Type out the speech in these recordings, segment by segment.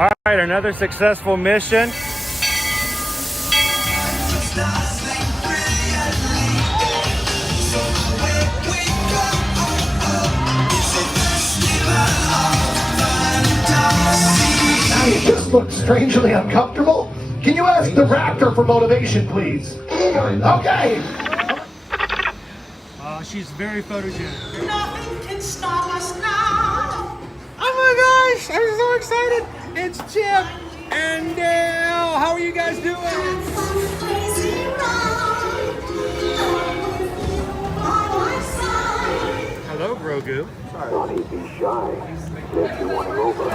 All right, another successful mission. You just look strangely uncomfortable. Can you ask the raptor for motivation, please? Okay. She's very photogenic. Nothing can stop us now. Oh my gosh, I'm so excited. It's Chip and Dale. How are you guys doing? Hello, Grogu. Sorry. Be shy. If you want to over.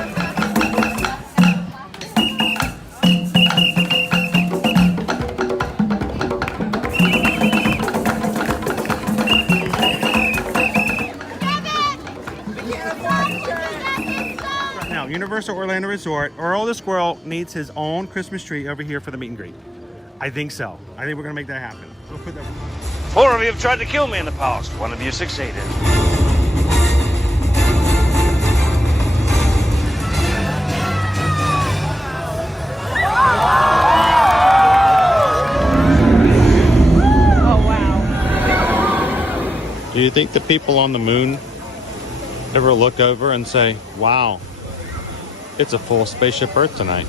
Universal Orlando Resort, Earl the Squirrel needs his own Christmas tree over here for the meet and greet. I think so. I think we're gonna make that happen. We'll put that. 4 of you have tried to kill me in the past. 1 of you succeeded. Oh wow. Do you think the people on the moon ever look over and say, wow, it's a full spaceship Earth tonight?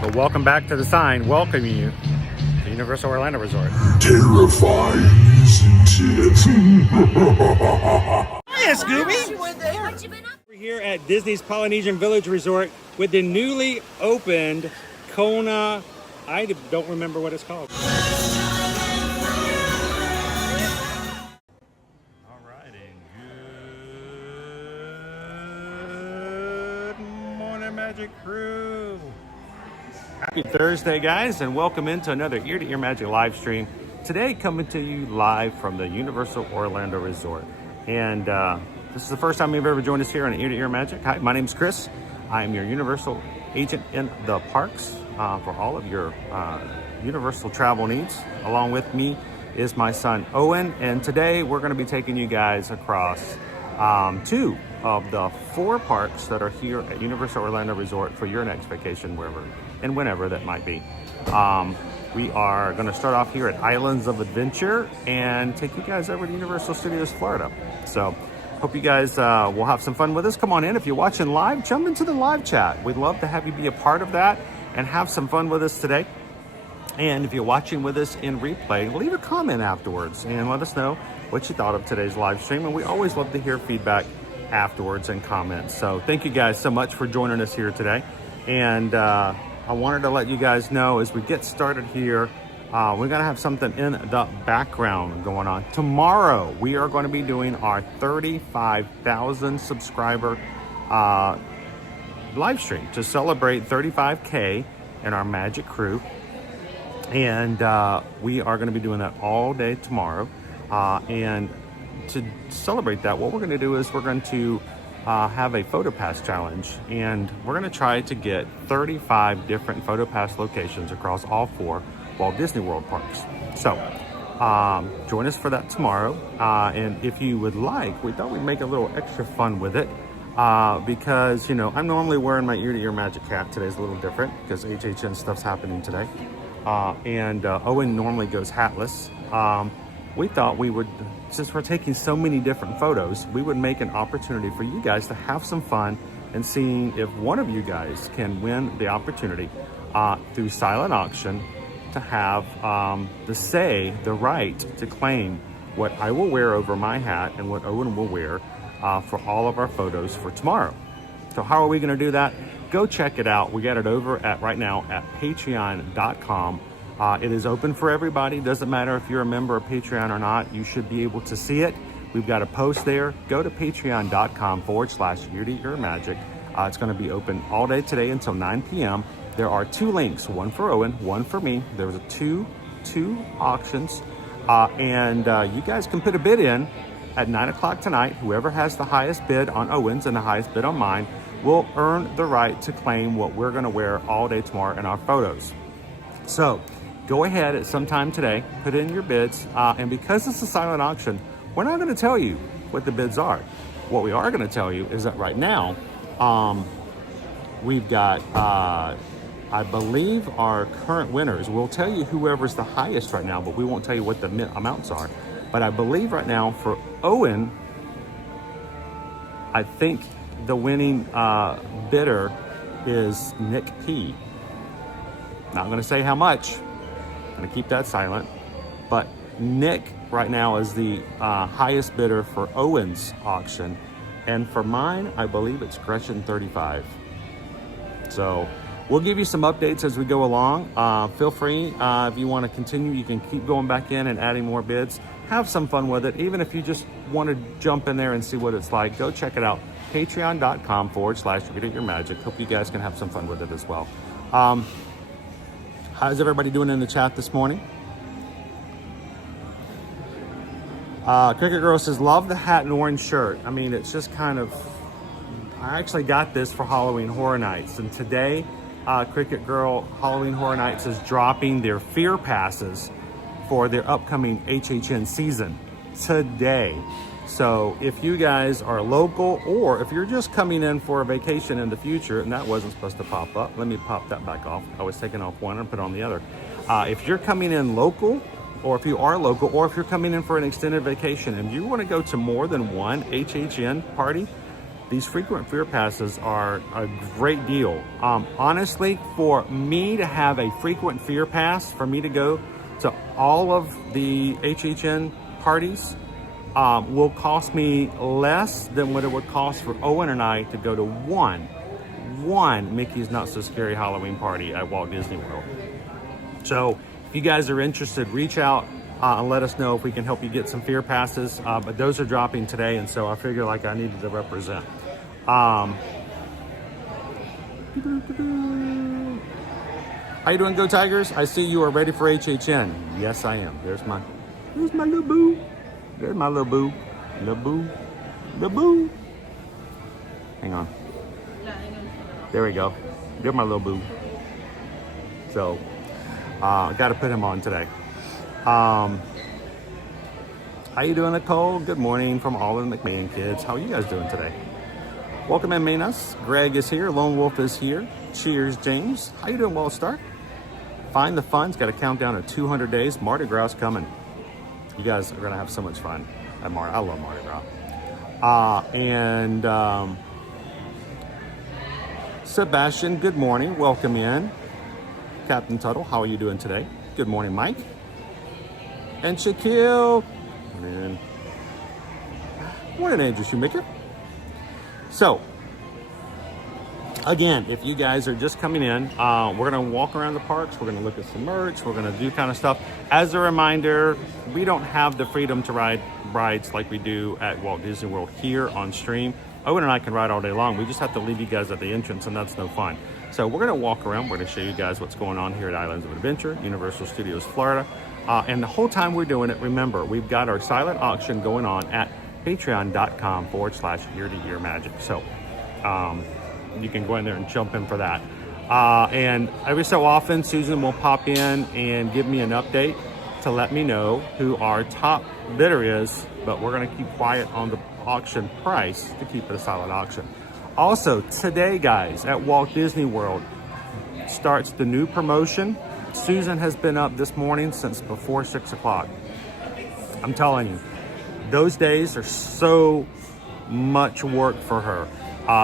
But welcome back to the sign welcoming you to Universal Orlando Resort. Terrifying, isn't it? Hiya, Scooby! We're here at Disney's Polynesian Village Resort with the newly opened Kona, I don't remember what it's called. All right, and good morning, Magic Crew. Happy Thursday, guys, and welcome into another Ear to Ear Magic live stream. Today, coming to you live from the Universal Orlando Resort. And this is the first time you've ever joined us here on Ear to Ear Magic. Hi, my name's Chris. I'm your Universal agent in the parks for all of your Universal travel needs. Along with me is my son Owen, and today we're going to be taking you guys across 2 of the 4 parks that are here at Universal Orlando Resort for your next vacation, wherever and whenever that might be. We are going to start off here at Islands of Adventure and take you guys over to Universal Studios Florida. So hope you guys will have some fun with us. Come on in. If you're watching live, jump into the live chat. We'd love to have you be a part of that and have some fun with us today. And if you're watching with us in replay, leave a comment afterwards and let us know what you thought of today's live stream. And we always love to hear feedback afterwards and comments. So thank you guys so much for joining us here today. And I wanted to let you guys know as we get started here, we're going to have something in the background going on. Tomorrow, we are going to be doing our 35,000 subscriber live stream to celebrate 35K in our Magic Crew. And we are going to be doing that all day tomorrow. And to celebrate that, what we're going to do is we're going to have a photo pass challenge, and we're going to try to get 35 different photo pass locations across all 4 Walt Disney World parks. So join us for that tomorrow. And if you would like, we thought we'd make a little extra fun with it because, you know, I'm normally wearing my Ear to Ear Magic hat. Today's a little different because HHN stuff's happening today. And Owen normally goes hatless. We thought we would, since we're taking so many different photos, we would make an opportunity for you guys to have some fun and seeing if one of you guys can win the opportunity through silent auction to have the right to claim what I will wear over my hat and what Owen will wear for all of our photos for tomorrow. So how are we going to do that? Go check it out. We got it over at right now at patreon.com. It is open for everybody. Doesn't matter if you're a member of Patreon or not. You should be able to see it. We've got a post there. Go to patreon.com/Ear to Ear Magic. It's going to be open all day today until 9 p.m. There are 2 links, one for Owen, one for me. There's two auctions. And you guys can put a bid in at 9 o'clock tonight. Whoever has the highest bid on Owen's and the highest bid on mine will earn the right to claim what we're going to wear all day tomorrow in our photos. So go ahead at some time today, put in your bids, and because it's a silent auction, we're not going to tell you what the bids are. What we are going to tell you is that right now, we've got, I believe our current winners, we'll tell you whoever's the highest right now, but we won't tell you what the amounts are. But I believe right now for Owen, I think the winning bidder is Nick P. Not going to say how much. I'm going to keep that silent. But Nick right now is the highest bidder for Owen's auction. And for mine, I believe it's Gretchen 35. So we'll give you some updates as we go along. Feel free, if you want to continue, you can keep going back in and adding more bids. Have some fun with it. Even if you just want to jump in there and see what it's like, go check it out. Patreon.com/Read It Your Magic. Hope you guys can have some fun with it as well. How's everybody doing in the chat this morning? Cricket Girl says, love the hat and orange shirt. I mean, it's just kind of, I actually got this for Halloween Horror Nights. And today, Cricket Girl Halloween Horror Nights is dropping their fear passes for their upcoming HHN season today. So if you guys are local, or if you're just coming in for a vacation in the future, and that wasn't supposed to pop up, let me pop that back off. I was taking off one and put on the other. If you're coming in local, or if you are local, or if you're coming in for an extended vacation and you want to go to more than one HHN party, these frequent fear passes are a great deal. Honestly, for me to have a frequent fear pass, for me to go to all of the HHN parties, will cost me less than what it would cost for Owen and I to go to one Mickey's Not So Scary Halloween party at Walt Disney World. So if you guys are interested, reach out and let us know if we can help you get some fear passes. But those are dropping today, and so I figure like I needed to represent. How you doing, Go Tigers? I see you are ready for HHN. Yes, I am. There's my little boo. There's my little boo. Little boo. Little boo. Hang on. There we go. There's my little boo. So, I got to put him on today. How you doing, Nicole? Good morning from all of the McMahon kids. How are you guys doing today? Welcome in, Minas. Greg is here. Lone Wolf is here. Cheers, James. How you doing, Wall Star? Find the Fun's got a countdown of 200 days. Mardi Gras coming. You guys are gonna have so much fun at Mardi. I love Mardi Gras. Sebastian, good morning. Welcome in. Captain Tuttle, how are you doing today? Good morning, Mike. And Shaquille. Man. Morning, Andrew Shoemaker. So, again, if you guys are just coming in, we're going to walk around the parks. We're going to look at some merch. We're going to do kind of stuff. As a reminder, we don't have the freedom to ride rides like we do at Walt Disney World here on stream. Owen and I can ride all day long. We just have to leave you guys at the entrance, and that's no fun. So we're going to walk around. We're going to show you guys what's going on here at Islands of Adventure, Universal Studios Florida. And the whole time we're doing it, remember, we've got our silent auction going on at patreon.com/ear-to-ear magic. So you can go in there and jump in for that. And every so often, Susan will pop in and give me an update to let me know who our top bidder is, but we're going to keep quiet on the auction price to keep it a silent auction. Also, today, guys, at Walt Disney World starts the new promotion. Susan has been up this morning since before 6 o'clock. I'm telling you, those days are so much work for her.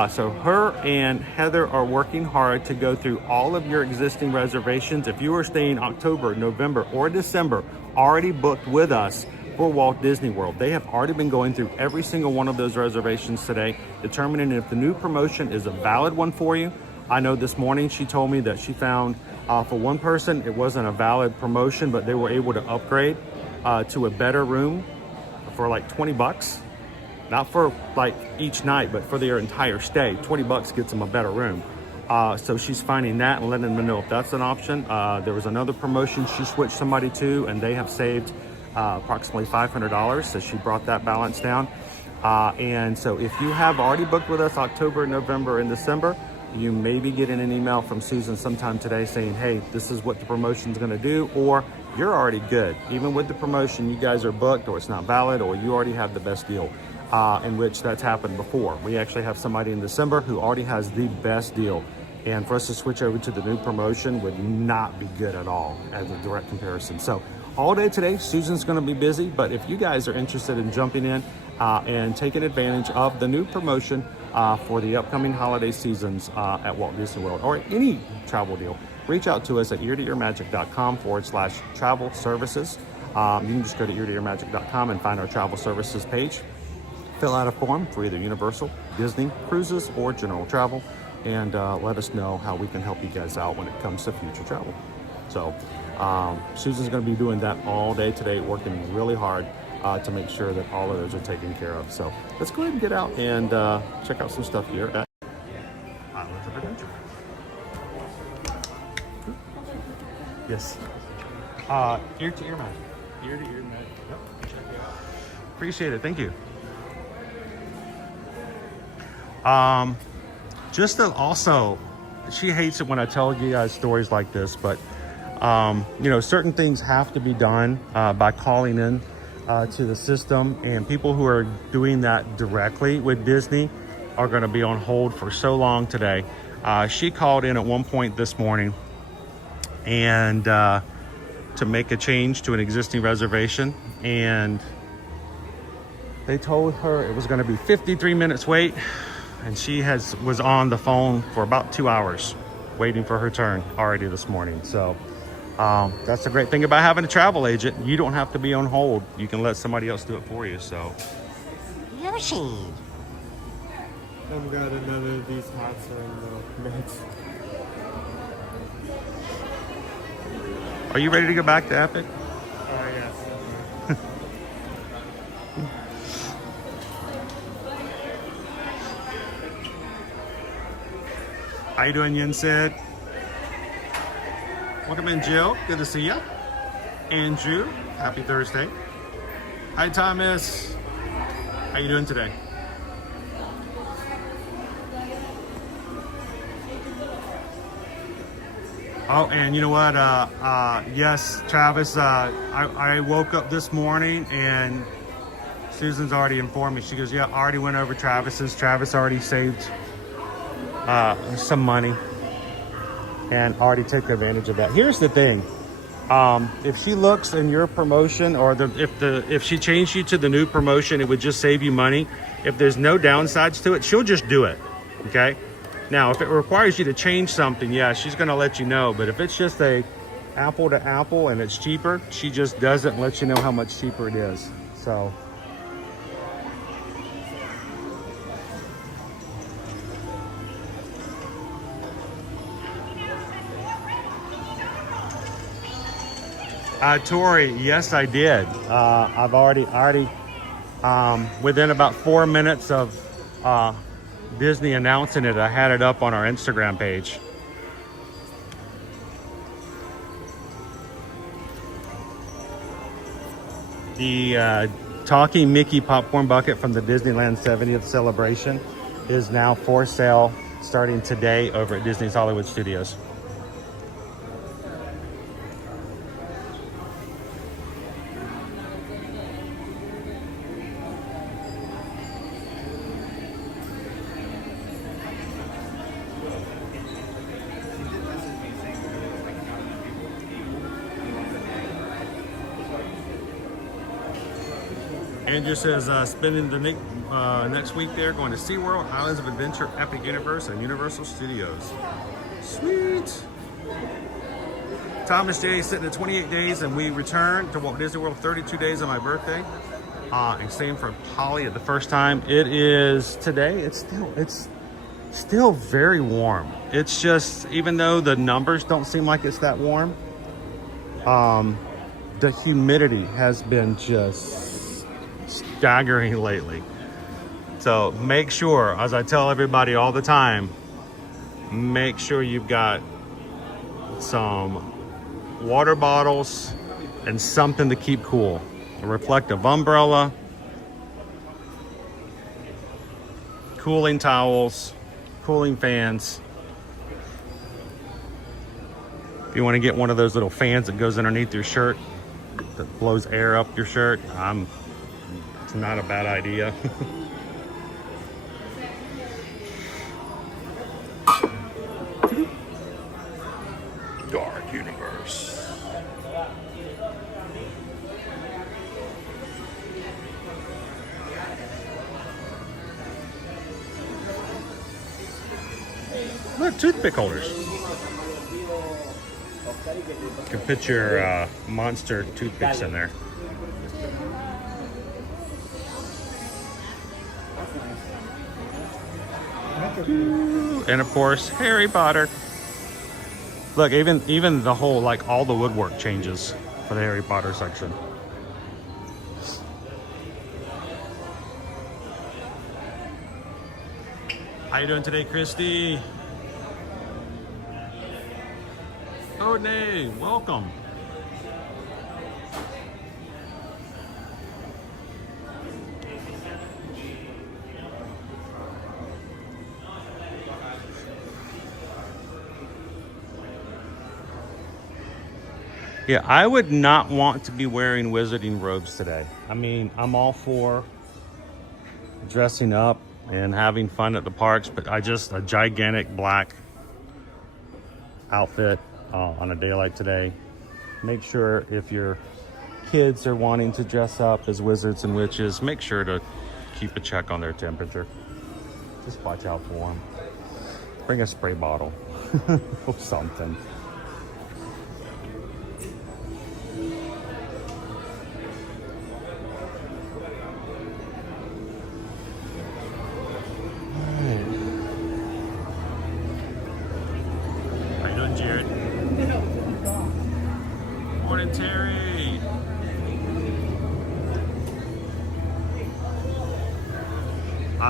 So her and Heather are working hard to go through all of your existing reservations. If you are staying October, November, or December, already booked with us for Walt Disney World, they have already been going through every single one of those reservations today, determining if the new promotion is a valid one for you. I know this morning she told me that she found for one person it wasn't a valid promotion, but they were able to upgrade to a better room for like $20. Not for like each night, but for their entire stay. $20 gets them a better room. So she's finding that and letting them know if that's an option. There was another promotion she switched somebody to, and they have saved approximately $500. So she brought that balance down. And so if you have already booked with us October, November, and December, You may be getting an email from Susan sometime today saying, hey, this is what the promotion's gonna do, or you're already good. Even with the promotion, you guys are booked, or it's not valid, or you already have the best deal, in which that's happened before. We actually have somebody in December who already has the best deal. And for us to switch over to the new promotion would not be good at all as a direct comparison. So all day today, Susan's gonna be busy, but if you guys are interested in jumping in and taking advantage of the new promotion for the upcoming holiday seasons at Walt Disney World, or any travel deal, reach out to us at eartoearmagic.com/travel services. You can just go to eartoearmagic.com and find our travel services page. Fill out a form for either Universal, Disney, cruises, or general travel, and let us know how we can help you guys out when it comes to future travel. So Susan's going to be doing that all day today, working really hard to make sure that all of those are taken care of. So let's go ahead and get out and check out some stuff here at Islands of Adventure. Yes. Ear to ear magic. Ear to ear magic. Yep. Check it out. Appreciate it. Thank you. Just to also, she hates it when I tell you guys stories like this, but you know, certain things have to be done by calling in to the system, and people who are doing that directly with Disney are going to be on hold for so long today. She called in at one point this morning and to make a change to an existing reservation, and they told her it was going to be 53 minutes wait, and she was on the phone for about 2 hours waiting for her turn already this morning. So that's the great thing about having a travel agent. You don't have to be on hold. You can let somebody else do it for you. So Yoshi. I'm glad none of these hats are in the mix. are you ready to go back to Epic? Yes. How you doing, Yin Sid? Welcome in, Jill. Good to see you. Andrew, happy Thursday. Hi, Thomas. How you doing today? Oh, and you know what? Yes, Travis, I woke up this morning and Susan's already informed me. She goes, yeah, I already went over Travis's. Travis already saved some money and already took advantage of that. Here's the thing. If she looks in your promotion, or if she changed you to the new promotion, it would just save you money. If there's no downsides to it, she'll just do it. Okay. Now, if it requires you to change something, yeah, she's going to let you know. But if it's just a apple to apple and it's cheaper, she just doesn't let you know how much cheaper it is. So. Tori, yes, I did. I've already, within about 4 minutes of Disney announcing it, I had it up on our Instagram page. The Talking Mickey popcorn bucket from the Disneyland 70th celebration is now for sale starting today over at Disney's Hollywood Studios. Andrew says spending the next week there, going to SeaWorld, Islands of Adventure, Epic Universe, and Universal Studios. Sweet. Thomas J. sitting at 28 days, and we returned to Walt Disney World 32 days on my birthday. And same for Polly at the first time. It is today. It's still very warm. It's just, even though the numbers don't seem like it's that warm, the humidity has been just staggering lately. So make sure, as I tell everybody all the time, make sure you've got some water bottles and something to keep cool. A reflective umbrella, cooling towels, cooling fans, If you want to get one of those little fans that goes underneath your shirt, that blows air up your shirt, it's not a bad idea. Dark Universe. Look, toothpick holders. You can put your monster toothpicks in there. And of course, Harry Potter. Look, even the whole, like, all the woodwork changes for the Harry Potter section. How you doing today, Christy? Oh, nay, welcome. Yeah, I would not want to be wearing wizarding robes today. I mean, I'm all for dressing up and having fun at the parks, but a gigantic black outfit on a day like today. Make sure if your kids are wanting to dress up as wizards and witches, make sure to keep a check on their temperature. Just watch out for them. Bring a spray bottle or something.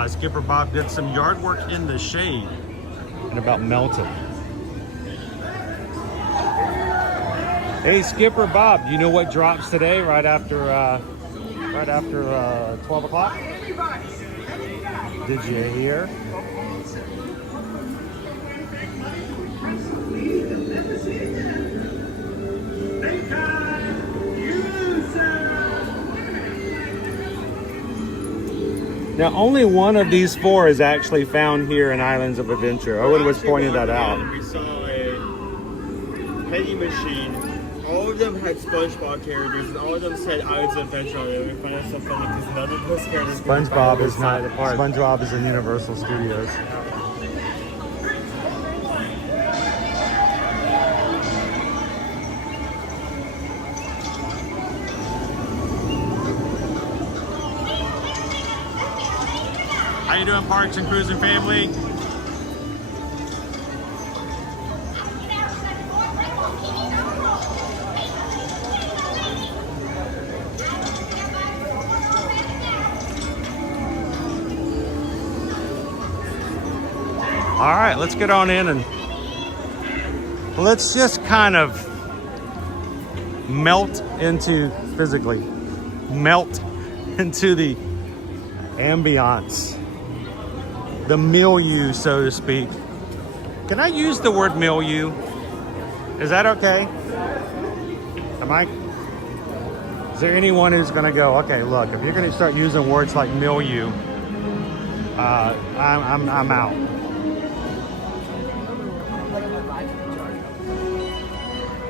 Skipper Bob did some yard work in the shade and about melted. Hey, Skipper Bob, you know what drops today right after 12 o'clock? Did you hear? Now, only one of these four is actually found here in Islands of Adventure. Owen was pointing that out. We saw a penny machine. All of them had SpongeBob characters, and all of them said Islands of Adventure on it. We find that so funny because none of those characters. SpongeBob is not. SpongeBob is in Universal Studios. How you doing, Parks and Cruising family? All right, let's get on in and let's just kind of physically melt into the ambiance. The milieu, so to speak. Can I use the word milieu? Is that okay? Is there anyone who's gonna go, okay, look, if you're gonna start using words like milieu, I'm out.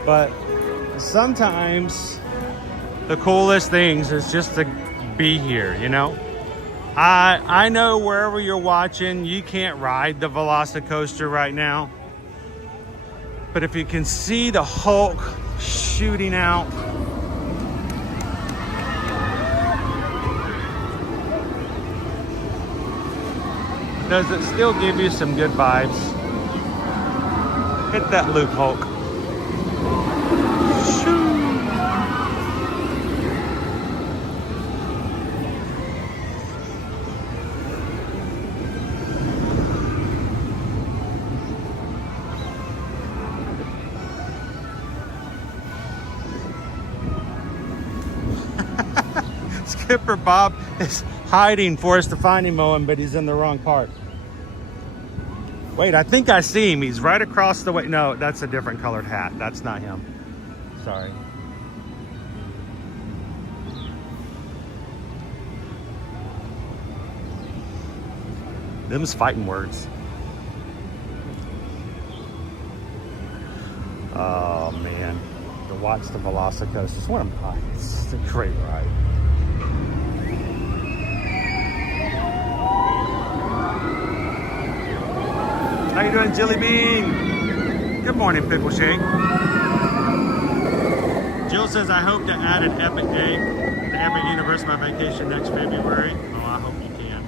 But sometimes the coolest things is just to be here, you know? I know wherever you're watching, you can't ride the Velocicoaster right now. But if you can see the Hulk shooting out, does it still give you some good vibes? Hit that loop, Hulk. Skipper Bob is hiding for us to find him, Owen, but he's in the wrong part. Wait, I think I see him. He's right across the way. No, that's a different colored hat. That's not him. Sorry. Them's fighting words. Oh man, to watch the Velocicoasters. What a it's a great ride. How you doing, Jilly Bean? Good morning, Pickle Shake. Jill says, I hope to add an epic day to every universe my vacation next February. Oh, I hope you can.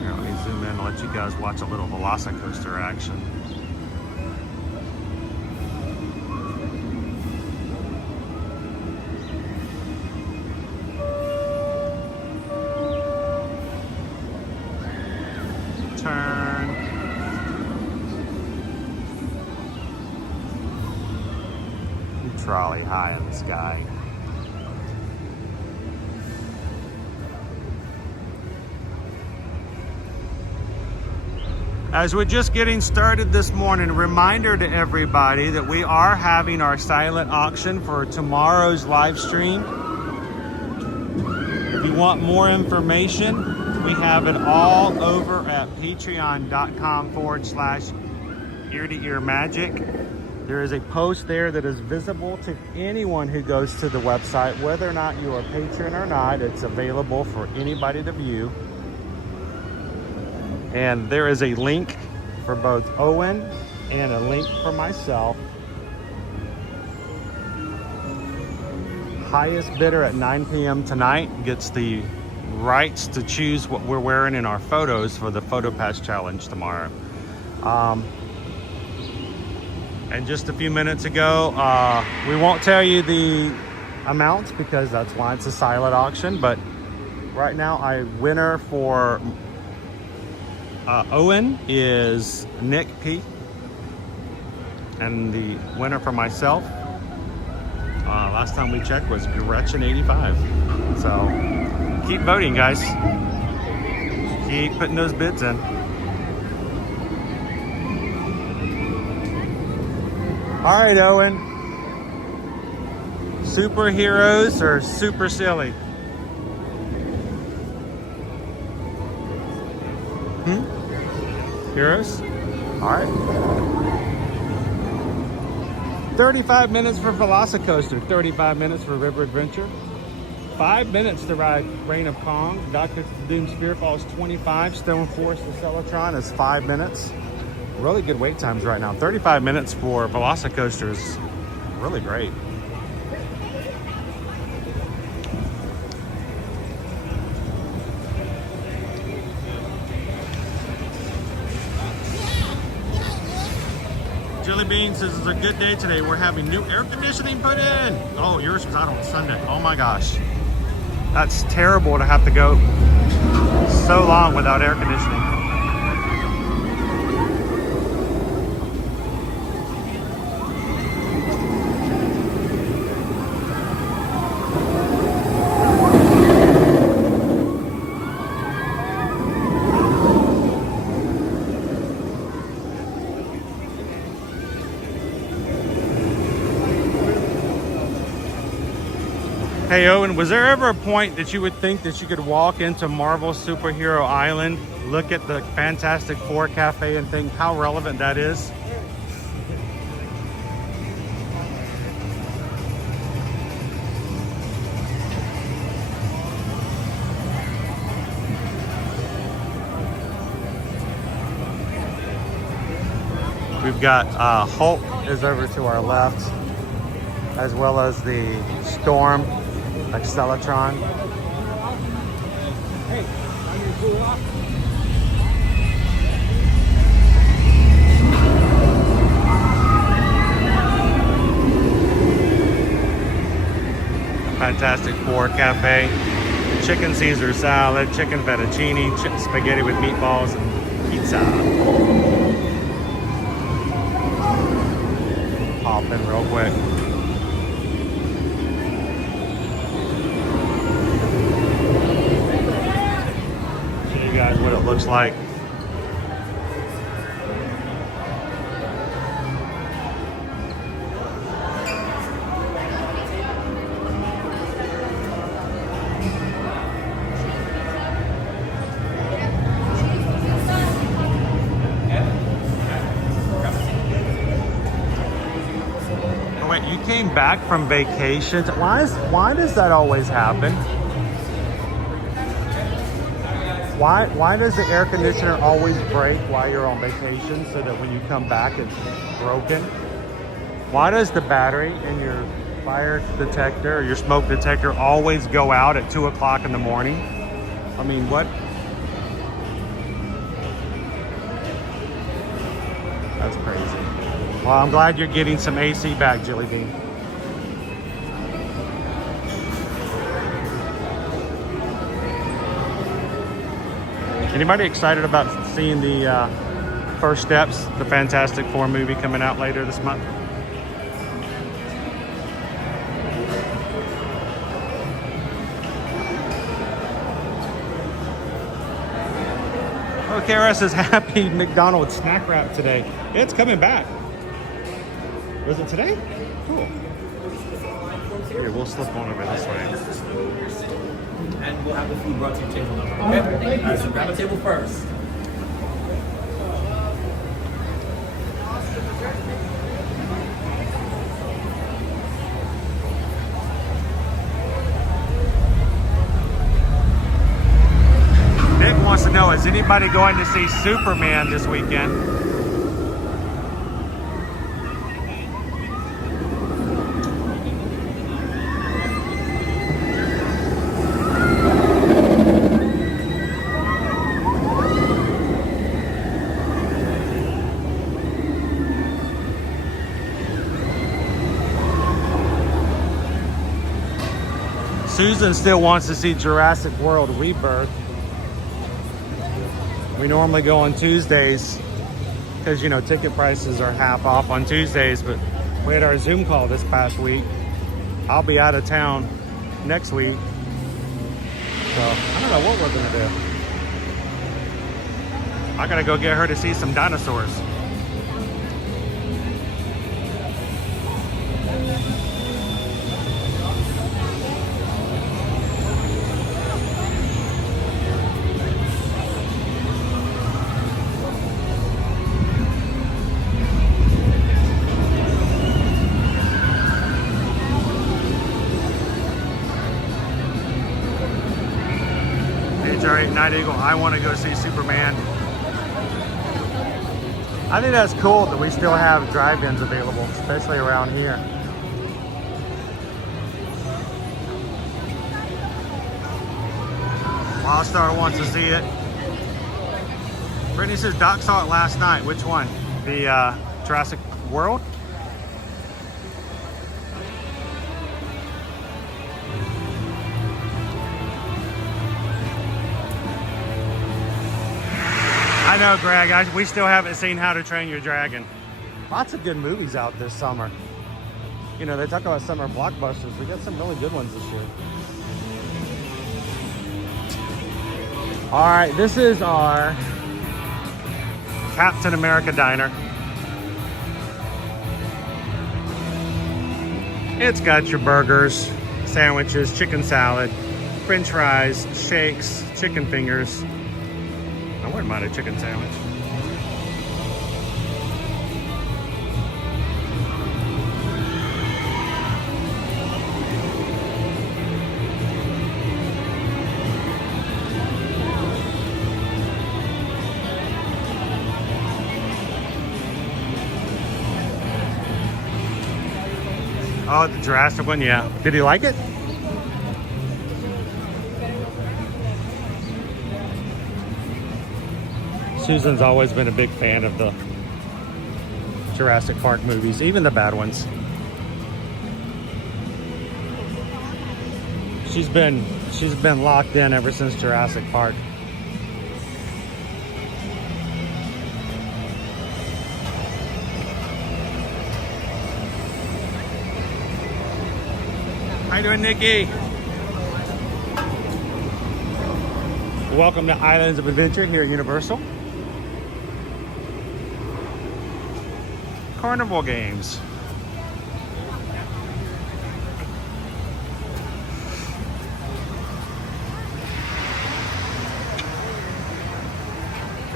Here, let me zoom in and let you guys watch a little Velocicoaster action. Turn. Trolley high in the sky. As we're just getting started this morning, a reminder to everybody that we are having our silent auction for tomorrow's live stream. If you want more information, we have it all over at patreon.com/ear-to-ear magic. There is a post there that is visible to anyone who goes to the website. Whether or not you're a patron or not, it's available for anybody to view. And there is a link for both Owen and a link for myself. Highest bidder at 9 p.m. tonight gets the rights to choose what we're wearing in our photos for the Photo Pass Challenge tomorrow. And just a few minutes ago, we won't tell you the amounts because that's why it's a silent auction, but right now our winner for Owen is Nick P. And the winner for myself, last time we checked, was Gretchen85. So keep voting, guys. Keep putting those bids in. All right, Owen. Superheroes or super silly? Heroes? All right. 35 minutes for Velocicoaster, 35 minutes for River Adventure, 5 minutes to ride Reign of Kong. Dr. Doom's Fearfall is 25. Stone Force to Cellatron is 5 minutes. Really good wait times right now. 35 minutes for Velocicoaster is really great. Jelly Bean says it's a good day today. We're having new air conditioning put in. Oh, yours was out on Sunday. Oh my gosh. That's terrible to have to go so long without air conditioning. Hey Owen, was there ever a point that you would think that you could walk into Marvel Superhero Island, look at the Fantastic Four Cafe and think how relevant that is? We've got Hulk is over to our left, as well as the Storm Acceleratron. Hey, I'm gonna cool off. Fantastic Four Cafe, chicken Caesar salad, chicken fettuccine, spaghetti with meatballs, and pizza. happen real quick. Show you guys what it looks like. You came back from vacation. Why does that always happen? Why does the air conditioner always break while you're on vacation so that when you come back it's broken? Why does the battery in your fire detector or your smoke detector always go out at 2 o'clock in the morning? I mean, what? That's crazy. Well, I'm glad you're getting some AC back, Jelly Bean. Anybody excited about seeing the First Steps, the Fantastic Four movie coming out later this month? Oh, KRS is happy McDonald's snack wrap today. It's coming back. Was it today? Cool. Here, we'll slip on over this way. And we'll have the food brought to your table number. Okay? All right, so grab a table first. Nick wants to know, is anybody going to see Superman this weekend? Susan still wants to see Jurassic World Rebirth. We normally go on Tuesdays because, you know, ticket prices are half off on Tuesdays, but we had our Zoom call this past week. I'll be out of town next week, so I don't know what we're gonna do. I gotta go get her to see some dinosaurs. Night Eagle, I want to go see Superman. I think that's cool that we still have drive-ins available, especially around here. Wildstar wants to see it. Brittany says Doc saw it last night. Which one? The Jurassic World? I know, Greg. We still haven't seen How to Train Your Dragon. Lots of good movies out this summer. You know, they talk about summer blockbusters. We got some really good ones this year. All right, this is our Captain America diner. It's got your burgers, sandwiches, chicken salad, french fries, shakes, chicken fingers. I wouldn't mind a chicken sandwich. Oh, the Jurassic one, yeah. Did he like it? Susan's always been a big fan of the Jurassic Park movies, even the bad ones. She's been locked in ever since Jurassic Park. you doing, Nikki? Welcome to Islands of Adventure here at Universal. Carnival games.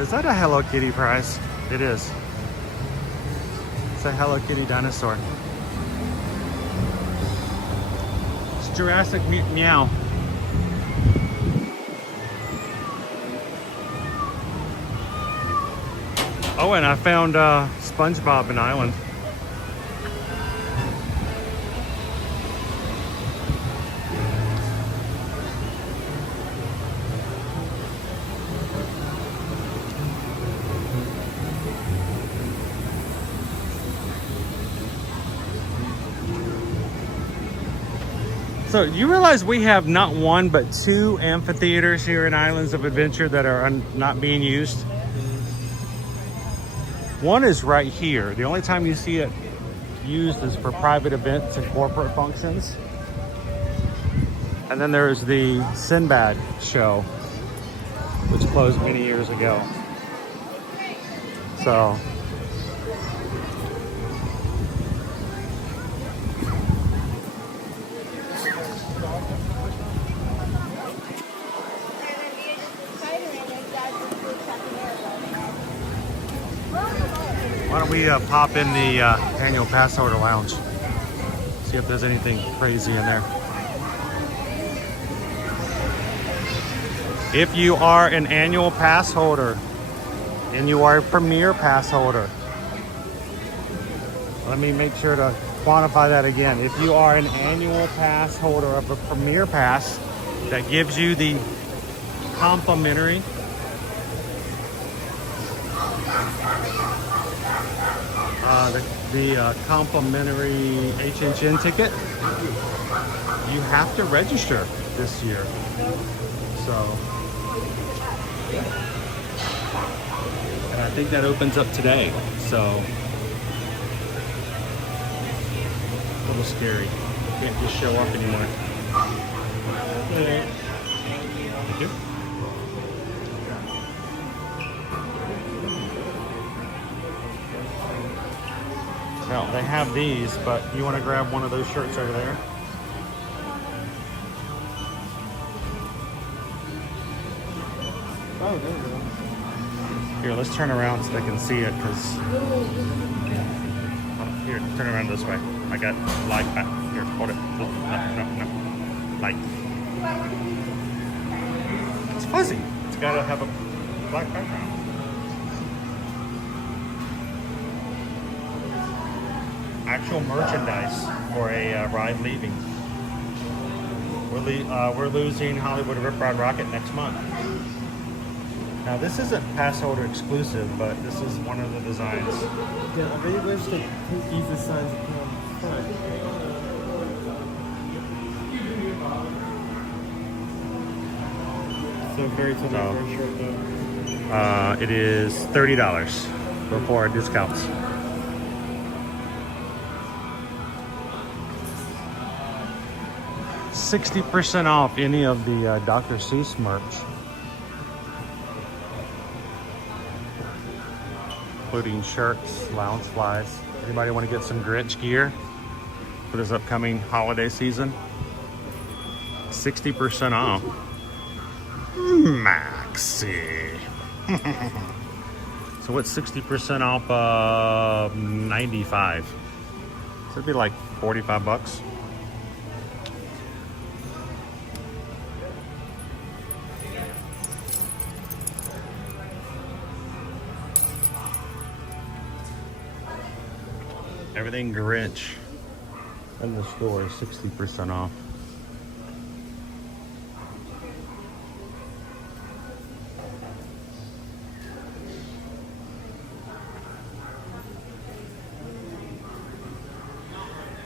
Is that a Hello Kitty prize? It is. It's a Hello Kitty dinosaur. It's Jurassic Meow. Oh, and I found SpongeBob in Island. So you realize we have not one but two amphitheaters here in Islands of Adventure that are not being used? One is right here. The only time you see it used is for private events and corporate functions. And then there's the Sinbad show, which closed many years ago. So why don't we pop in the annual Passholder Lounge, see if there's anything crazy in there. If you are an annual pass holder and you are a premier pass holder, let me make sure to quantify that again. If you are an annual pass holder of a premier pass, that gives you the complimentary complimentary HHN ticket, you have to register this year. So, and I think that opens up today. So, a little scary. Can't just show up anymore. Thank you. Now, they have these, but you want to grab one of those shirts over there? Oh, there we go. Here, let's turn around so they can see it, because... Oh, here, turn around this way. I got light back. Here, hold it. No. Light. It's fuzzy. It's got to have a black background. Actual merchandise for a ride leaving. We're losing Hollywood Rip Ride Rocket next month. Now this isn't Passholder exclusive, but this is one of the designs. Yeah, I really wish they could use the signs to put on front. So very $20 shirt though. It is $30 before discounts. $60% off any of the Dr. Seuss merch, including shirts, lounge flies. Anybody want to get some Grinch gear for this upcoming holiday season? 60% off. Maxi. So what's 60% off of 95? So it'd be like 45 bucks. Everything Grinch in the store is 60% off.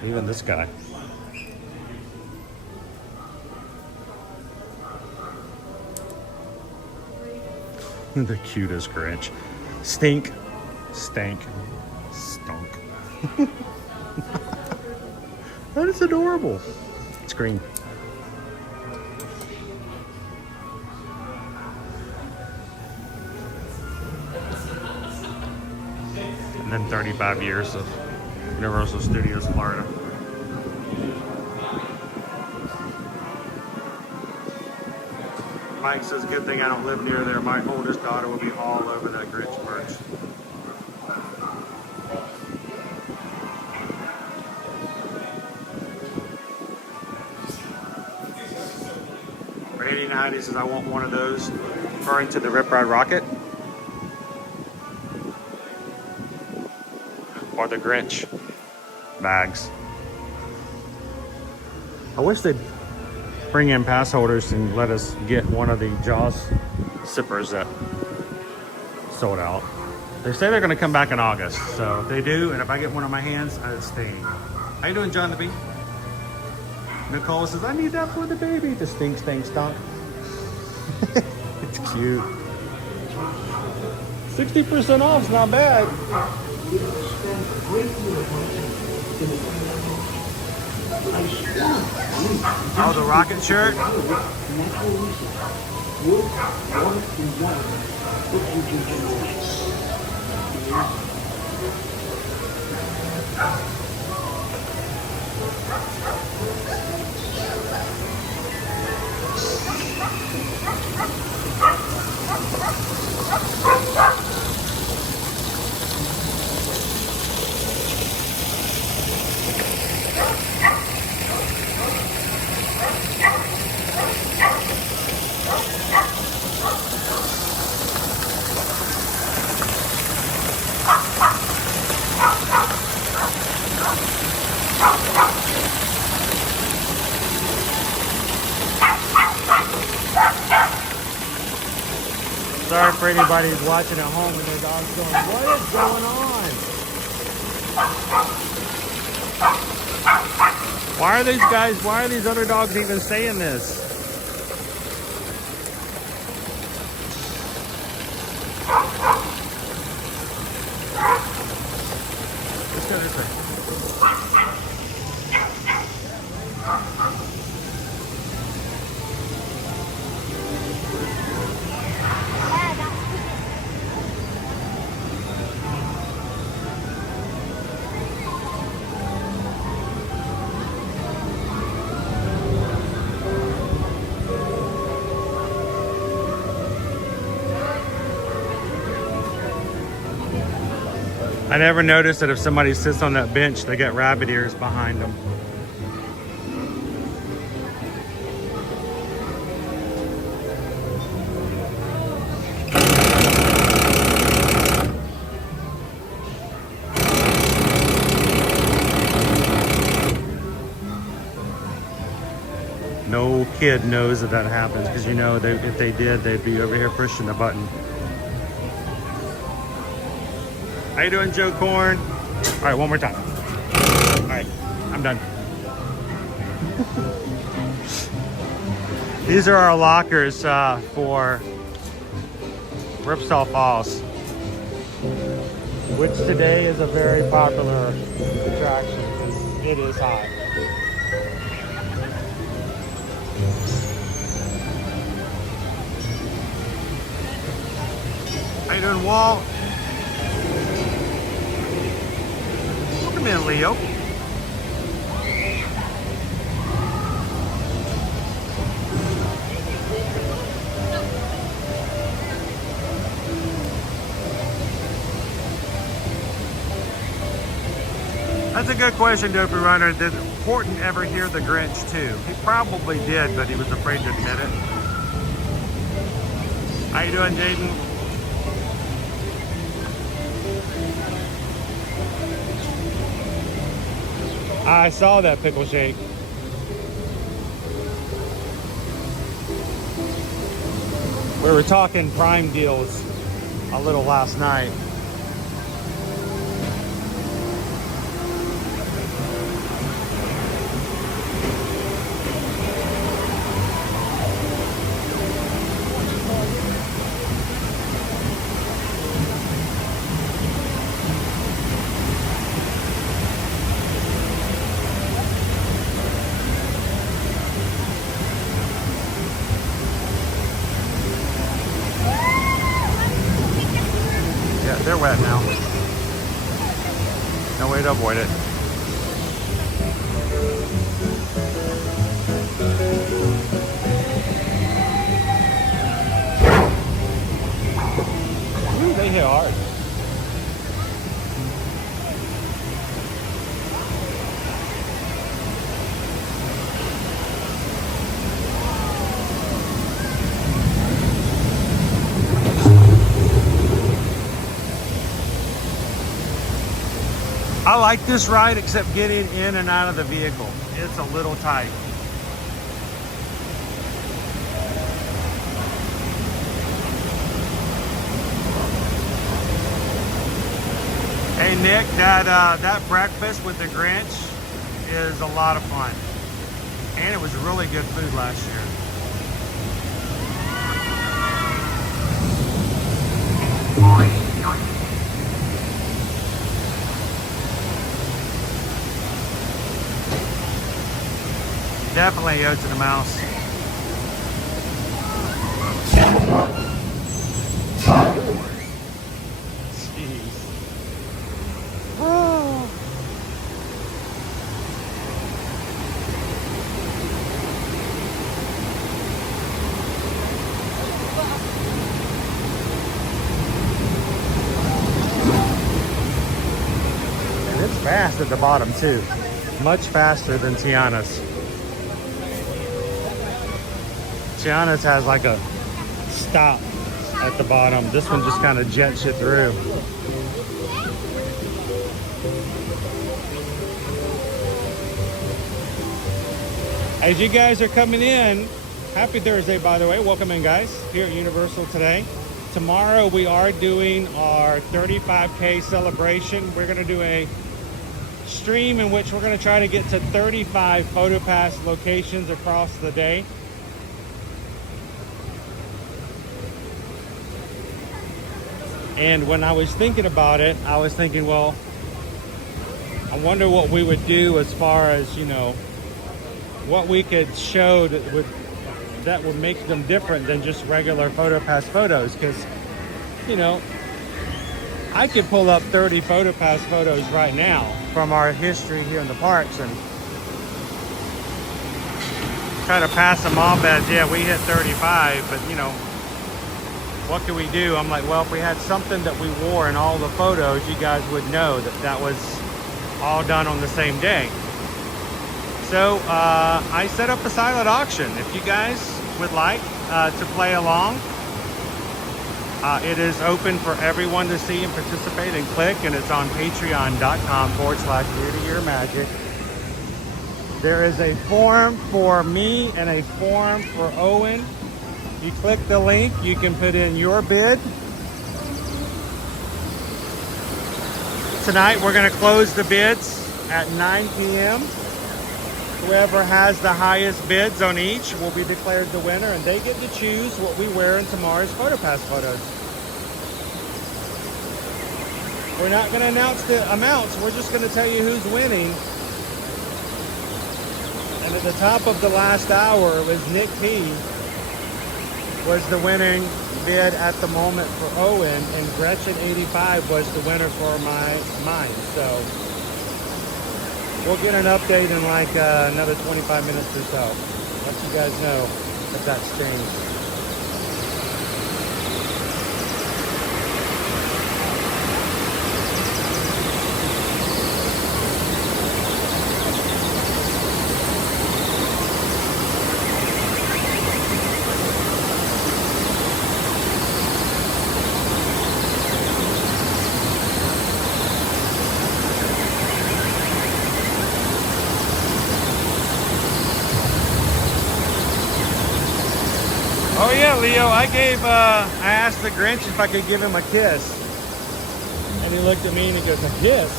Even this guy. The cutest Grinch. Stink. Stank. Stunk. That is adorable. It's screen. And then 35 years of Universal Studios Florida. Mike says, good thing I don't live near there. My oldest daughter will be all over that Grinch merch. For 89, he says, I want one of those, referring to the Rip Ride Rocket. Or the Grinch bags. I wish they'd bring in pass holders and let us get one of the Jaws sippers that sold out. They say they're going to come back in August, so if they do, and if I get one in my hands, it's staying. How you doing, John the Bee? Nicole says, I need that for the baby. The stink, stunk. It's cute. 60% off is not bad. Oh, the rocket shirt? Sorry for anybody who's watching at home and their dog's going, what is going on? Why are these other dogs even saying this? Let's go this way. I never noticed that if somebody sits on that bench, they get rabbit ears behind them. No kid knows that happens, because you know if they did, they'd be over here pushing the button. How you doing, Joe Corn? All right, one more time. All right, I'm done. These are our lockers for Ripsaw Falls, which today is a very popular attraction because it is hot. How you doing, Walt? Come in, Leo. That's a good question, Dopey Runner. Did Horton ever hear the Grinch too? He probably did, but he was afraid to admit it. How you doing, Jaden? I saw that pickle shake. We were talking Prime deals a little last night. to avoid it. Ooh, they hit hard. I like this ride except getting in and out of the vehicle. It's a little tight. Hey Nick, that breakfast with the Grinch is a lot of fun. And it was really good food last year. Definitely Yo to the Mouse. Jeez. Oh. And it's fast at the bottom too. Much faster than Tiana's. Tiana's has like a stop at the bottom. This one just kind of jets you through. As you guys are coming in, happy Thursday, by the way. Welcome in, guys, here at Universal today. Tomorrow we are doing our 35K celebration. We're going to do a stream in which we're going to try to get to 35 PhotoPass locations across the day. And when I was thinking about it, I was thinking, well, I wonder what we would do as far as, you know, what we could show that would make them different than just regular PhotoPass photos. Because, you know, I could pull up 30 PhotoPass photos right now from our history here in the parks and try to pass them off as, yeah, we hit 35, but, you know, what can we do? I'm like, well, if we had something that we wore in all the photos, you guys would know that that was all done on the same day. So I set up a silent auction. If you guys would like to play along, it is open for everyone to see and participate and click, and it's on patreon.com/year-to-year-magic. There is a form for me and a form for Owen. You click the link, you can put in your bid. Tonight we're going to close the bids at 9 p.m. Whoever has the highest bids on each will be declared the winner, and they get to choose what we wear in tomorrow's PhotoPass photos. We're not going to announce the amounts, we're just going to tell you who's winning. And at the top of the last hour was Nick P. was the winning bid at the moment for Owen, and Gretchen85 was the winner for mine. So we'll get an update in like another 25 minutes or so. Let you guys know if that's changed. Oh yeah, Leo, I asked the Grinch if I could give him a kiss. And he looked at me and he goes, a kiss?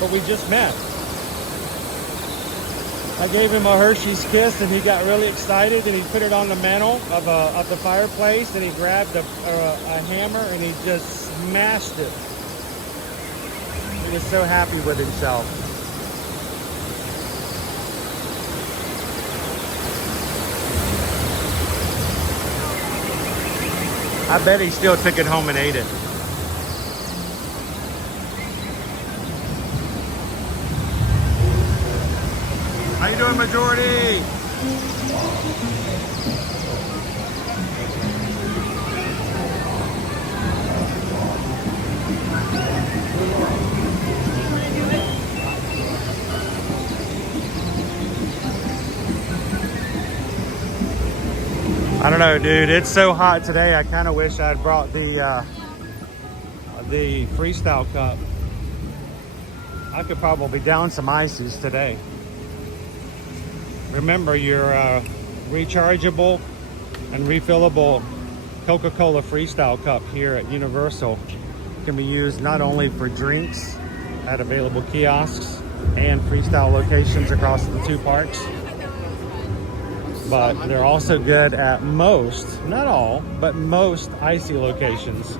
But we just met. I gave him a Hershey's kiss and he got really excited and he put it on the mantle of the fireplace and he grabbed a hammer and he just smashed it. He was so happy with himself. I bet he still took it home and ate it. majority. I don't know, dude. It's so hot today. I kind of wish I'd brought the freestyle cup. I could probably down some ices today. Remember, your rechargeable and refillable Coca-Cola Freestyle cup here at Universal can be used not only for drinks at available kiosks and freestyle locations across the two parks, but they're also good at most, not all, but most icy locations.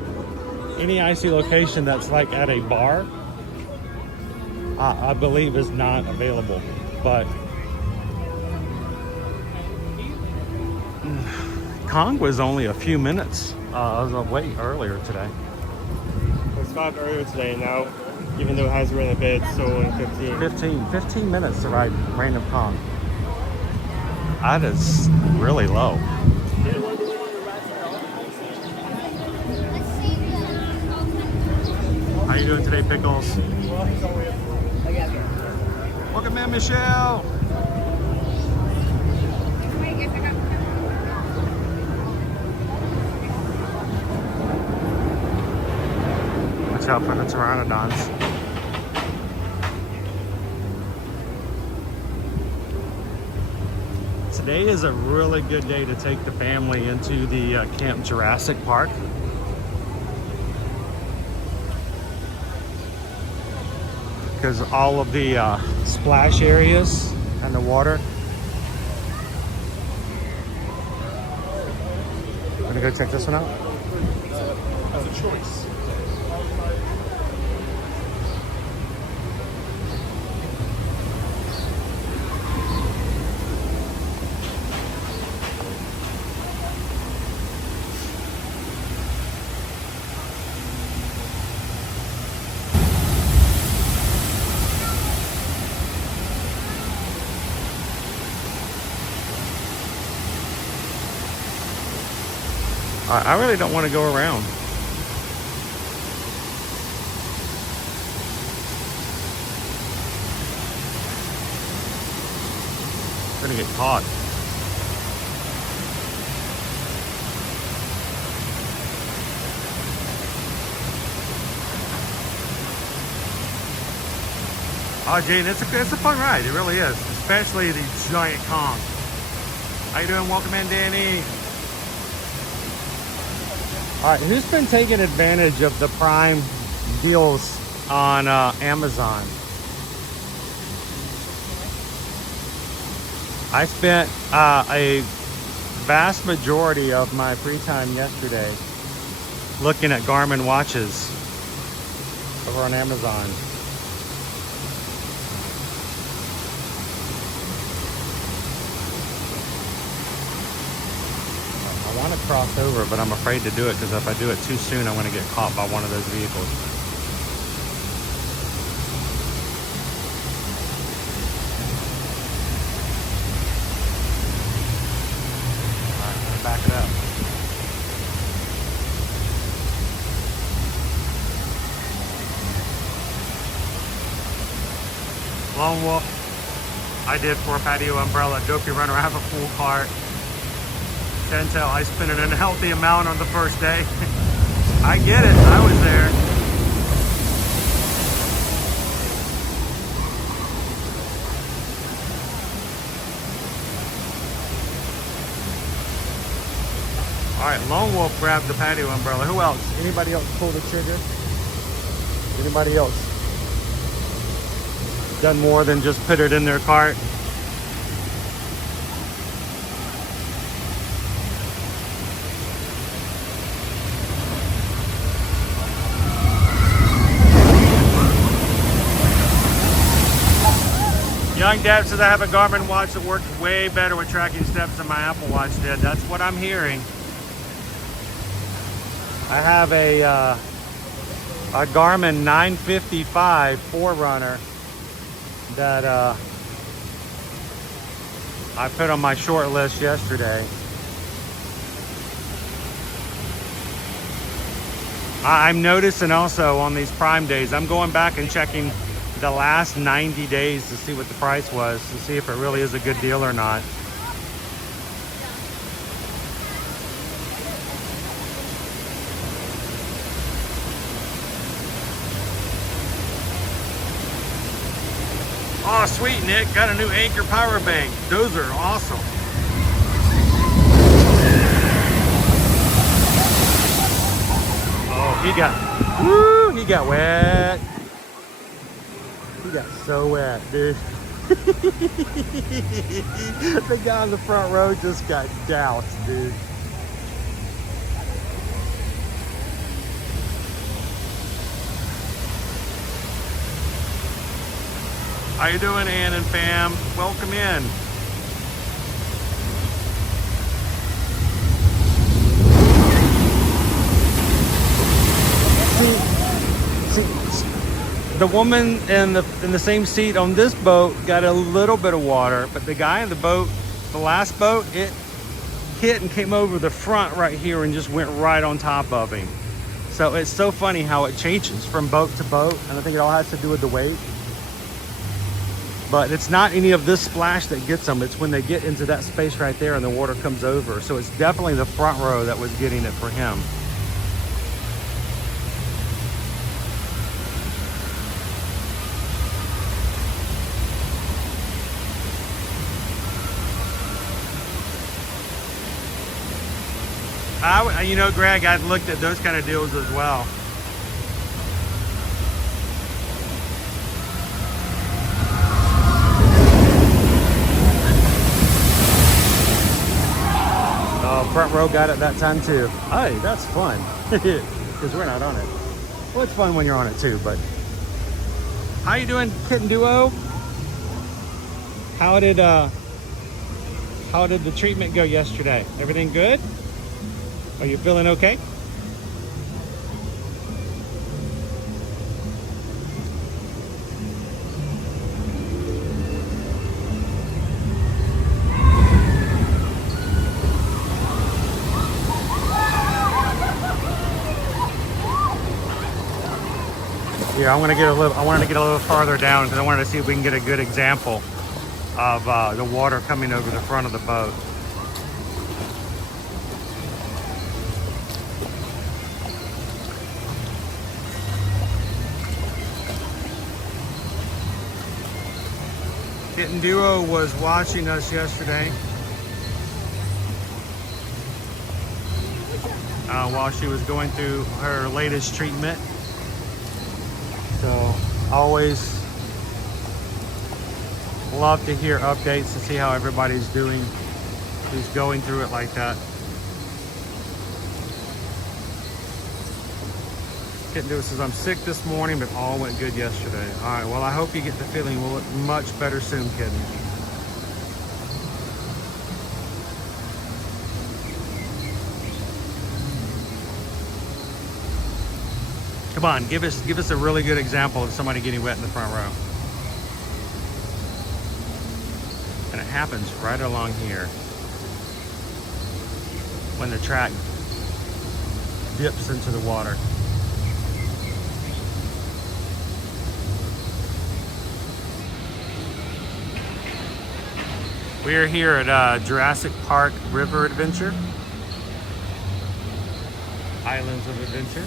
Any icy location that's like at a bar, I believe is not available, but Kong was only a few minutes wait earlier today. It was 5 earlier today. Now, even though it has rained a bit, it's still only 15. 15 minutes to ride Reign of Kong. That is really low. How you doing today, Pickles? Welcome, man, Michelle. Watch out for the pteranodons. Today is a really good day to take the family into the Camp Jurassic Park. Because all of the splash areas and the water. Wanna go check this one out? As a choice. I really don't want to go around. I'm gonna get caught. Oh, Gene, it's a fun ride. It really is, especially the giant Kong. How you doing? Welcome in, Danny. All right, who's been taking advantage of the Prime deals on Amazon? I spent a vast majority of my free time yesterday looking at Garmin watches over on Amazon. I want to cross over, but I'm afraid to do it because if I do it too soon, I'm going to get caught by one of those vehicles. All right, I'm going to back it up. Lone Wolf, I did for a patio umbrella. Dopey Runner, I have a full cart. Can tell I spent an unhealthy amount on the first day. I get it, I was there. All right, Lone Wolf grabbed the patio umbrella. Who else? Anybody else pull the trigger? Anybody else done more than just put it in their cart? Young Dad says I have a Garmin watch that works way better with tracking steps than my Apple Watch did. That's what I'm hearing. I have a Garmin 955 4Runner that I put on my short list yesterday. I'm noticing also on these Prime days, I'm going back and checking the last 90 days to see what the price was, to see if it really is a good deal or not. Oh, sweet, Nick. Got a new Anchor power bank. Those are awesome. Oh, he got wet. He got so wet, dude. The guy on the front row just got doused, dude. How you doing, Ann and fam? Welcome in. See, the woman in the same seat on this boat got a little bit of water, but the guy in the boat, the last boat, it hit and came over the front right here and just went right on top of him. So it's so funny how it changes from boat to boat, and I think it all has to do with the weight. But it's not any of this splash that gets them. It's when they get into that space right there and the water comes over. So it's definitely the front row that was getting it for him. You know, Greg, I'd looked at those kind of deals as well. Front row got it that time too. Hey, that's fun. Because we're not on it. Well, it's fun when you're on it too, but. How you doing, Kitten Duo? How did the treatment go yesterday? Everything good? Are you feeling okay? Yeah, I wanted to get a little farther down because I wanted to see if we can get a good example of the water coming over the front of the boat. Kitten Duo was watching us yesterday while she was going through her latest treatment. So always love to hear updates to see how everybody's doing who's going through it like that. Kitten Duo says, I'm sick this morning, but all went good yesterday. All right, well, I hope you get the feeling will look much better soon, kitten. Come on, give us a really good example of somebody getting wet in the front row. And it happens right along here when the track dips into the water. We are here at Jurassic Park River Adventure. Islands of Adventure.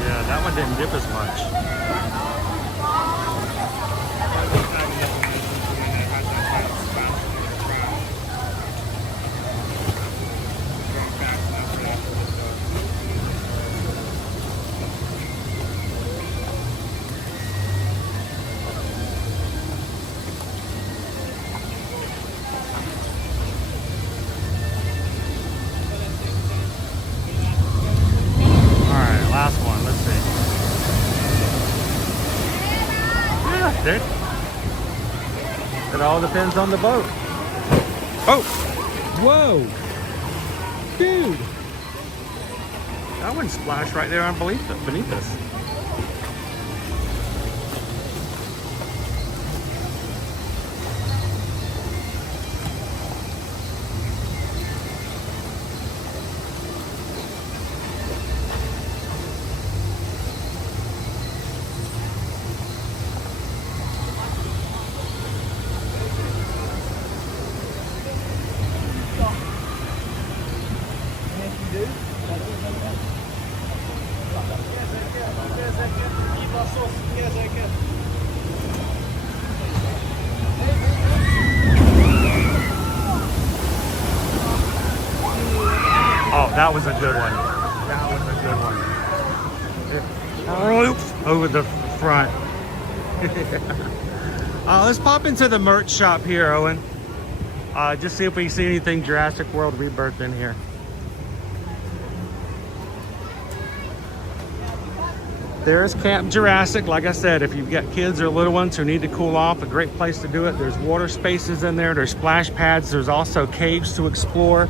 Yeah, that one didn't dip as much. It all depends on the boat. Oh! Whoa! Dude! That one splashed right there beneath us. Oh, that was a good one. That was a good one. Oops, over the front. Let's pop into the merch shop here, Owen. Just see if we see anything Jurassic World Rebirth in here. There's Camp Jurassic. Like I said, if you've got kids or little ones who need to cool off, a great place to do it. There's water spaces in there. There's splash pads. There's also caves to explore,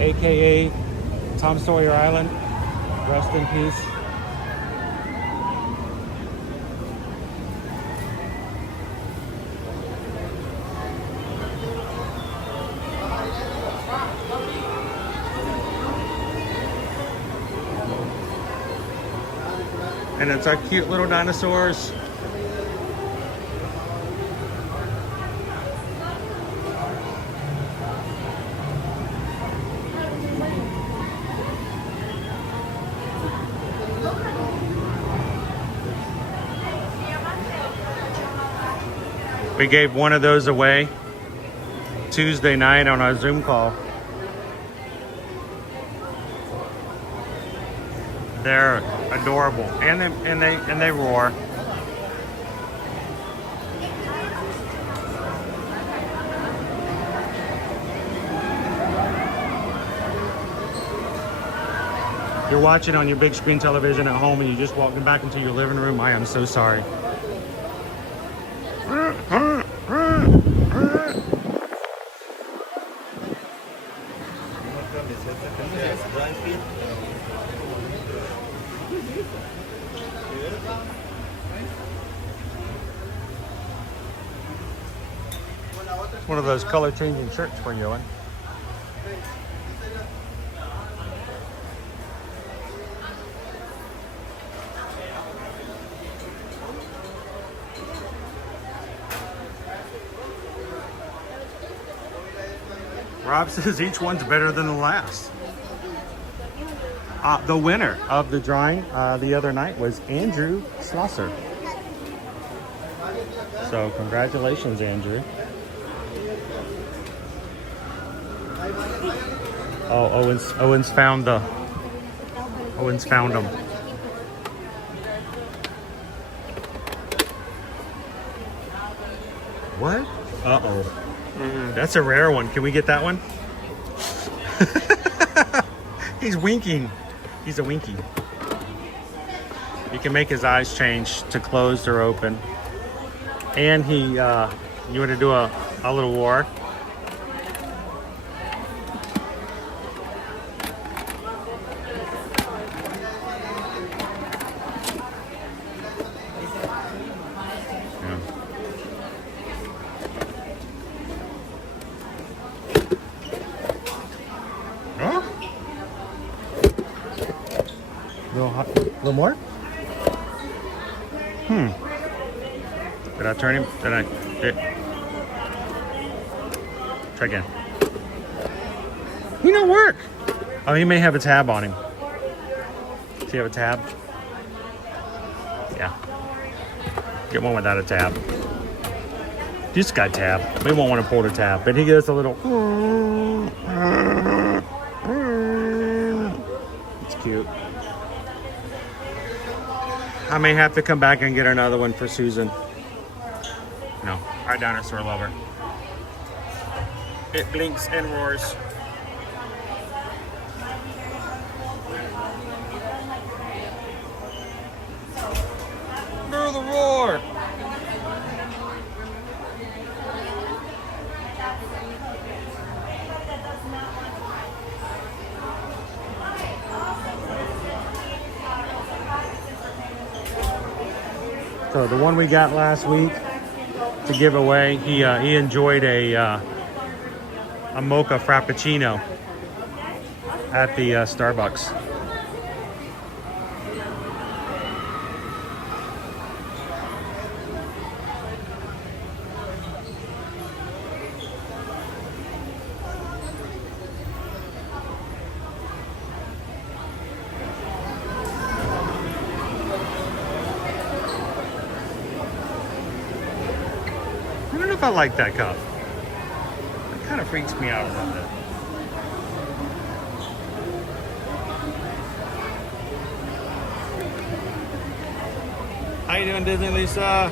aka Tom Sawyer Island. Rest in peace. And it's our cute little dinosaurs. We gave one of those away Tuesday night on our Zoom call. They're adorable, and they roar. You're watching on your big screen television at home and you just walked back into your living room. I am so sorry. One of those color changing shirts for you, Owen. Rob says each one's better than the last. The winner of the drawing the other night was Andrew Slosser. So congratulations, Andrew. Oh, Owen's found them. What? Uh-oh. That's a rare one. Can we get that one? He's winking. He's a winky. You can make his eyes change to closed or open. And he, you want to do a little war? A little more? Did I turn him? Try again. He don't work. Oh, he may have a tab on him. Does he have a tab? Yeah. Get one without a tab. Just got a tab. We won't want to pull the tab, but he gets a little. It's cute. I may have to come back and get another one for Susan. No, our dinosaur lover. It blinks and roars. Hear the roar! So the one we got last week to give away, he enjoyed a mocha frappuccino at the Starbucks. I don't know if I like that cup. It kind of freaks me out a little bit. How you doing, Disney Lisa?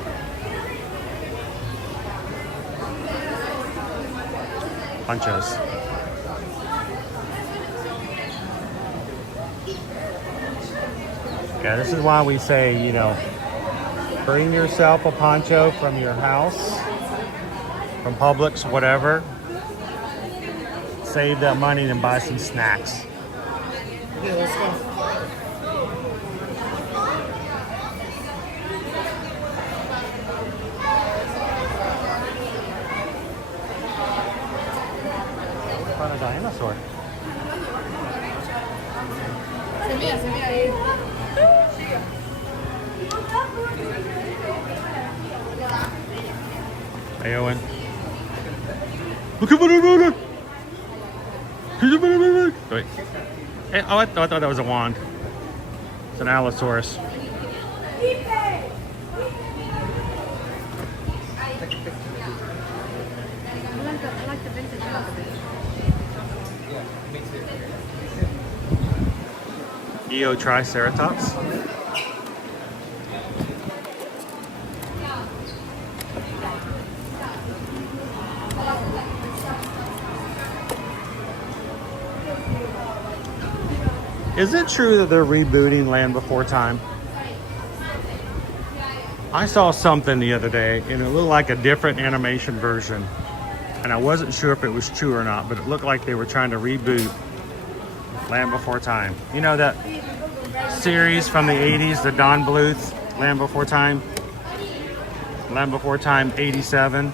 Ponchos. Okay, this is why we say, you know, bring yourself a poncho from your house, from Publix, whatever. Save that money and buy some snacks. Yeah, let's go. Find a dinosaur. Hey, Owen. Look at what Wait. Hey, oh, I thought that was a wand. It's an Allosaurus. I like the vintage outfit. EO Triceratops. Is it true that they're rebooting Land Before Time? I saw something the other day and it looked like a different animation version. And I wasn't sure if it was true or not, but it looked like they were trying to reboot Land Before Time. You know that series from the 80s, the Don Bluth, Land Before Time? Land Before Time 87.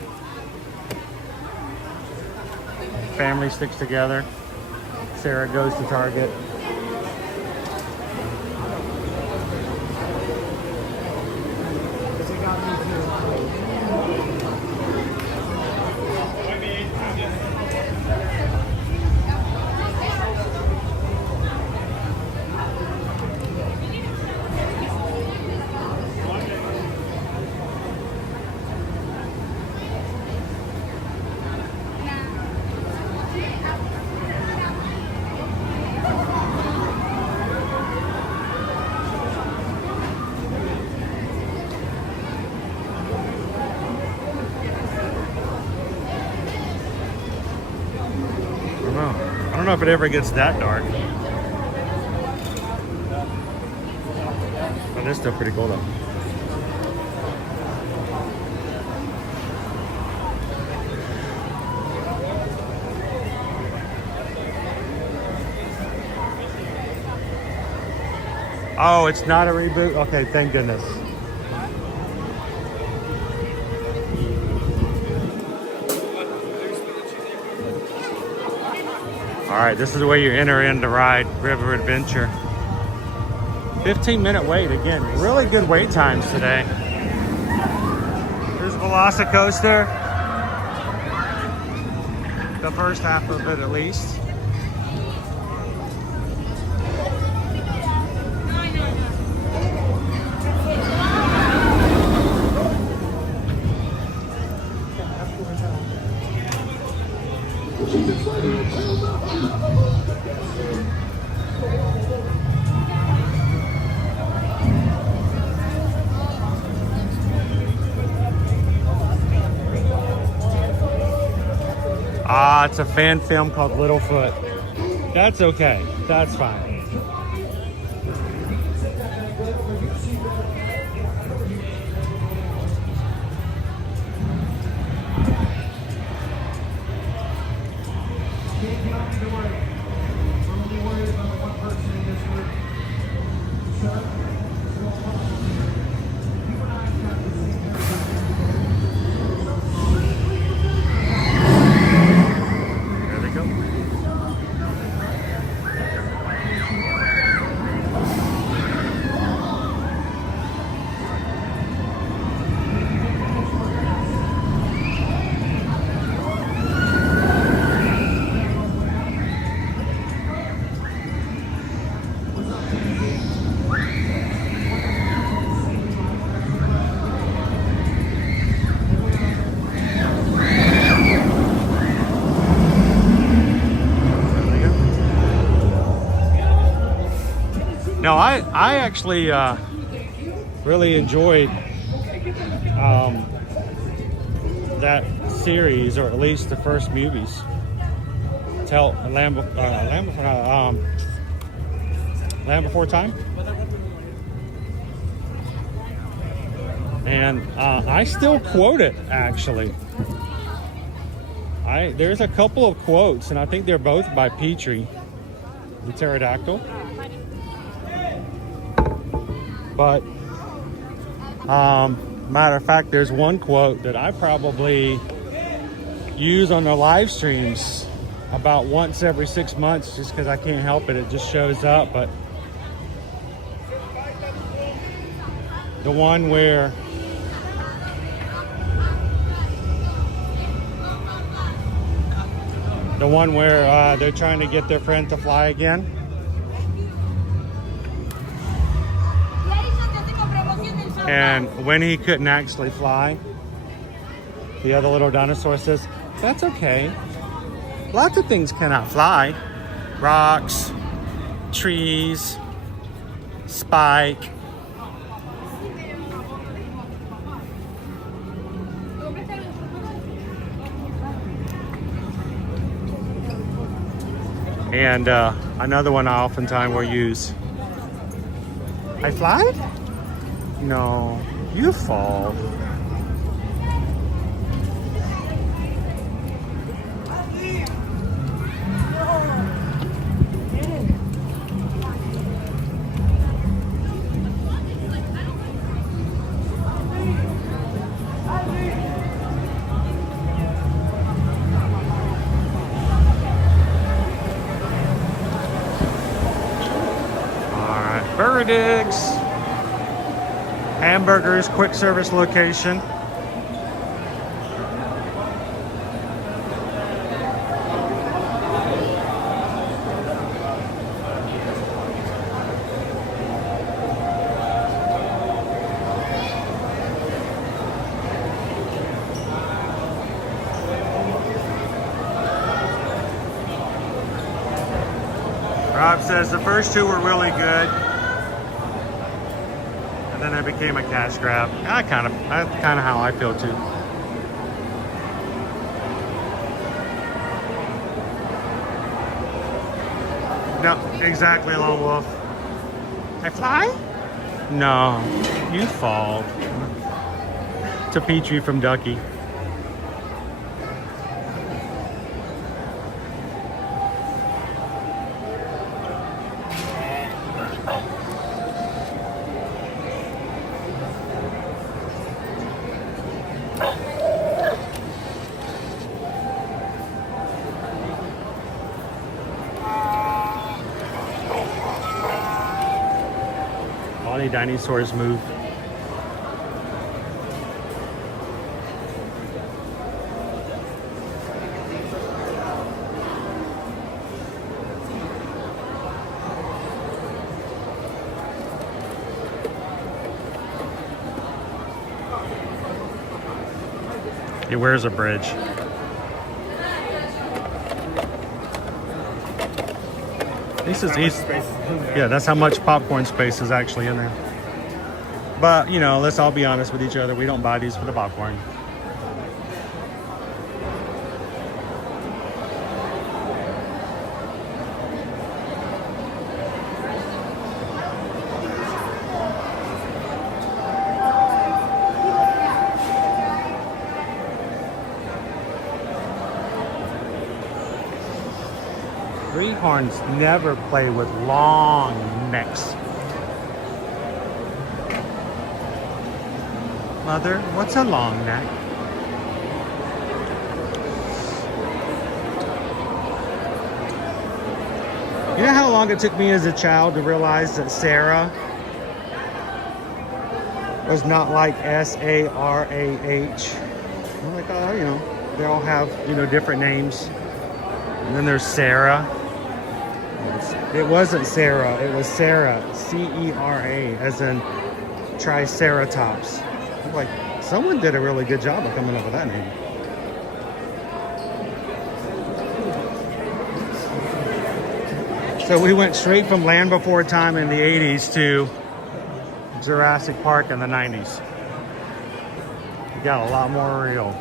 Family sticks together. Sarah goes to Target. I don't know if it ever gets that dark. But it's still pretty cool though. Oh, it's not a reboot? Okay, thank goodness. All right, this is the way you enter in to ride River Adventure. 15-minute wait again. Really good wait times today. Here's Velocicoaster. The first half of it at least. Ah, it's a fan film called Littlefoot. That's okay. That's fine. know, I actually really enjoyed that series, or at least the first movies. Land Before Time. And I still quote it, actually. There's a couple of quotes, and I think they're both by Petrie, the pterodactyl. But matter of fact, there's one quote that I probably use on the live streams about once every 6 months, just because I can't help it. It just shows up. But the one where they're trying to get their friend to fly again. And when he couldn't actually fly, the other little dinosaur says, "That's okay. Lots of things cannot fly. Rocks, trees, Spike." And another one I oftentimes will use. "I fly? No, you fall." Digs. Hamburgers, quick service location. Rob says the first two were really good. Then it became a cash grab. That's kind of how I feel too. No, exactly, Lone Wolf. "I fly? No, you fall." To Petrie from Ducky. Dinosaurs move. He wears a bridge. Yeah, that's how much popcorn space is actually in there. But, you know, let's all be honest with each other. We don't buy these for the popcorn. Greenhorns never play with long necks. Mother, what's a long neck? You know how long it took me as a child to realize that Sarah was not like Sarah? I'm like, oh, you know, they all have, you know, different names. And then there's Sarah. It wasn't Sarah, it was Sarah, C-E-R-A, as in Triceratops. Like, someone did a really good job of coming up with that name. So we went straight from Land Before Time in the 80s to Jurassic Park in the 90s. We got a lot more real.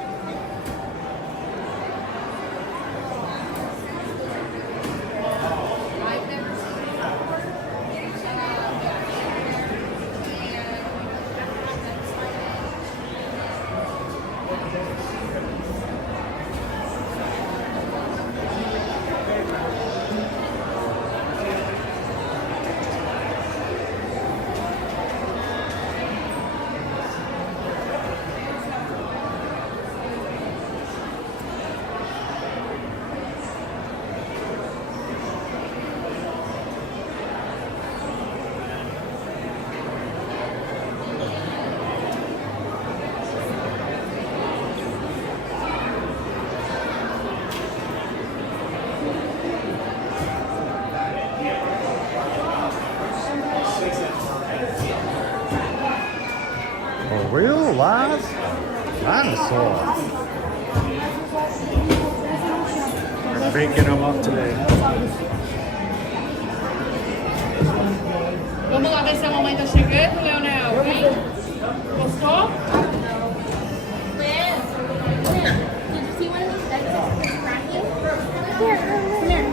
Real live dinosaur. They're baking them up today. Vamos lá ver se a mamãe tá chegando, Leonel. Vem. Gostou? Did you see one of those eggs that's cracking? Come here.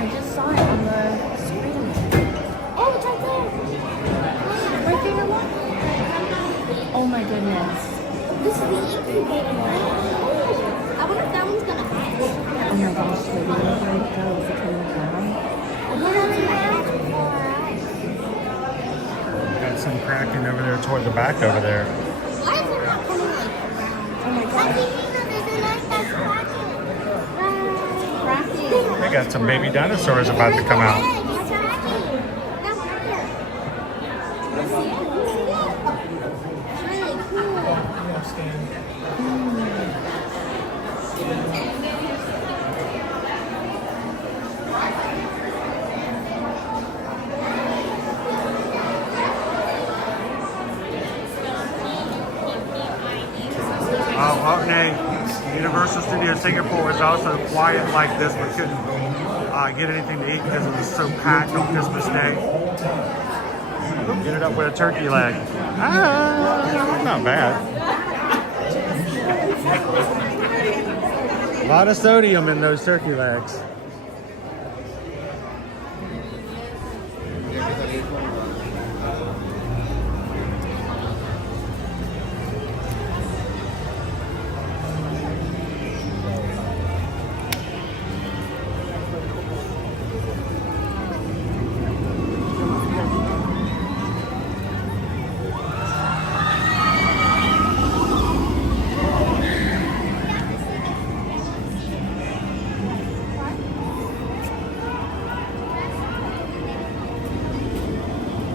I just saw it on the screen. Oh, it's right there. Right there, look. Oh my goodness. This is the incubator one. Oh, I wonder if that one's gonna hatch. Oh my gosh, baby, look how it goes. It's coming down. Got some cracking over there toward the back over there. Why is it not coming like around? Oh my gosh. I think there's an egg that's cracking. They got some baby dinosaurs about to come out. It's cracking. That one right there. Let's see it. It's really cool. Universal Studios Singapore is also quiet like this. We couldn't get anything to eat because it was so packed on Christmas Day. Ended up with a turkey leg. Not bad. A lot of sodium in those turkey legs.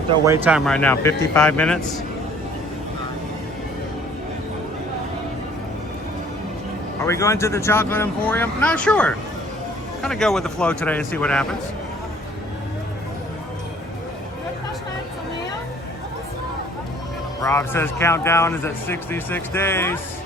So wait time right now, 55 minutes. Are we going to the Chocolate Emporium? Not sure. Kind of go with the flow today and see what happens. Rob says countdown is at 66 days.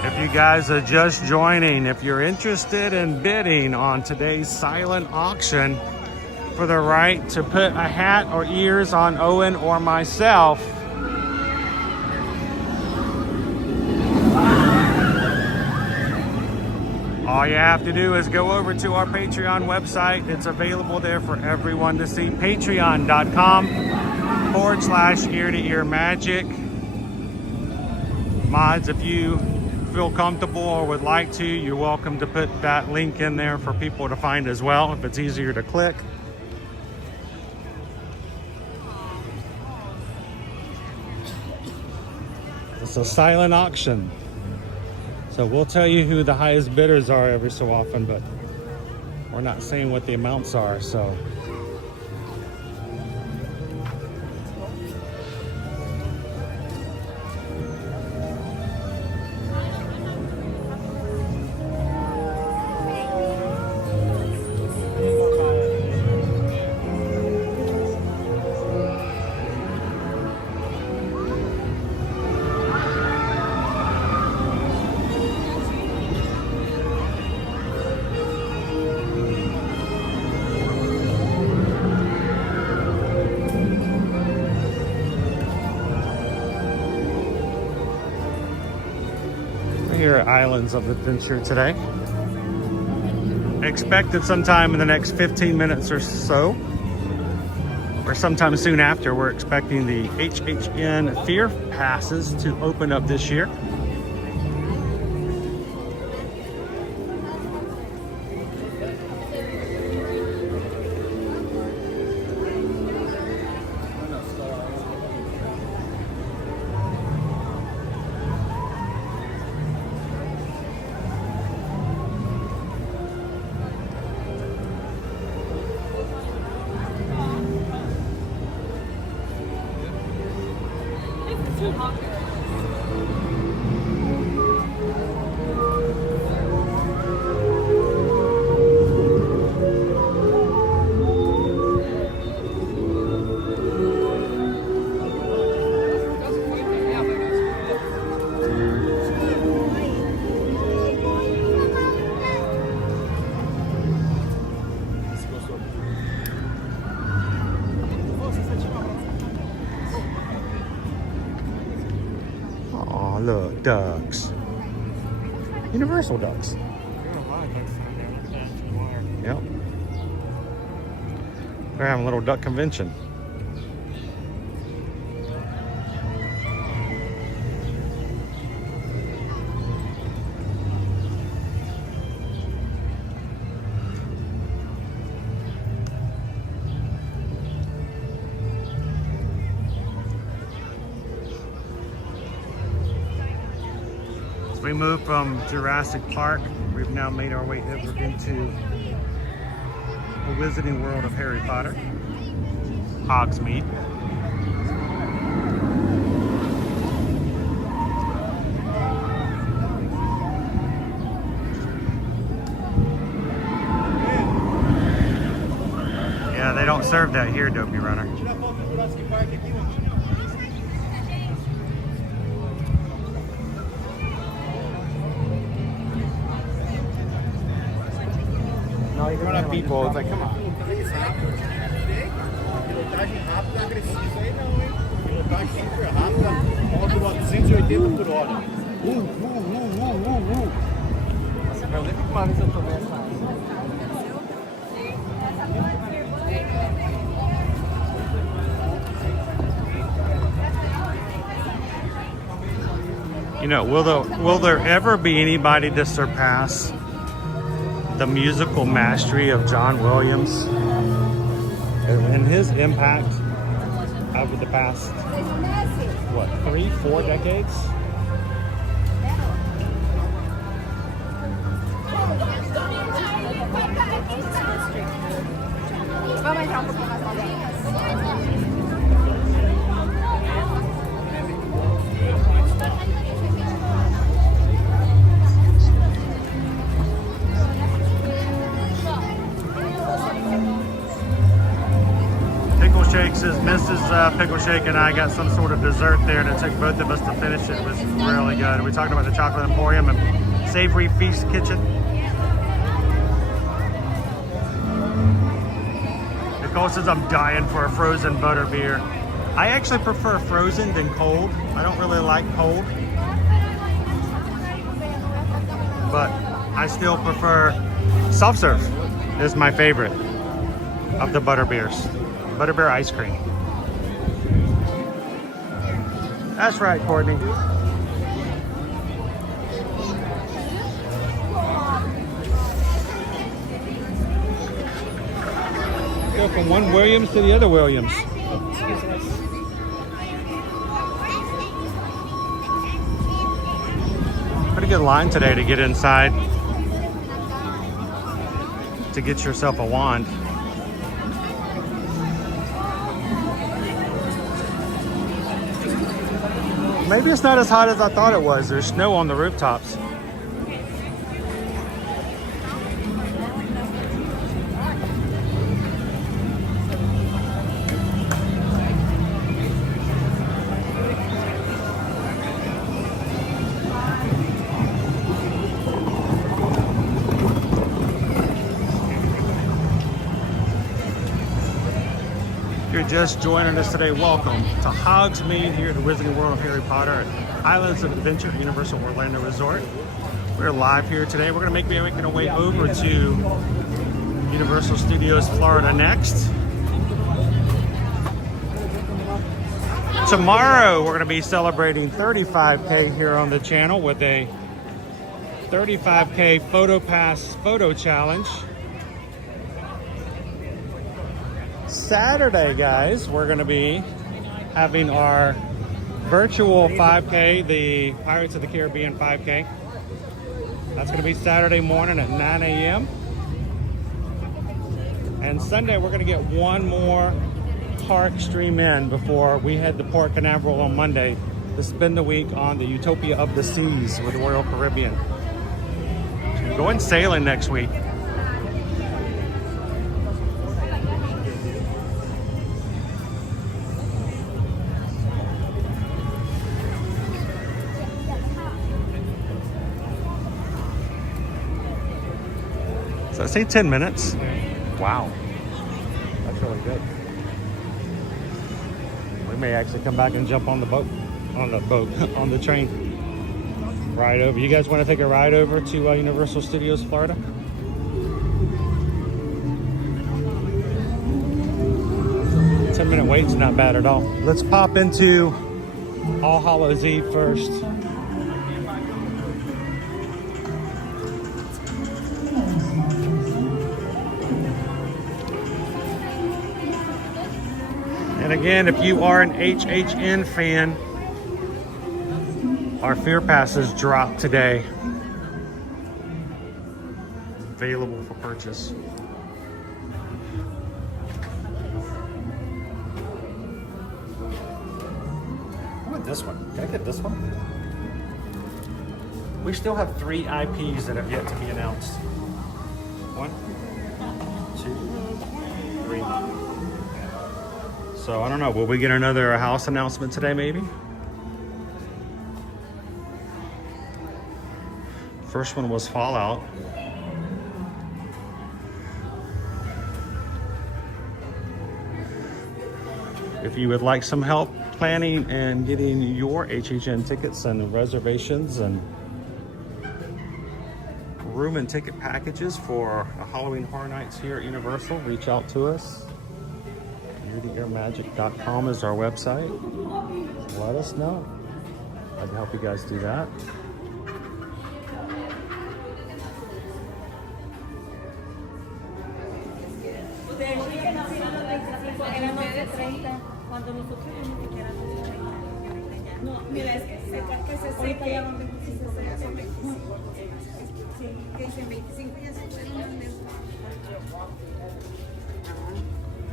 If you guys are just joining, if you're interested in bidding on today's silent auction for the right to put a hat or ears on Owen or myself, all you have to do is go over to our Patreon website. It's available there for everyone to see. Patreon.com/ear-to-ear magic. Mods, if you feel comfortable or would like to, you're welcome to put that link in there for people to find as well if it's easier to click. It's a silent auction, so we'll tell you who the highest bidders are every so often, but we're not saying what the amounts are. So here at Islands of Adventure today. Expected sometime in the next 15 minutes or so, or sometime soon after, we're expecting the HHN Fear Passes to open up this year. Oh, look, ducks. Universal ducks. Yep. They're having a little duck convention. We moved from Jurassic Park. We've now made our way over into the Wizarding World of Harry Potter. Hogsmeade. Yeah, they don't serve that here, Dopey Runner. Run up people, it's like, come on. You know, will there ever be anybody to surpass the musical mastery of John Williams and his impact over the past, what, 3-4 decades? Mrs. Pickle Shake and I got some sort of dessert there, and it took both of us to finish it. It was really good. We talked about the Chocolate Emporium and Savory Feast Kitchen. Nicole says I'm dying for a frozen butterbeer. I actually prefer frozen than cold. I don't really like cold, but I still prefer soft serve. Is my favorite of the butterbeers. Butterbeer ice cream. That's right, Courtney. Go from one Williams to the other Williams. Pretty good line today to get inside to get yourself a wand. Maybe it's not as hot as I thought it was. There's snow on the rooftops. you're just joining us today, welcome to Hogsmeade here at the Wizarding World of Harry Potter at Islands of Adventure at Universal Orlando Resort. We're live here today. We're going to be making our way over to Universal Studios Florida next. Tomorrow, we're going to be celebrating 35K here on the channel with a 35K Photo Pass Photo Challenge. Saturday, guys, we're going to be having our virtual 5K, the Pirates of the Caribbean 5K. That's going to be Saturday morning at 9 a.m. And Sunday, we're going to get one more park stream in before we head to Port Canaveral on Monday to spend the week on the Utopia of the Seas with Royal Caribbean. We're going sailing next week. So I say 10 minutes. Wow. That's really good. We may actually come back and jump on the boat, on the train. Ride over. You guys want to take a ride over to Universal Studios, Florida? A 10-minute wait's not bad at all. Let's pop into All Hallows Eve first. And again, if you are an HHN fan, our Fear Passes dropped today. Available for purchase. How about this one? Can I get this one? We still have 3 IPs that have yet to be announced. 1, 2, 3. So I don't know, will we get another house announcement today maybe? First one was Fallout. If you would like some help planning and getting your HHN tickets and reservations and room and ticket packages for Halloween Horror Nights here at Universal, reach out to us. BeautyAirMagic.com is our website. Let us know. I can help you guys do that.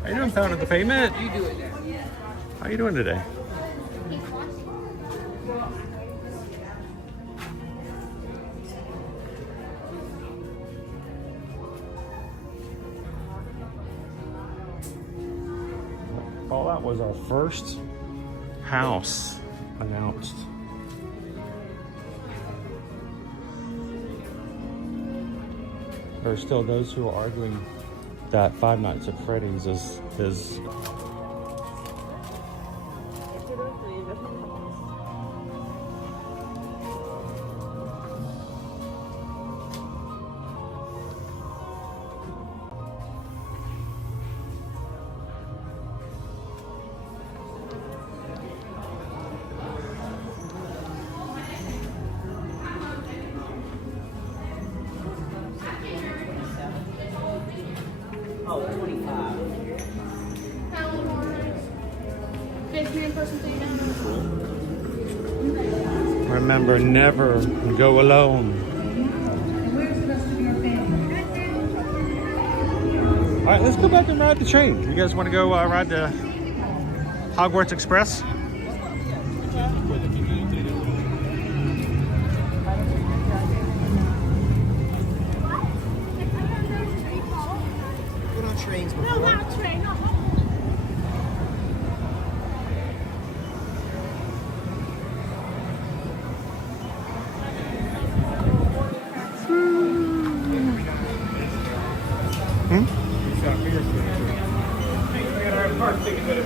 How you doing, Pound of the Pavement? You do it there. How you doing today? Fallout was our first house announced. There are still those who are arguing that Five Nights at Freddy's is Remember, never go alone. All right, let's go back and ride the train. You guys want to go ride the Hogwarts Express? Been on trains before. No, not a train. No. Park ticket,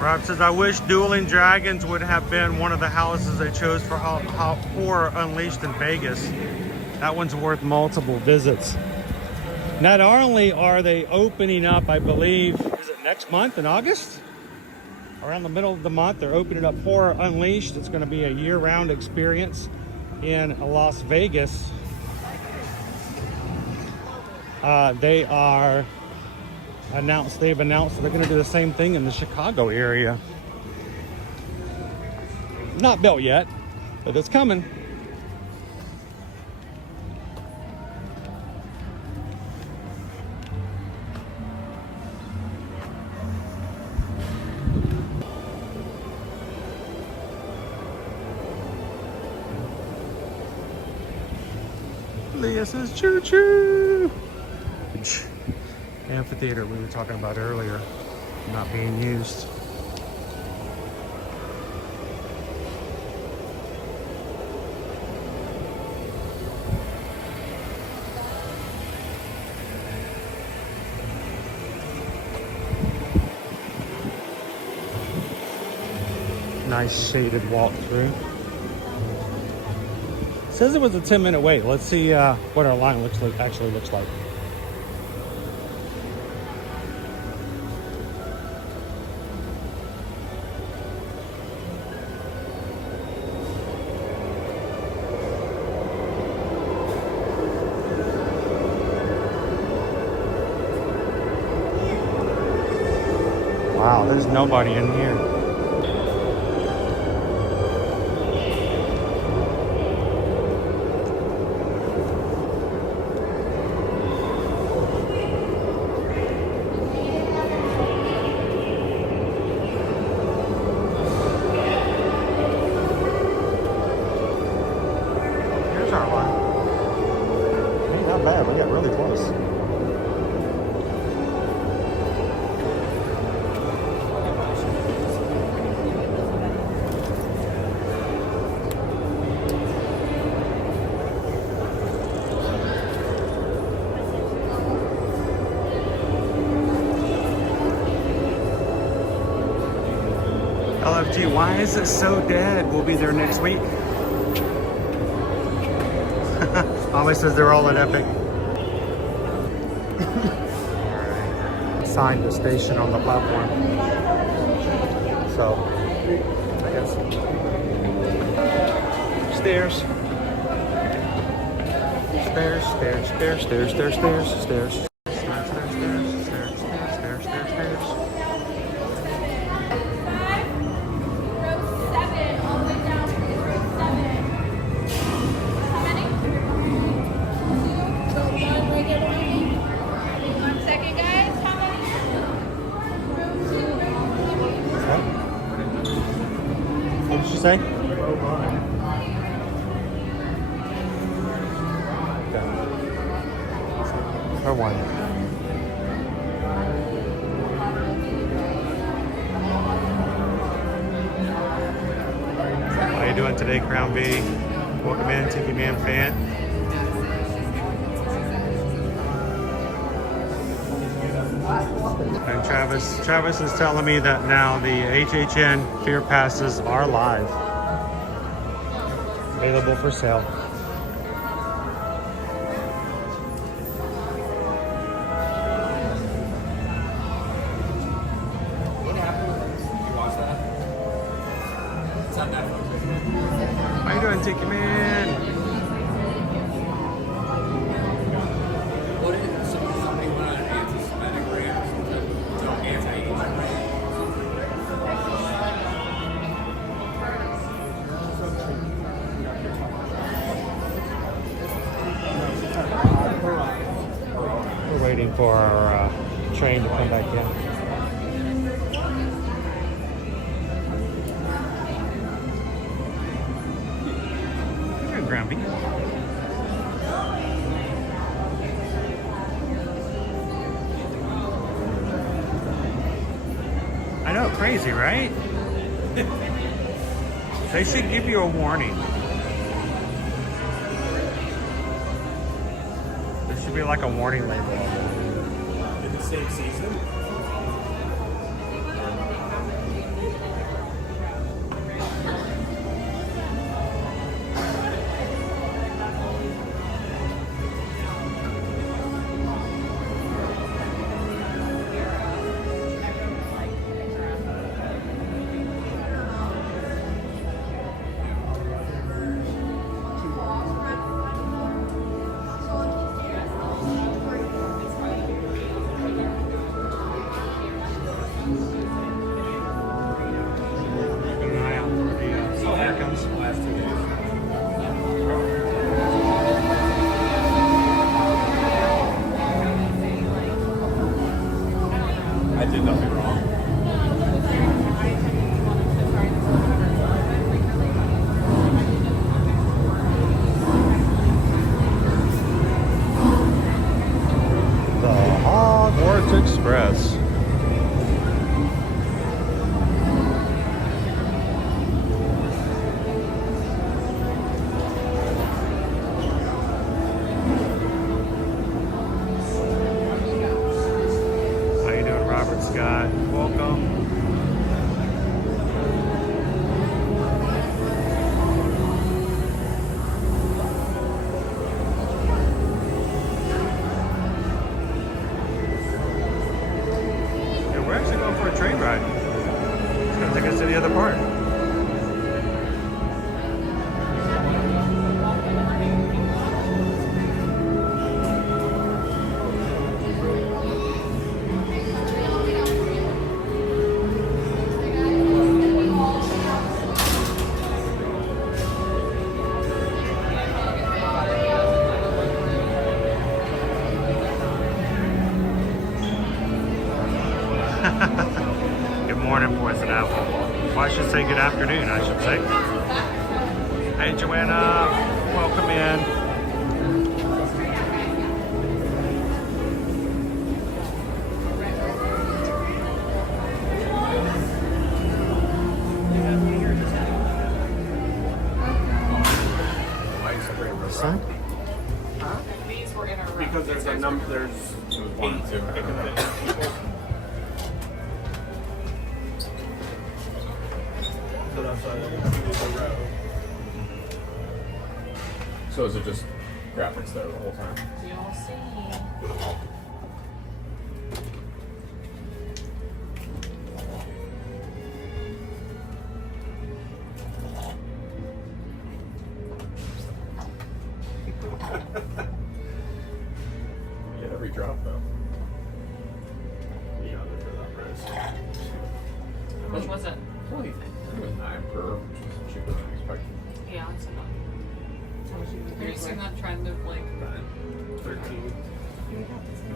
Rob says, I wish Dueling Dragons would have been one of the houses they chose for Horror Unleashed in Vegas. That one's worth multiple visits. Not only are they opening up, I believe, is it next month in August? Around the middle of the month, they're opening up Horror Unleashed. It's going to be a year-round experience in Las Vegas. They've announced they're going to do the same thing in the Chicago area. Not built yet, but it's coming. Leah says choo choo. Amphitheater we were talking about earlier, not being used. Nice shaded walkthrough. Says it was a 10-minute wait. Let's see what our line actually looks like. Wow, there's nobody in here. Here's our line. Ain't not bad, we got really close. LFG, why is it so dead? We'll be there next week. Always says they're all at Epic. Alright. Signed the station on the platform. So, I guess. Stairs. Stairs, stairs, stairs, stairs, stairs, stairs, stairs. What did she say? Or one. How you doing today, Crown V? Welcome in, Tiki Man fan. And Travis is telling me that now the HHN Fear Passes are live. Available for sale. How you doing, Tiki Man? We're waiting for our train to come back in. Grumpy. I know, crazy. crazy, right? They should give you a warning. There should be like a warning label. In the same season? I did nothing wrong. The Hogwarts Express. How you doing, Robert Scott? Welcome. Yeah, we're actually going for a train ride. It's going to take us to the other part. Good morning, Poison Apple. Well, I should say good afternoon, I should say. Hey, Joanna. Welcome in. Son? These were in a row. Because there's a number, there's 8 people. So that's why it's a row. So is it just graphics there the whole time? You'll see. Get every drop though. Yeah, they're that price. How much was it? Only 9 per, which is cheaper than expected. Yeah, it's enough. Have you seen that trend of like 13.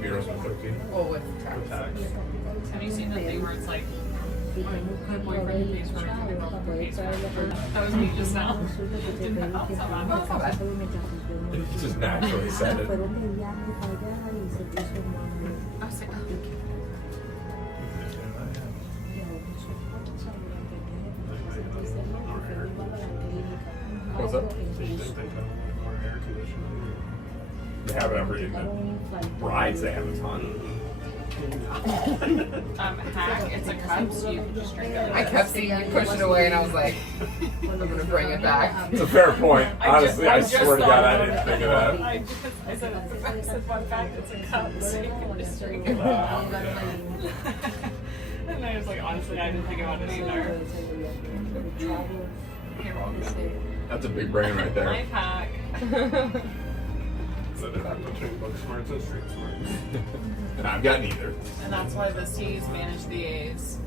Euros for 13. Oh, with tax. Have you seen the thing where it's like my boyfriend pays for it, my girlfriend pays for it? That was me just now. Didn't help somehow. It just naturally said it. I was like, oh. What's up? They have it every rides, they have a ton. Hack, it's a cup, so you can just drink it. I kept seeing you push it away, and I was like, I'm gonna bring it back. It's a fair point. Honestly, I swear to God, I didn't think of that. I said, fun fact, it's a cup, so you can just drink it. And I was like, honestly, I didn't think about it either. That's a big brain right there. Life hack. So they're not between book smarts and street smarts. And I've got neither. And that's why the C's manage the A's.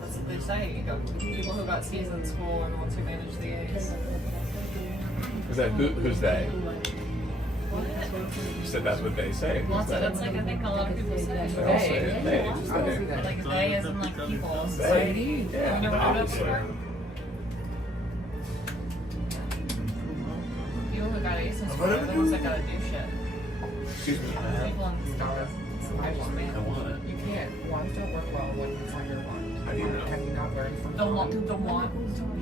That's what they say. You go, people who got C's in school are the ones who manage the A's. Is that who's they? What? You said that's what they say. That's like I think a lot of people say. They all say it. They, just they. Like they as in like people, society. Yeah, You never heard of obviously. before? People who got A's in school are the ones that gotta do shit. Excuse me. People in the stars. You can't. Ones don't work well when it's on your one. Have you not learned from The wand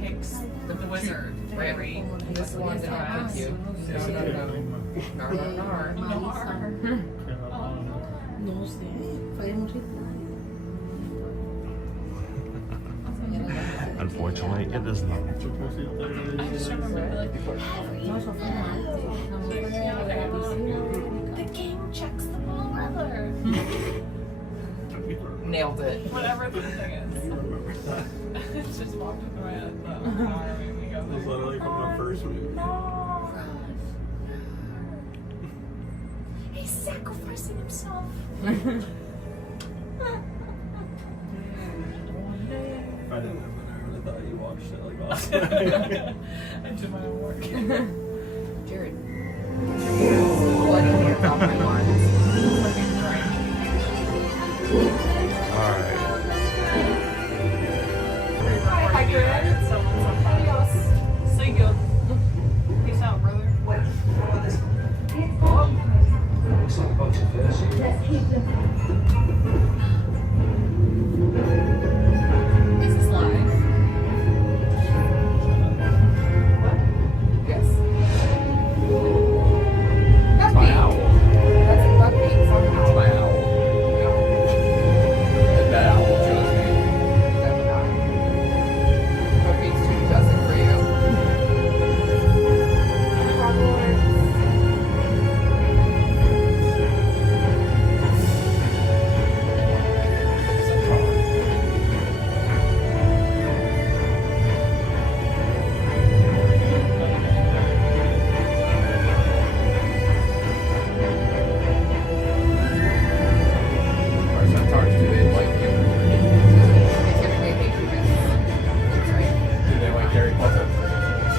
picks the wizard. Right. This one did not pick you. No. No sé, fue un ritual. Unfortunately, it is not. I just remember like No, eso fue antes. No, fue de la piscina. the king checks the ball. Nailed it. Whatever the thing is. It's just walked into my head. So however we go It was literally from the first movie. He's sacrificing himself. If I didn't know that, I would have thought you watched it like last night. I did my own work. Jared. Bloody hands off my wands. Alright. Hi, Jared. Adios. Say good. Peace out, brother. Looks like a bunch of verses. Let's keep them. Is this live? Yes. That's my owl. That's a buckbeat somehow. That's my owl. And that owl chose me. Definitely not. Buckbeat's too majestic for you. Our centaurs, do they like you? They typically make humans. That's right. Do they like Harry Potter?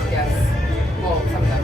Yes. Well, some of them.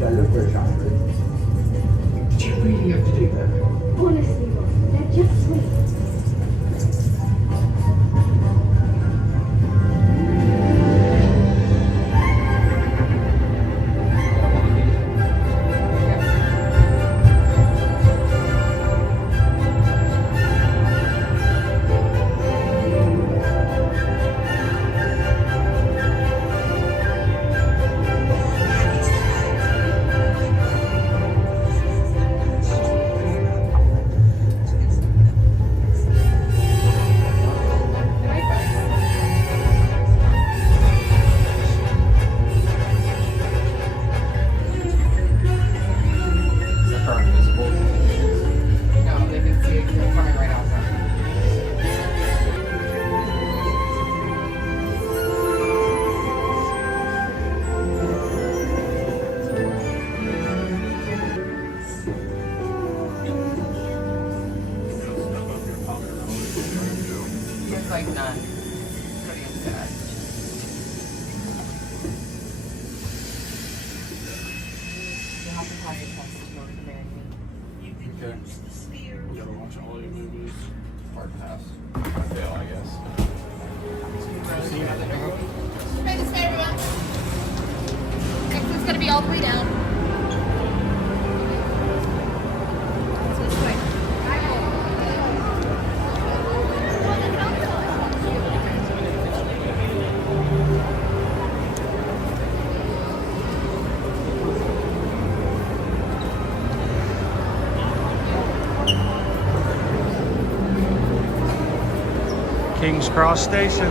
That looked very chocolate. Do you really have to do that? Honestly, boss, they're just sweet. Is the car invisible? No, they can see it coming right out there. It's like none. Pretty upset. You'll have to have your test to go to the marry me. Okay. You gotta watch all your movies. Hard pass. I fail, I guess. Try this way, everyone. Next one's gonna be all the way down. So this way. King's Cross Station.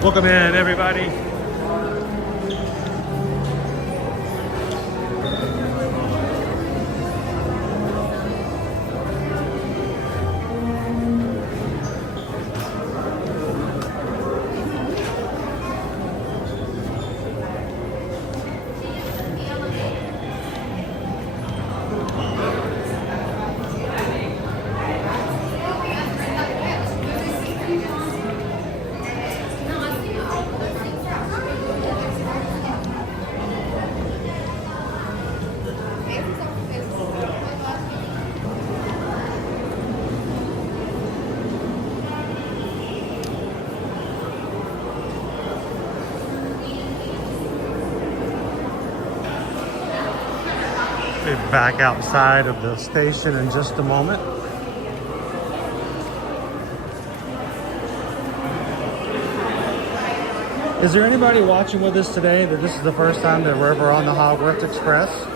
Welcome in, everybody. Be back outside of the station in just a moment. Is there anybody watching with us today that this is the first time that we're ever on the Hogwarts Express?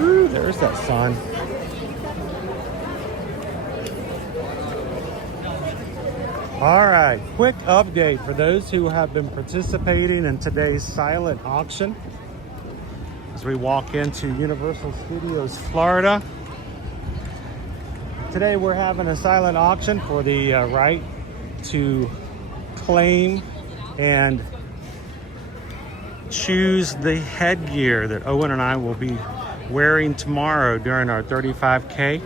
Ooh, there's that sun. All right, quick update for those who have been participating in today's silent auction. As we walk into Universal Studios Florida. Today we're having a silent auction for the right to claim and choose the headgear that Owen and I will be wearing tomorrow during our 35K.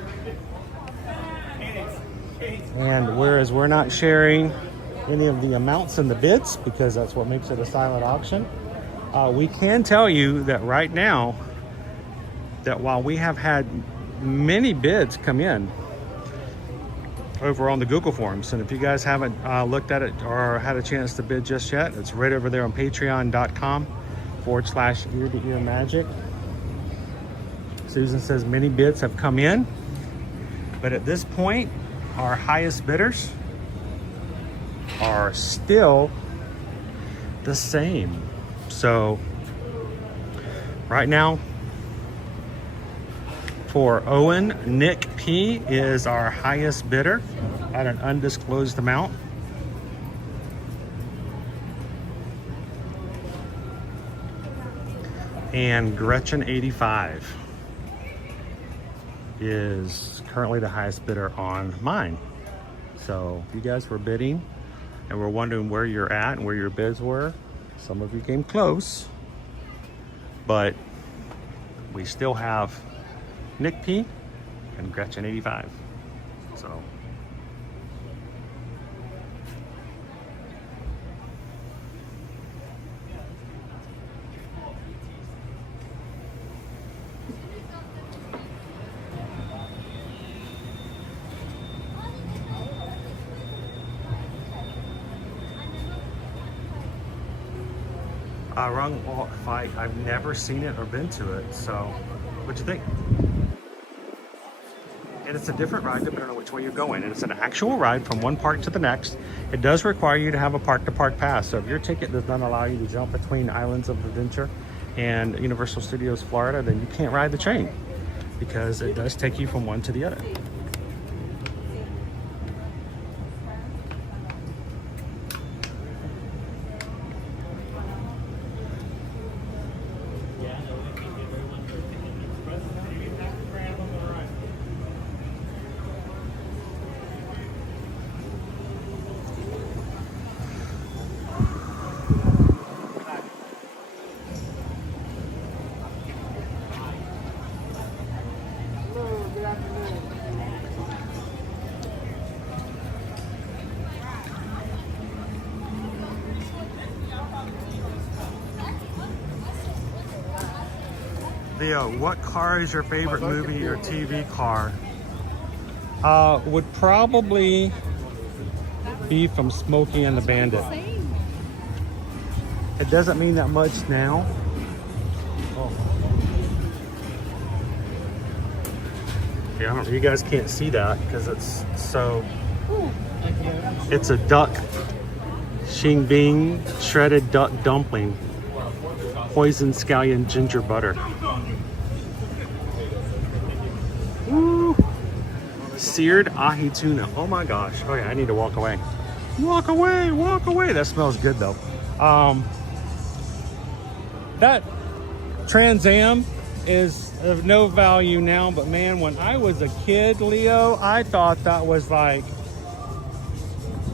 And whereas we're not sharing any of the amounts in the bids because that's what makes it a silent auction, we can tell you that right now that while we have had many bids come in over on the Google Forms, and if you guys haven't looked at it or had a chance to bid just yet, it's right over there on patreon.com/ear-to-ear magic. Susan says many bids have come in, but at this point, our highest bidders are still the same. So right now, for Owen, Nick P is our highest bidder at an undisclosed amount. And Gretchen 85 is currently the highest bidder on mine. So if you guys were bidding and were wondering where you're at and where your bids were, some of you came close, but we still have Nick P and Gretchen 85. So Rung Walk Fight, I've never seen it or been to it, so what'd you think? And it's a different ride depending on which way you're going, and it's an actual ride from one park to the next. It does require you to have a park-to-park pass, so if your ticket does not allow you to jump between Islands of Adventure and Universal Studios Florida, then you can't ride the train because it does take you from one to the other. Leo, what car is your favorite movie or TV car? Would probably be from Smokey and the Bandit. It doesn't mean that much now. Oh. Yeah, I don't know. You guys can't see that because it's so. It's a duck. Shing Bing shredded duck dumpling. Poison scallion ginger butter. Woo. Seared ahi tuna. Oh my gosh. Oh yeah, I need to walk away. Walk away, walk away. That smells good though. That Trans Am is of no value now, but man, when I was a kid, Leo, I thought that was like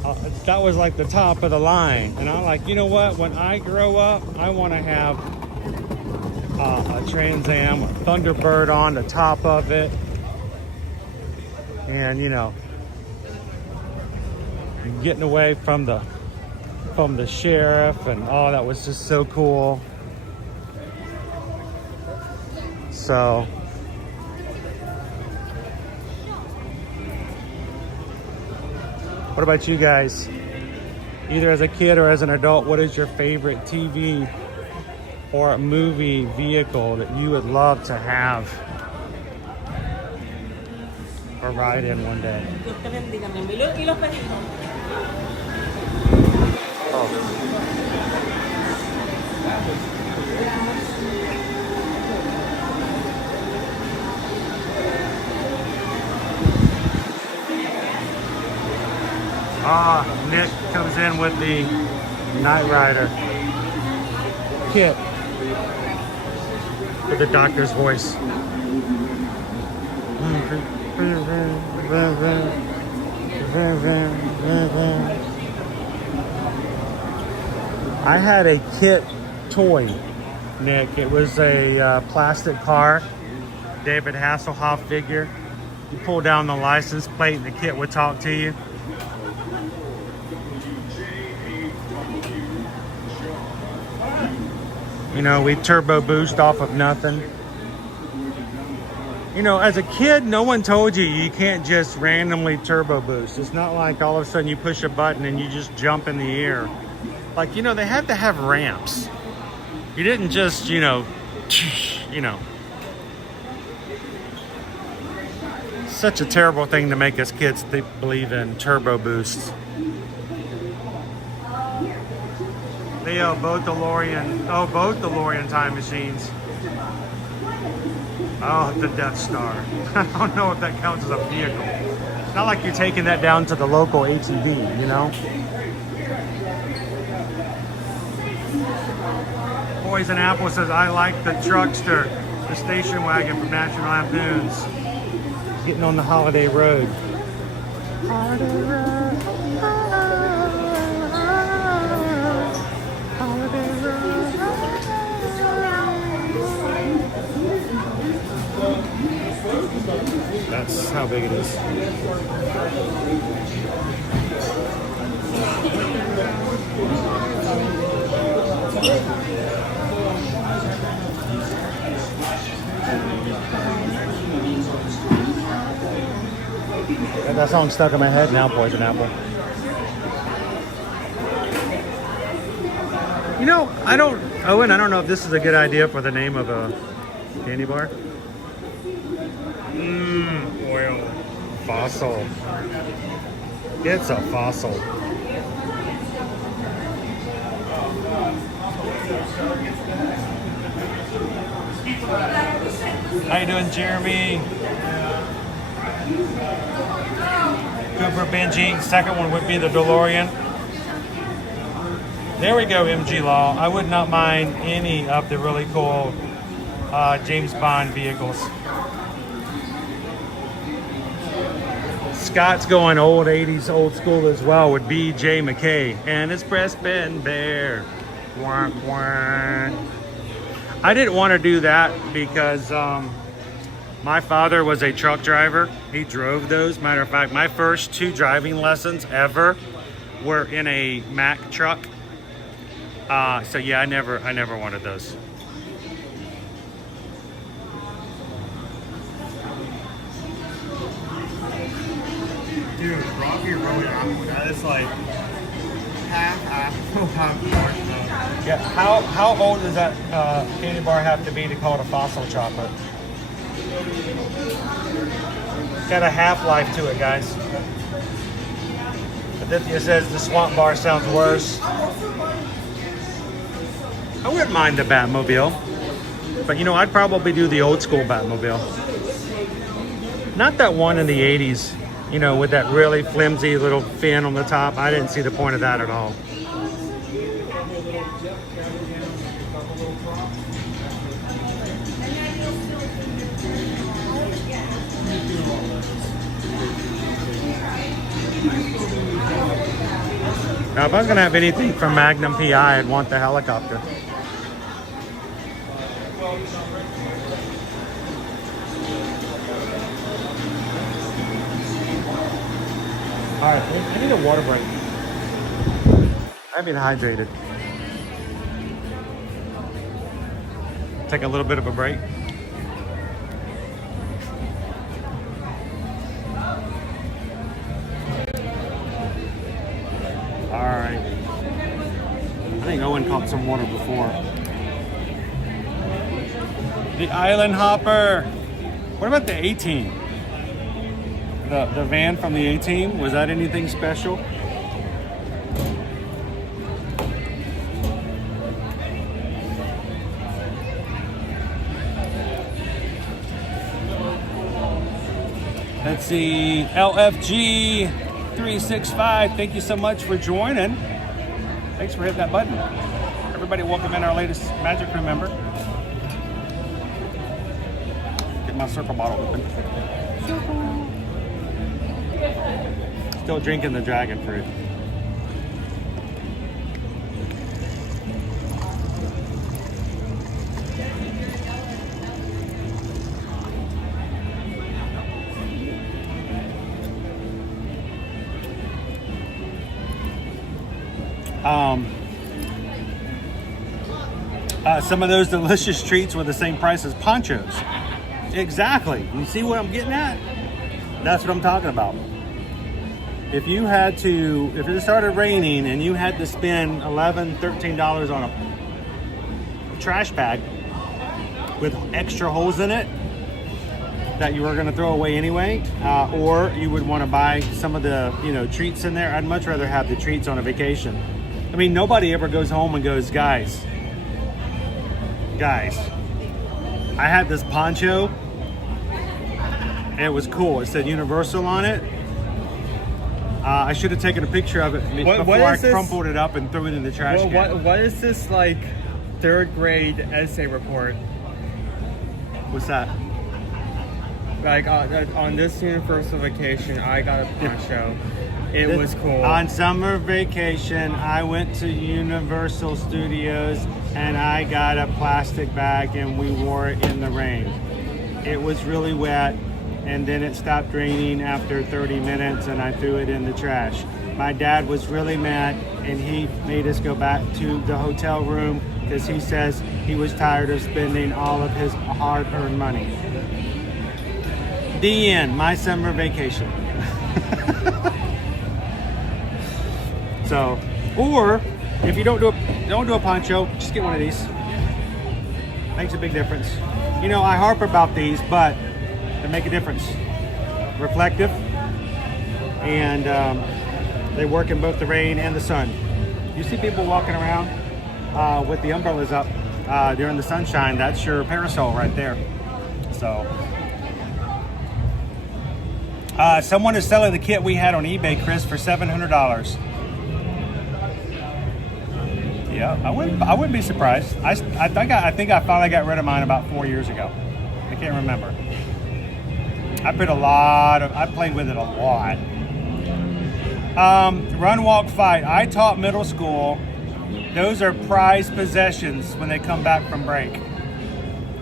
the top of the line. And I'm like, you know what? When I grow up, I want to have a Trans Am, a Thunderbird on the top of it, and you know, getting away from the sheriff, and oh, that was just so cool. So what about you guys? Either as a kid or as an adult, what is your favorite TV or movie vehicle that you would love to have or ride in one day? Nick comes in with the Knight Rider kit with the doctor's voice. I had a kit toy, Nick. It was a plastic car, David Hasselhoff figure. You pull down the license plate and the kit would talk to you. You know, we turbo boost off of nothing. You know, as a kid, no one told you you can't just randomly turbo boost. It's not like all of a sudden you push a button and you just jump in the air. Like, you know, they had to have ramps. You didn't just, you know. Such a terrible thing to make us kids believe in turbo boosts. Leo, both DeLorean time machines. Oh, the Death Star. I don't know if that counts as a vehicle. It's not like you're taking that down to the local ATV, you know? Poison Apple says, I like the truckster, the station wagon from National Lampoons. Getting on the holiday road. Holiday road. That's how big it is. Got that song stuck in my head now, Poison Apple. You know, Owen, I don't know if this is a good idea for the name of a candy bar. Oil. Fossil. It's a fossil. How you doing, Jeremy? Cooper, Benji. Second one would be the DeLorean. There we go, MG Law. I would not mind any of the really cool James Bond vehicles. Scott's going old 80s, old school as well with B.J. McKay and his breastband bear. Wah, wah. I didn't want to do that because my father was a truck driver. He drove those. Matter of fact, my first 2 driving lessons ever were in a Mack truck. So yeah, I never wanted those. Dude, Rocky Road apple, that is like half apple, half marshmallow. Yeah, how old does that candy bar have to be to call it a fossil chocolate? Got a half-life to it, guys. Aditya says the swamp bar sounds worse. I wouldn't mind the Batmobile, but you know, I'd probably do the old school Batmobile. Not that one in the 80s, you know, with that really flimsy little fin on the top. I didn't see the point of that at all. Now, if I was going to have anything from Magnum PI, I'd want the helicopter. All right, I need a water break. I've been hydrated. Take a little bit of a break. All right. I think Owen caught some water before. The Island Hopper. What about the 18? The van from the 18, was that anything special? Let's see, LFG 365, thank you so much for joining. Thanks for hitting that button. Everybody welcome in our latest Magic Crew member. Get my circle bottle open. Still drinking the dragon fruit. Some of those delicious treats were the same price as ponchos. Exactly. You see what I'm getting at? That's what I'm talking about. If you had to, if it started raining and you had to spend $11, $13 on a trash bag with extra holes in it that you were going to throw away anyway, or you would want to buy some of the, you know, treats in there, I'd much rather have the treats on a vacation. I mean, nobody ever goes home and goes, guys, I had this poncho. It was cool. It said Universal on it. I should have taken a picture of it before I crumpled it up and threw it in the trash can. What is this, like, third grade essay report? What's that? Like, on this Universal vacation, I got a poncho. It was cool. On summer vacation, I went to Universal Studios and I got a plastic bag and we wore it in the rain. It was really wet and then it stopped raining after 30 minutes and I threw it in the trash. My dad was really mad and he made us go back to the hotel room because he says he was tired of spending all of his hard-earned money. The end, my summer vacation. So, or if you don't do a poncho, just get one of these. Makes a big difference. You know, I harp about these, but they make a difference. Reflective, and they work in both the rain and the sun. You see people walking around with the umbrellas up during the sunshine. That's your parasol right there. So, someone is selling the kit we had on eBay, Chris, for $700. Yeah, I wouldn't be surprised. I think I finally got rid of mine about 4 years ago. I can't remember. I played with it a lot. Run, walk, fight. I taught middle school. Those are prized possessions when they come back from break.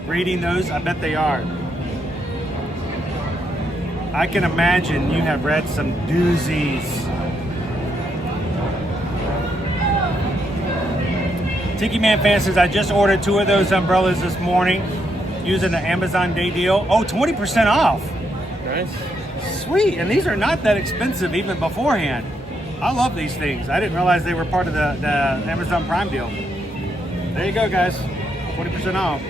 Reading those, I bet they are. I can imagine you have read some doozies. Tiki Man Fan says, I just ordered 2 of those umbrellas this morning using the Amazon Day deal. Oh, 20% off. Nice. sweet. And these are not that expensive even beforehand. I love these things. I didn't realize they were part of the Amazon Prime deal. There you go, guys. 20% off.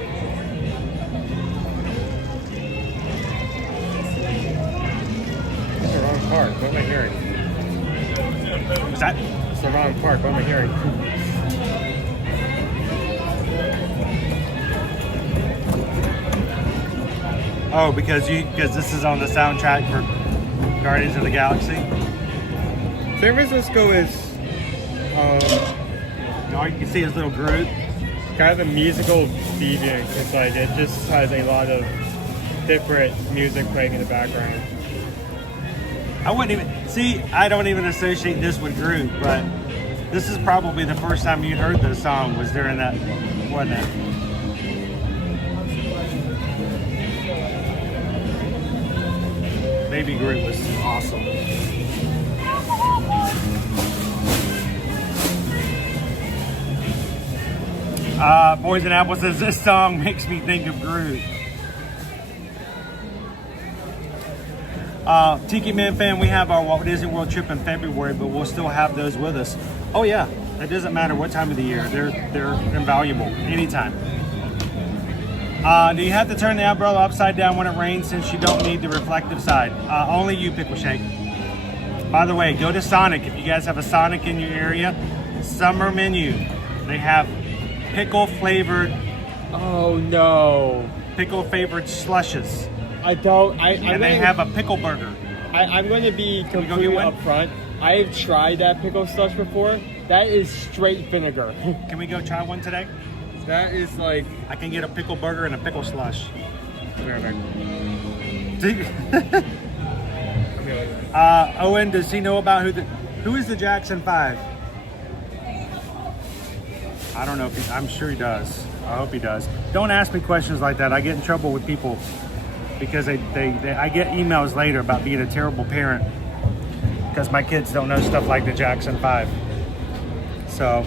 It's the wrong part. What am I hearing? What's that? It's the wrong part. What am I hearing? Oh, because this is on the soundtrack for Guardians of the Galaxy. San Francisco is, you can see his little Groot. Kind of a musical deviant. It's like it just has a lot of different music playing in the background. I wouldn't even see. I don't even associate this with Groot, but this is probably the first time you heard this song was during that, wasn't it? Baby Groot was awesome. Poison Apple says this song makes me think of Groot. Tiki Man fan, we have our Walt Disney World trip in February, but we'll still have those with us. Oh yeah, it doesn't matter what time of the year. They're invaluable anytime. Do you have to turn the umbrella upside down when it rains since you don't need the reflective side? Only you, Pickle Shake. By the way, go to Sonic. If you guys have a Sonic in your area, summer menu. They have pickle flavored. Oh no. Pickle flavored slushes. They have a pickle burger. I'm going to be completely upfront. I've tried that pickle slush before. That is straight vinegar. Can we go try one today? That is like... I can get a pickle burger and a pickle slush. Owen, does he know about who is the Jackson 5? I don't know if I'm sure he does. I hope he does. Don't ask me questions like that. I get in trouble with people because I get emails later about being a terrible parent because my kids don't know stuff like the Jackson 5. So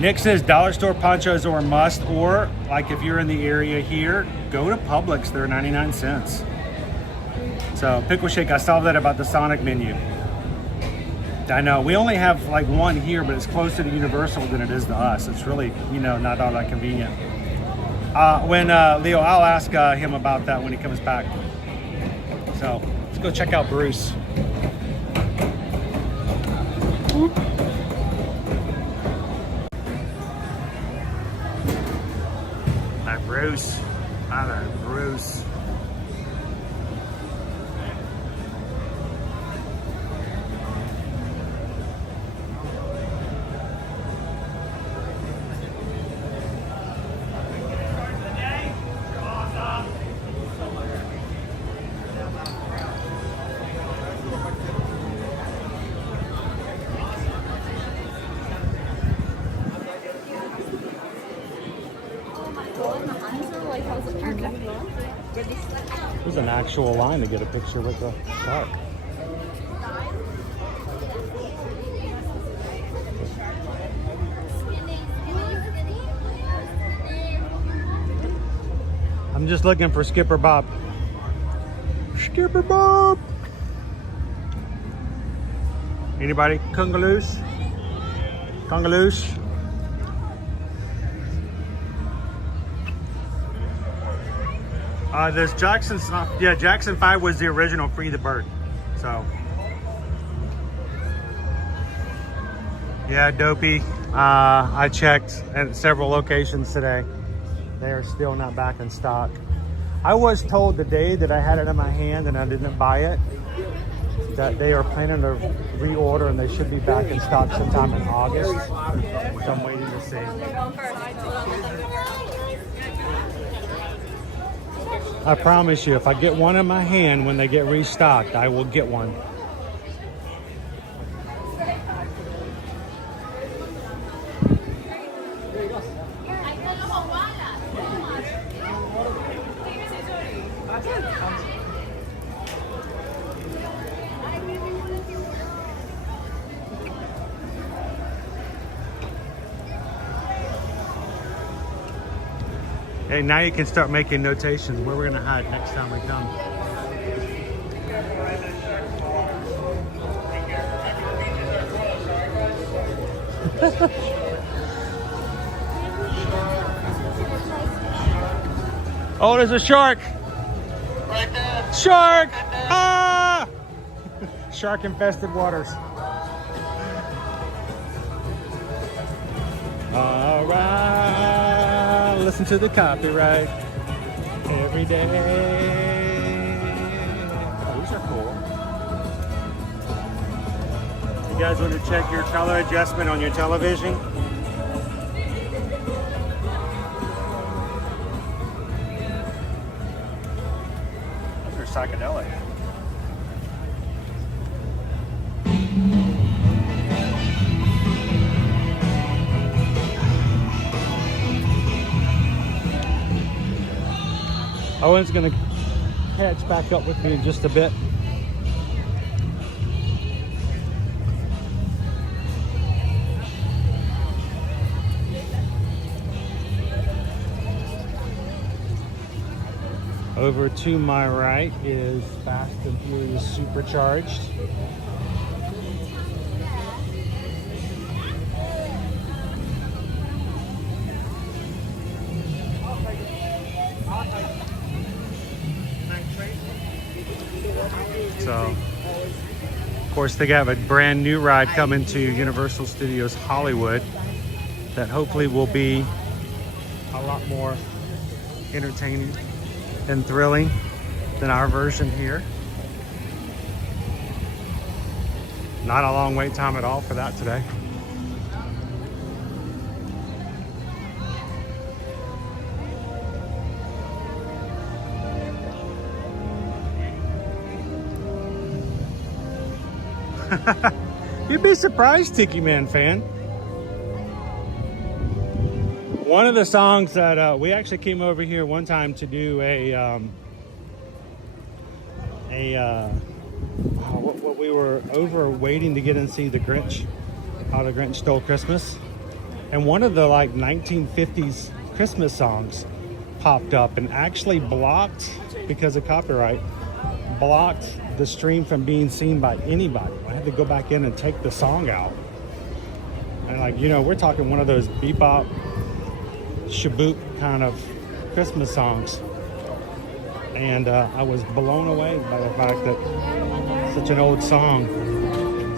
Nick says dollar store ponchos are a must, or like if you're in the area here, go to Publix. They're 99 cents. So Pickle Shake, I saw that about the Sonic menu. I know we only have like one here, but it's closer to Universal than it is to us. It's really, not all that convenient. When Leo, I'll ask him about that when he comes back. So let's go check out Bruce. Hi, Bruce. Hi there, Bruce. There's an actual line to get a picture with the shark. I'm just looking for Skipper Bob. Skipper Bob! Anybody? Congaloose? Congaloose? There's Jackson 5 was the original Free the Bird. So, yeah, Dopey. I checked at several locations today. They are still not back in stock. I was told the day that I had it in my hand and I didn't buy it, that they are planning to reorder and they should be back in stock sometime in August. So I'm waiting to see. I promise you, if I get one in my hand when they get restocked, I will get one. Hey, now you can start making notations where we're gonna hide next time we come. Oh, there's a shark. Right there. Shark! Ah! Shark infested waters. All right, listen to the copyright every day. Oh, these are cool. You guys want to check your color adjustment on your television? Those are psychedelic. Owen's gonna catch back up with me in just a bit. Over to my right is Fast and Furious Supercharged. So, of course, they have a brand new ride coming to Universal Studios Hollywood that hopefully will be a lot more entertaining and thrilling than our version here. Not a long wait time at all for that today. You'd be surprised, Tiki Man fan. One of the songs that we actually came over here one time to do what we were over waiting to get and see the Grinch, How the Grinch Stole Christmas, and one of the like 1950s Christmas songs popped up and actually blocked, because of copyright, blocked the stream from being seen by anybody. I had to go back in and take the song out. And like, you know, we're talking one of those bebop, shaboop kind of Christmas songs. And I was blown away by the fact that such an old song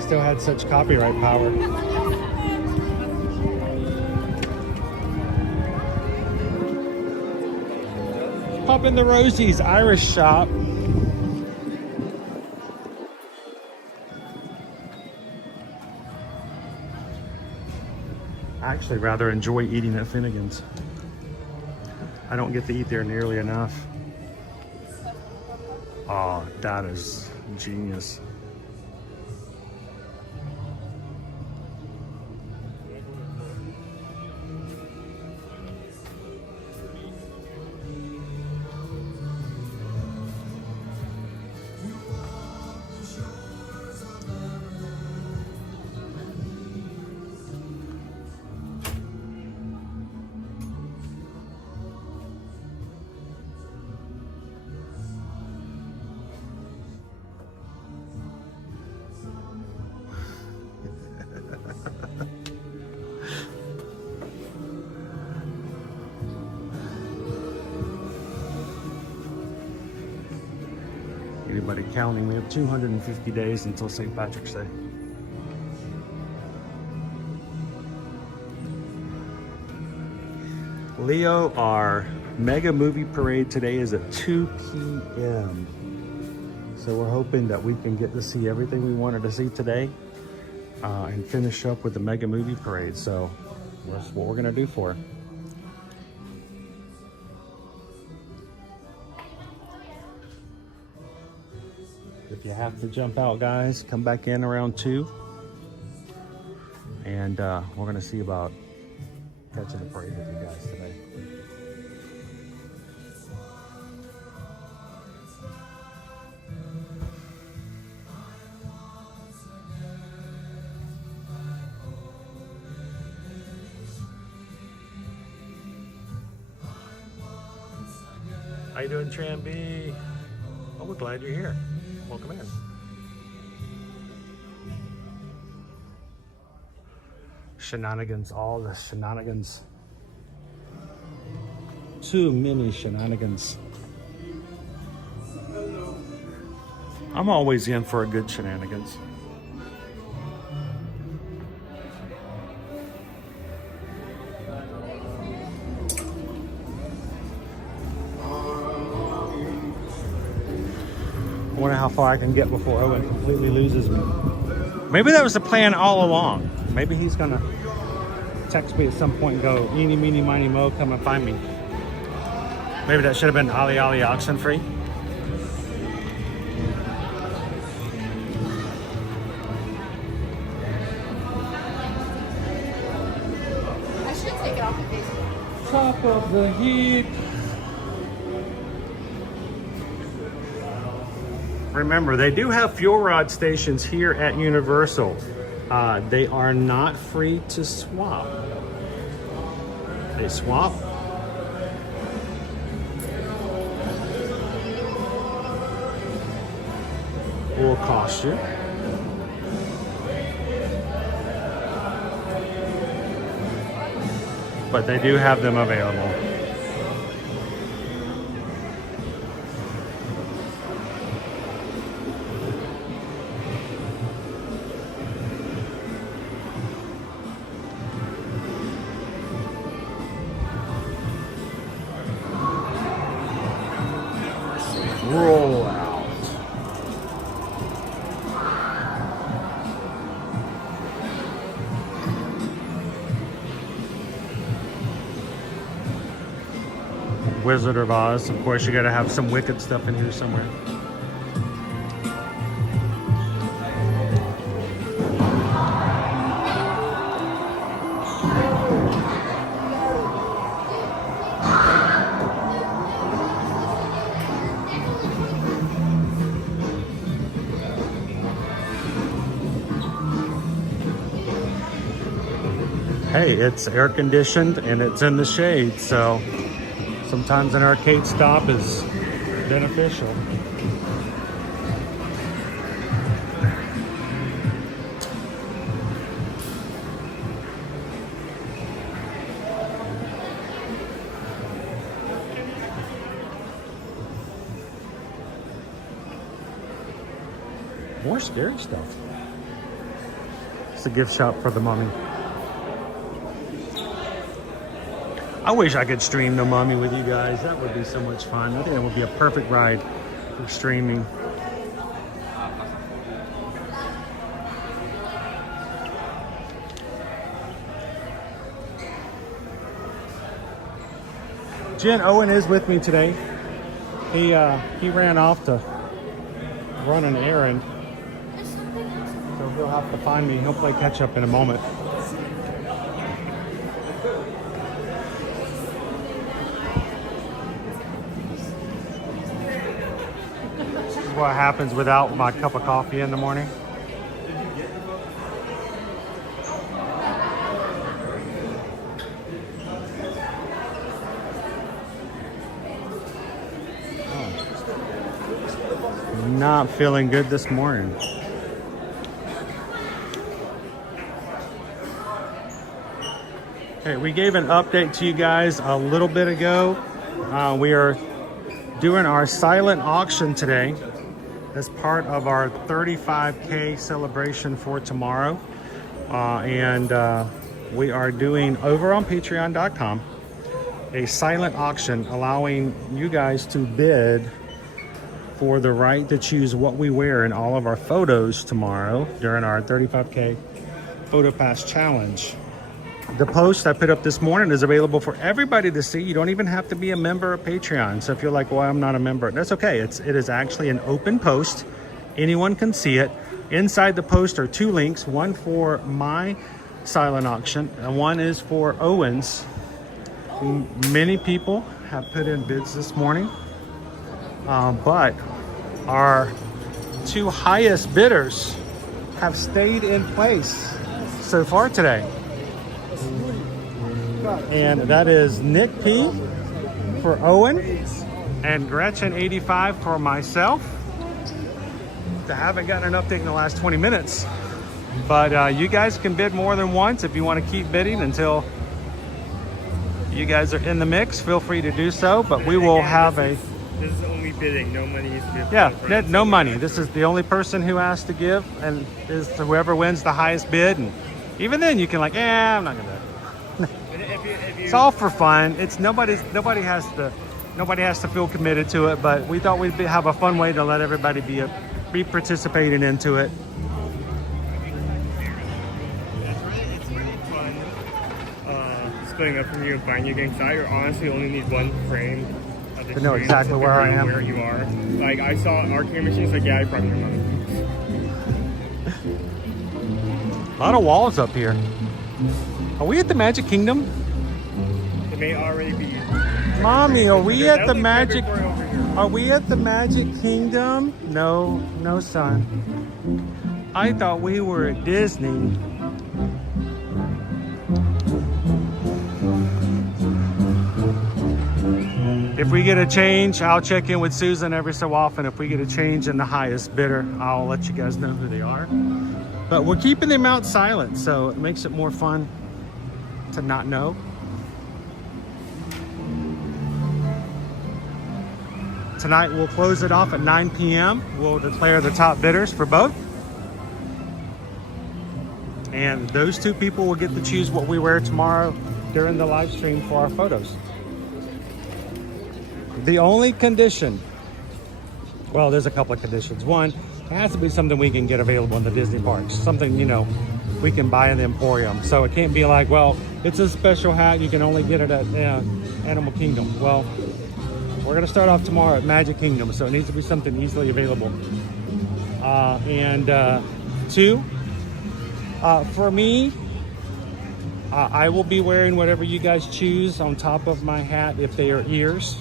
still had such copyright power. Pop in the Rosie's Irish shop. I actually rather enjoy eating at Finnegan's. I don't get to eat there nearly enough. Oh, that is genius. Anybody counting? We have 250 days until St. Patrick's Day. Leo, our mega movie parade today is at 2 p.m. So we're hoping that we can get to see everything we wanted to see today and finish up with the mega movie parade. So that's what we're gonna do for it. If you have to jump out, guys, come back in around 2. And we're going to see about catching the parade with you guys today. How you doing, Tramby? Oh, we're glad you're here. Welcome in. Shenanigans, all the shenanigans. Too many shenanigans. I'm always in for a good shenanigans. I wonder how far I can get before Owen completely loses me. Maybe that was the plan all along. Maybe he's gonna text me at some point and go, eeny, meeny, miny, mo, come and find me. Maybe that should have been Ollie Ollie Oxen Free. I should take it off the Facebook. Top of the heap. Remember, they do have fuel rod stations here at Universal. They are not free to swap. They swap. Will cost you. But they do have them available. Roll out. Wizard of Oz. Of course, you gotta have some wicked stuff in here somewhere. Hey, it's air conditioned and it's in the shade, so sometimes an arcade stop is beneficial. More scary stuff. It's a gift shop for the mummy. I wish I could stream The Mummy with you guys. That would be so much fun. I think that would be a perfect ride for streaming. Jen Owen is with me today. He ran off to run an errand. So he'll have to find me. He'll play catch up in a moment. What happens without my cup of coffee in the morning. Oh. Not feeling good this morning. Okay, we gave an update to you guys a little bit ago. We are doing our silent auction today as part of our 35K celebration for tomorrow. We are doing over on patreon.com a silent auction allowing you guys to bid for the right to choose what we wear in all of our photos tomorrow during our 35K Photo Pass Challenge. The post I put up this morning is available for everybody to see. You don't even have to be a member of Patreon. So if you're like, well, I'm not a member, that's okay. It is actually an open post. Anyone can see it. Inside the post are two links, one for my silent auction and one is for Owen's. Many people have put in bids this morning, but our two highest bidders have stayed in place so far today. And that is Nick P for Owen and Gretchen 85 for myself. I haven't gotten an update in the last 20 minutes. But you guys can bid more than once if you want to keep bidding until you guys are in the mix. Feel free to do so, but we will have a... This is only bidding, no money is bid. Yeah, no money. This is the only person who has to give, and is whoever wins the highest bid. And even then, you can like, I'm not gonna. It's all for fun. It's nobody has to feel committed to it. But we thought we'd have a fun way to let everybody be participating into it. It's really fun splitting up from you and finding your games. I honestly only need one frame. To know exactly where I am. Where you are. Like I saw arcade machines, like yeah, I brought your money. A lot of walls up here. Are we at the Magic Kingdom? It may already be. Mommy, are we at the Magic? Are we at the Magic Kingdom? No, son. I thought we were at Disney. If we get a change, I'll check in with Susan every so often. If we get a change in the highest bidder, I'll let you guys know who they are. But we're keeping the amount silent, so it makes it more fun to not know. Tonight we'll close it off at 9 p.m. We'll declare the top bidders for both. And those two people will get to choose what we wear tomorrow during the live stream for our photos. The only condition, well, there's a couple of conditions. One, it has to be something we can get available in the Disney parks. Something, we can buy in the Emporium. So it can't be like, well, it's a special hat, you can only get it at Animal Kingdom. Well, we're gonna start off tomorrow at Magic Kingdom, so it needs to be something easily available. Two, for me, I will be wearing whatever you guys choose on top of my hat if they are ears.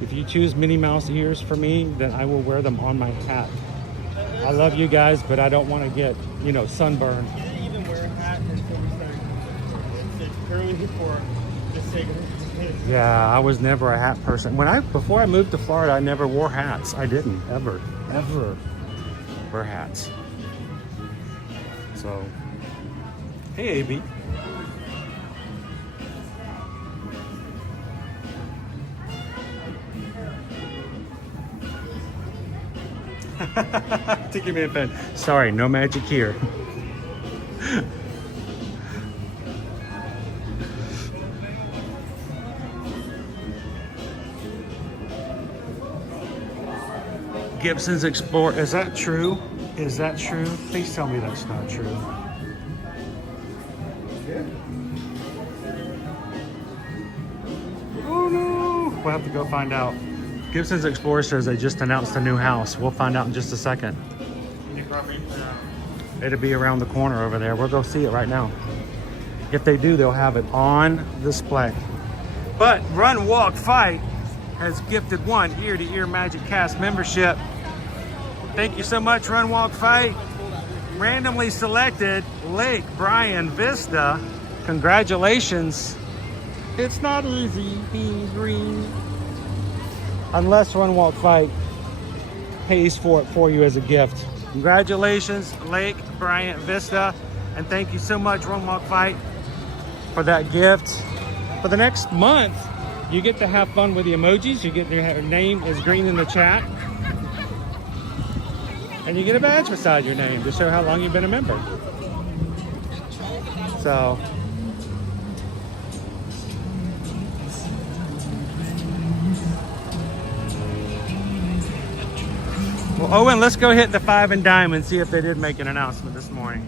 If you choose Minnie Mouse ears for me, then I will wear them on my hat. I love you guys, but I don't want to get, sunburned. I didn't even wear a hat until we started. It's purely for the sake of it. Yeah, I was never a hat person. Before I moved to Florida, I never wore hats. I didn't ever wear hats. So, hey, AB. Tiki Man pen. Sorry, no magic here. Gibson's Explorer. Is that true? Is that true? Please tell me that's not true. Oh no! We'll have to go find out. Gibson's Explorer says they just announced a new house. We'll find out in just a second. It'll be around the corner over there. We'll go see it right now. If they do, they'll have it on display. But Run, Walk, Fight has gifted one ear-to-ear Magic Cast membership. Thank you so much, Run, Walk, Fight. Randomly selected Lake Brian Vista. Congratulations. It's not easy being green. Unless Run, Walk, Fight pays for it for you as a gift. Congratulations, Lake Bryant Vista. And thank you so much, Run, Walk, Fight, for that gift. For the next month, you get to have fun with the emojis. You get your name is green in the chat. And you get a badge beside your name to show how long you've been a member. So, well, Owen, let's go hit the 5 and dime and see if they did make an announcement this morning.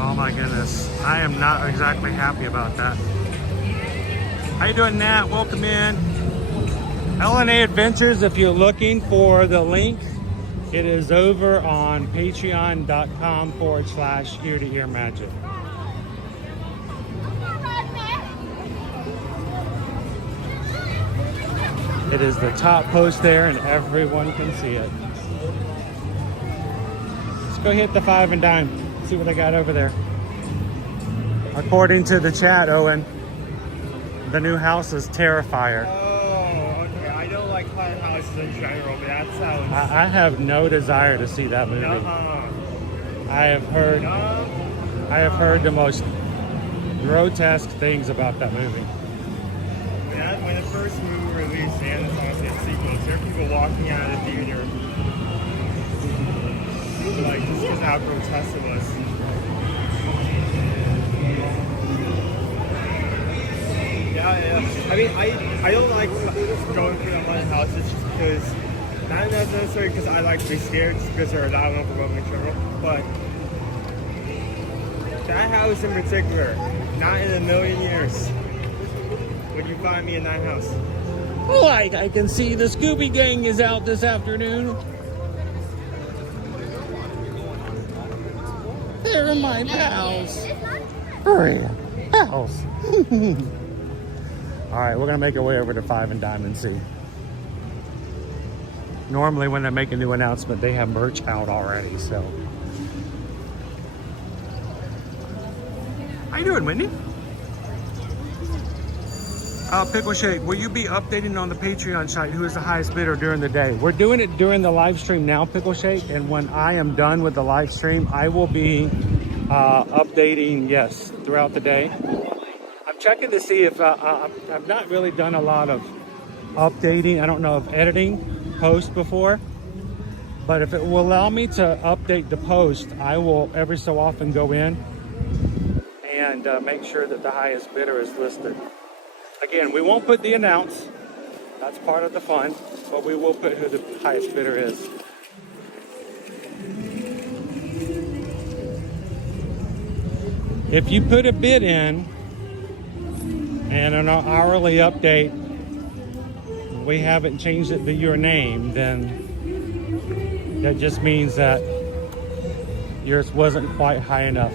Oh my goodness, I am not exactly happy about that. How you doing, Nat? Welcome in. LNA Adventures, if you're looking for the link, it is over on patreon.com/ear-to-ear magic. It is the top post there and everyone can see it. Let's go hit the 5 and dime. See what they got over there. According to the chat, Owen, the new house is Terrifier. Oh, okay. I don't like haunted houses in general, but that sounds... I have no desire to see that movie. I have heard the most grotesque things about that movie. When the first movie released and it's honestly a sequel, there are people walking out of the theater like just because how grotesque it was. Yeah. I mean, I don't like going through the haunted houses just because, not necessarily because I like to be scared, just because they're not overwhelming in general, but that house in particular, not in a million years would you find me in that house. Oh, I can see the Scooby Gang is out this afternoon. They're my pals. Hurry, pals. All right, we're gonna make our way over to 5 and dime and see. Normally when they make a new announcement, they have merch out already, so. How you doing, Whitney? Pickle Shake, will you be updating on the Patreon site who is the highest bidder during the day? We're doing it during the live stream now, Pickle Shake, and when I am done with the live stream, I will be updating, yes, throughout the day. I'm checking to see if I've not really done a lot of updating. I don't know if editing post before, but if it will allow me to update the post, I will every so often go in and make sure that the highest bidder is listed. Again, we won't put the announce. That's part of the fun, but we will put who the highest bidder is. If you put a bid in and on our hourly update, we haven't changed it to your name, then that just means that yours wasn't quite high enough.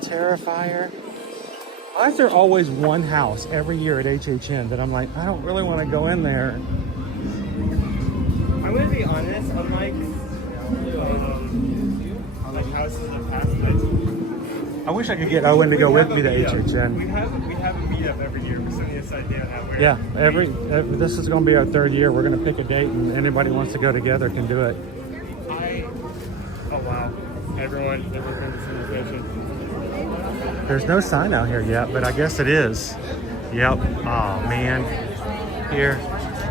Terrifier. Why is there always one house every year at HHN that I'm like, I don't really want to go in there? I'm gonna be honest, unlike houses in the past, I wish I could get Owen to go with me to HHN. We have a meetup every year. We're sending this idea out where. Yeah, this is going to be our 3rd year. We're going to pick a date, and anybody wants to go together can do it. Oh wow, everyone's in this invitation. There's no sign out here yet, but I guess it is. Yep. Oh man. Here,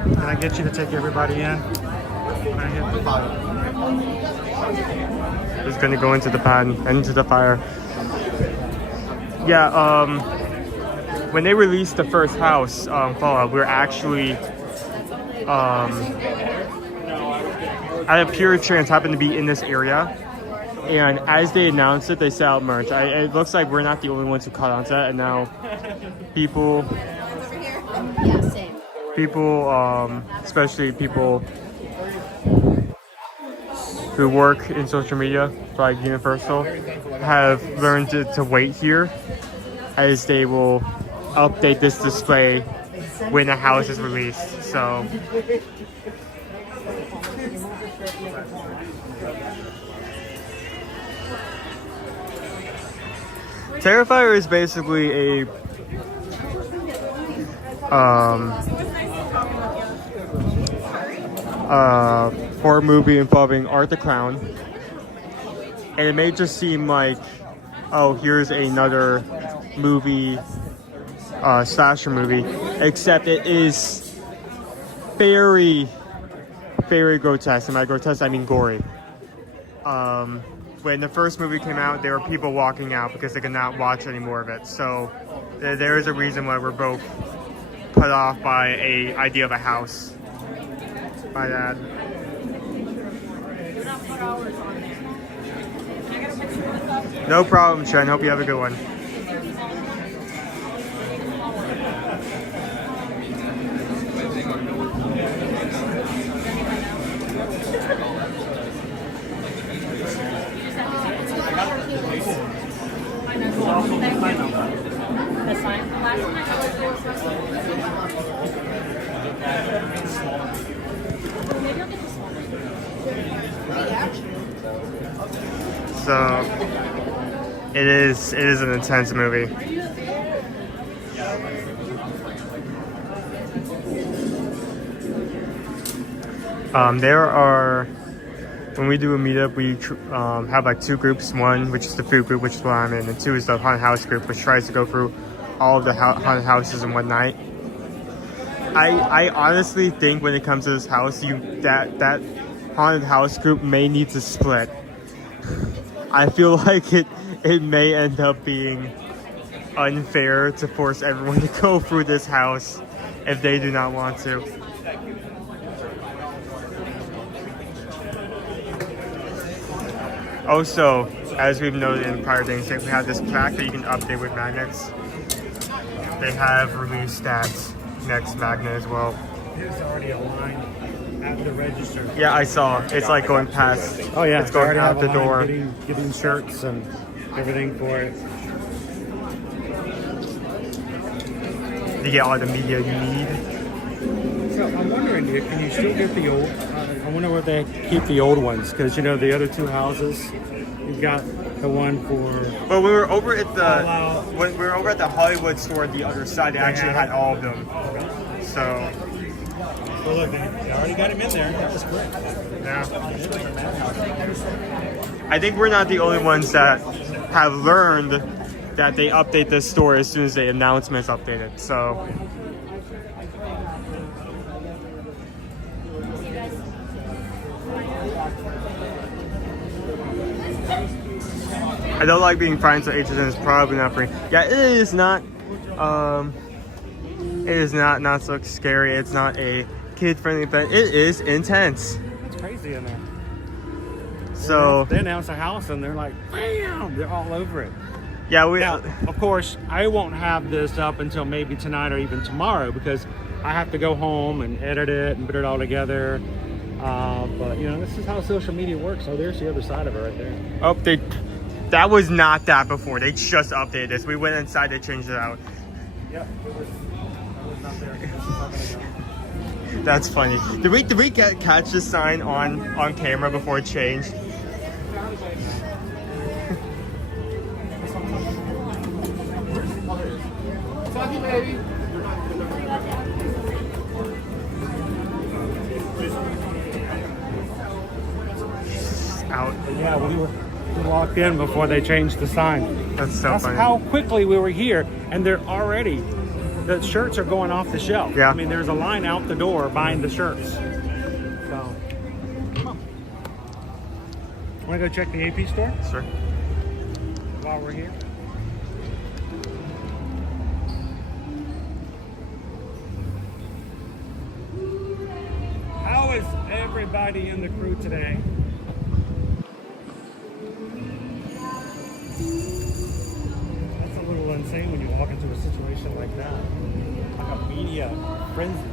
can I get you to take everybody in? When I hit the fire. It's gonna go into the pan, into the fire. Yeah, when they released the first house, Fallout, we were actually, out of pure chance, happened to be in this area. And as they announced it, they sell out merch. It looks like we're not the only ones who caught on to that, and now people, especially people who work in social media, like Universal, have learned to wait here, as they will update this display when the house is released. So. Terrifier is basically a horror movie involving Art the Clown, and it may just seem like, oh, here's another movie, slasher movie, except it is very, very grotesque, and by grotesque I mean gory. When the first movie came out, there were people walking out because they could not watch any more of it. So there is a reason why we're both put off by a idea of a house. By that. No problem, Shen. Hope you have a good one. That's fine. Last one I got was So it is an intense movie. There are, when we do a meetup, we have like 2 groups. One, which is the food group, which is what I'm in, and 2 is the haunted house group, which tries to go through all of the haunted houses in one night. I honestly think when it comes to this house, that haunted house group may need to split. I feel like it may end up being unfair to force everyone to go through this house if they do not want to. Also, as we've noted in prior things, we have this plaque that you can update with magnets. They have released that next magnet as well. There's already a line at the register. Yeah, I saw. It's like going past. Oh yeah, it's going out the door. Getting shirts and everything for it. You get all the media you need. So I'm wondering, can you still get the old? I wonder where they keep the old ones, because you know the other 2 houses, you've got the one for. Well, we were over at the Hollywood store at the other side. They actually had all of them. So. Well, look, they already got him in there. That was quick. Yeah. I think we're not the only ones that have learned that they update this store as soon as the announcement's updated. So. I don't like being friends with HSN. It's probably not free. Yeah, it is not. It is not so scary. It's not a kid-friendly event. It is intense. It's crazy in there. So they announce a house and they're like, bam! They're all over it. Yeah, Now, of course, I won't have this up until maybe tonight or even tomorrow because I have to go home and edit it and put it all together. But you know, this is how social media works. Oh, there's the other side of it right there. Oh, that was not that before. They just updated this. We went inside, they changed it out. Yep, it was not there. That's funny. Did we catch the sign on camera before it changed? Talkie baby. Out. Yeah, we walked in before they changed the sign. That's so funny. How quickly we were here, and they're already, the shirts are going off the shelf. Yeah. I mean, there's a line out the door buying the shirts. So, come on. Want to go check the AP store? Sure. While we're here. How is everybody in the crew today? That's a little insane when you walk into a situation like that. Like a media frenzy.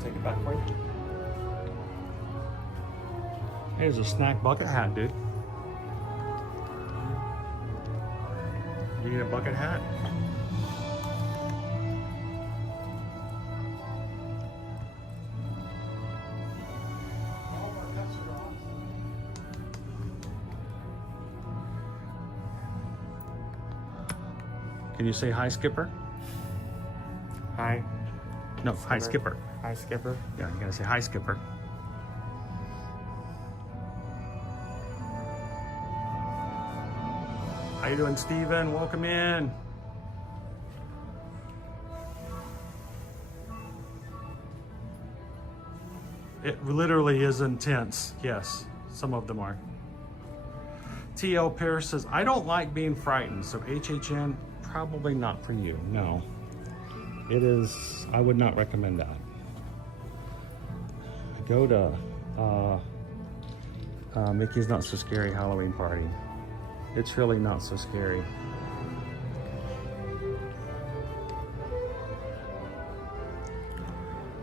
Take it back for you. Here's a snack bucket hat, dude. You need a bucket hat? Can you say hi, Skipper? Hi. No, hi, Skipper. Hi, Skipper. Yeah, you gotta say hi, Skipper. How you doing, Steven? Welcome in. It literally is intense. Yes, some of them are. TL Pierce says, I don't like being frightened, so HHN, probably not for you. No. It is, I would not recommend that. Go to Mickey's Not So Scary Halloween Party. It's really not so scary.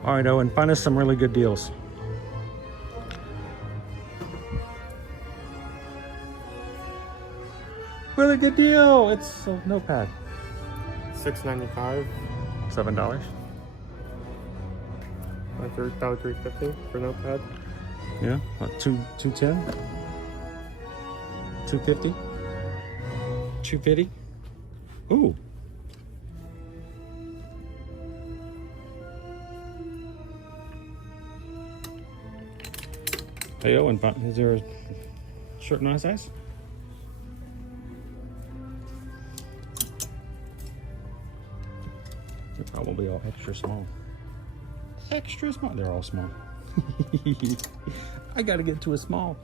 All right, Owen, find us some really good deals. really good deal. It's a notepad. $6.95. $7. $3.50 for notepad. Yeah, what, 210? 250? 250? Ooh. Hey Owen, is there a shirt in my size? They're probably all extra small. Extra small. They're all small. I gotta get to a small.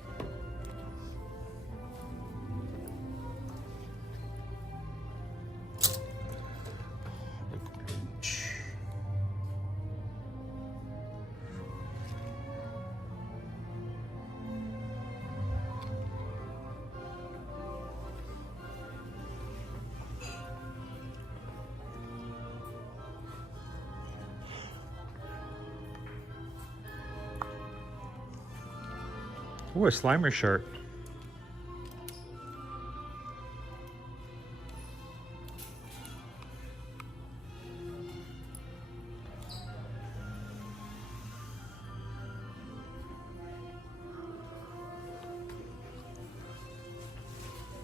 Ooh, a Slimer shirt.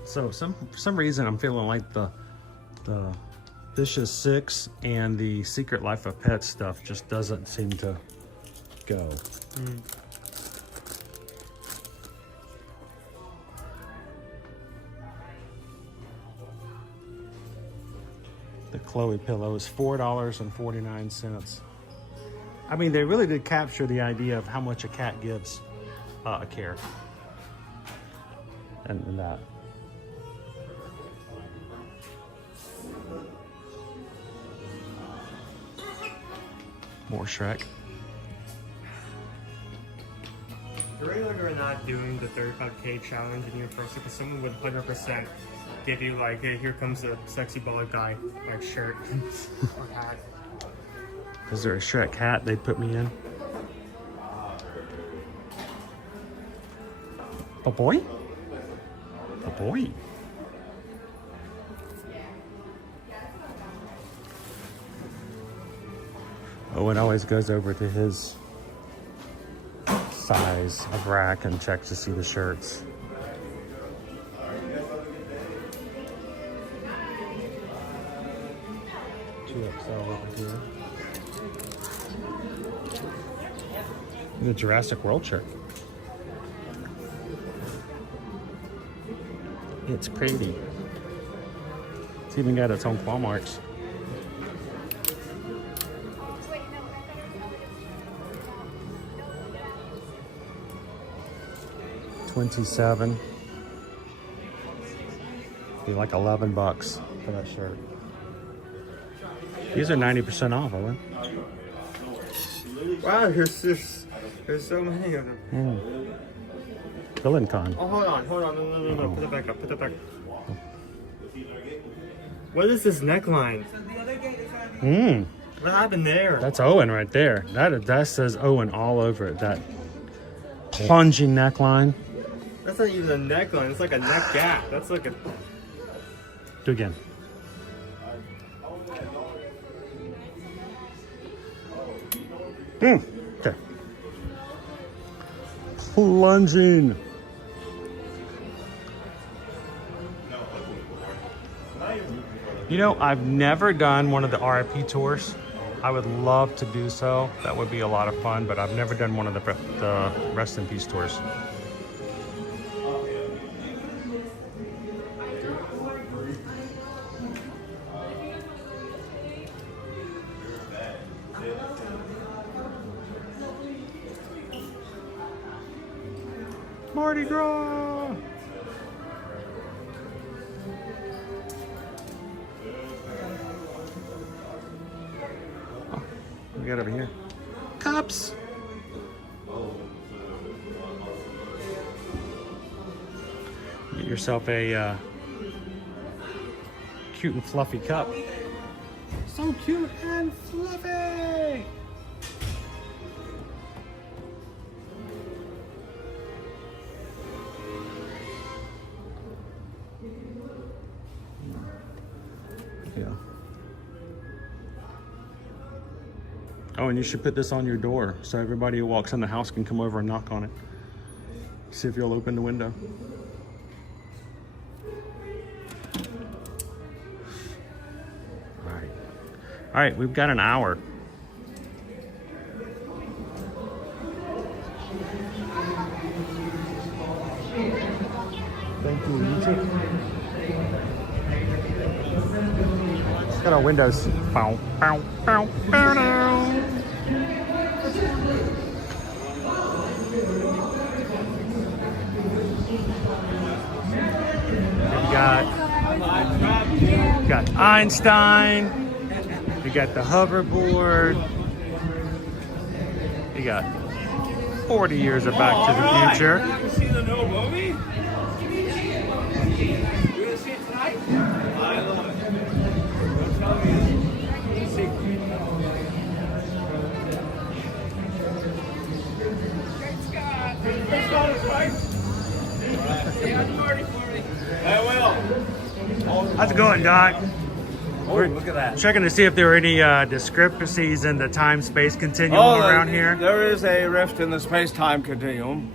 So for some reason I'm feeling like the Vicious 6 and the Secret Life of Pets stuff just doesn't seem to go. The Chloe pillow is $4.49. I mean, they really did capture the idea of how much a cat gives a care. And that. More Shrek. I really wonder we're not doing the 35K challenge in Universal because someone would 100% give you like, hey, here comes the sexy bald guy, like shirt or hat. Is there a Shrek hat they'd put me in? A boy? A boy. Owen always goes over to his size of rack and checks to see the shirts. XL over here. The Jurassic World shirt. It's pretty. It's even got its own claw marks. $27. Be like $11 for that shirt. These are 90% off, Owen. Wow, there's so many of them. Villain Con. Oh, hold on, no. Put it back up, What is this neckline? What happened there? That's Owen right there. That says Owen all over it. That plunging neckline. That's not even a neckline, it's like a neck gap. That's like a... Do again. Okay. Plunging. You know, I've never done one of the RIP tours. I would love to do so. That would be a lot of fun, but I've never done one of the Rest in Peace tours. Mardi Gras! Oh, what we got over here? Cups! Get yourself a cute and fluffy cup. So cute and fluffy! Oh, and you should put this on your door so everybody who walks in the house can come over and knock on it. See if you'll open the window. All right, we've got an hour. Thank you. You too. It's got our windows. Bow, bow, bow, bow, bow. We got Einstein. We got the hoverboard. We got 40 years of Back to the Future. You see the new movie? You gonna see it tonight? I love it. Don't tell me it's a secret. Great Scott is right. Yeah, party for me. I will. How's it going, Doc? Oh, look at that. Checking to see if there are any discrepancies in the time-space continuum around here. There is a rift in the space-time continuum.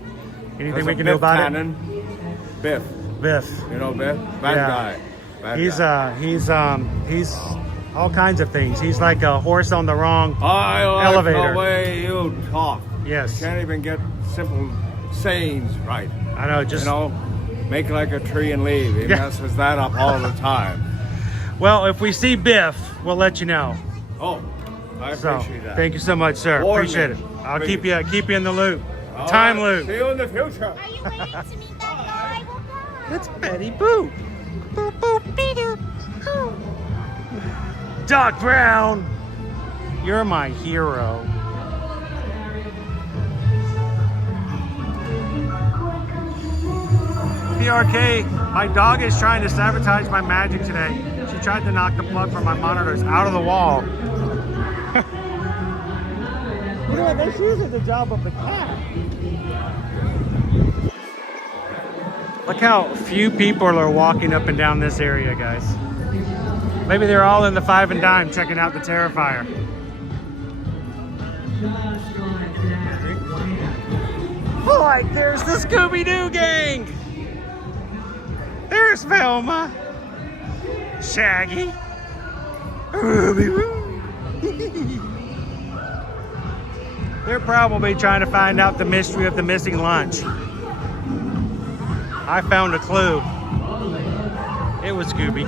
Anything we can do about it? Biff. Biff. You know Biff? Bad guy. Bad guy. He's all kinds of things. He's like a horse on the wrong I like elevator. the way you talk. Yes. Can't even get simple sayings right. I know, just... You know, make like a tree and leave. He messes that up all the time. Well, if we see Biff, we'll let you know. Oh, I appreciate that. Thank you so much, sir. Warn Appreciate me. it. I'll keep you in the loop. All Time right. loop. See you in the future. Are you waiting to meet that guy? It's Betty Boop. Boop, boop, be-doop. Ooh. Doc Brown, you're my hero. PRK, my dog is trying to sabotage my magic today. She tried to knock the plug from my monitors out of the wall. Yeah, that's usually the job of the cat. Look how few people are walking up and down this area, guys. Maybe they're all in the 5 and Dime checking out the Terrifier. Boy, there's the Scooby-Doo gang. There's Velma, Shaggy, Ruby-Woo. They're probably trying to find out the mystery of the missing lunch. I found a clue. It was Scooby.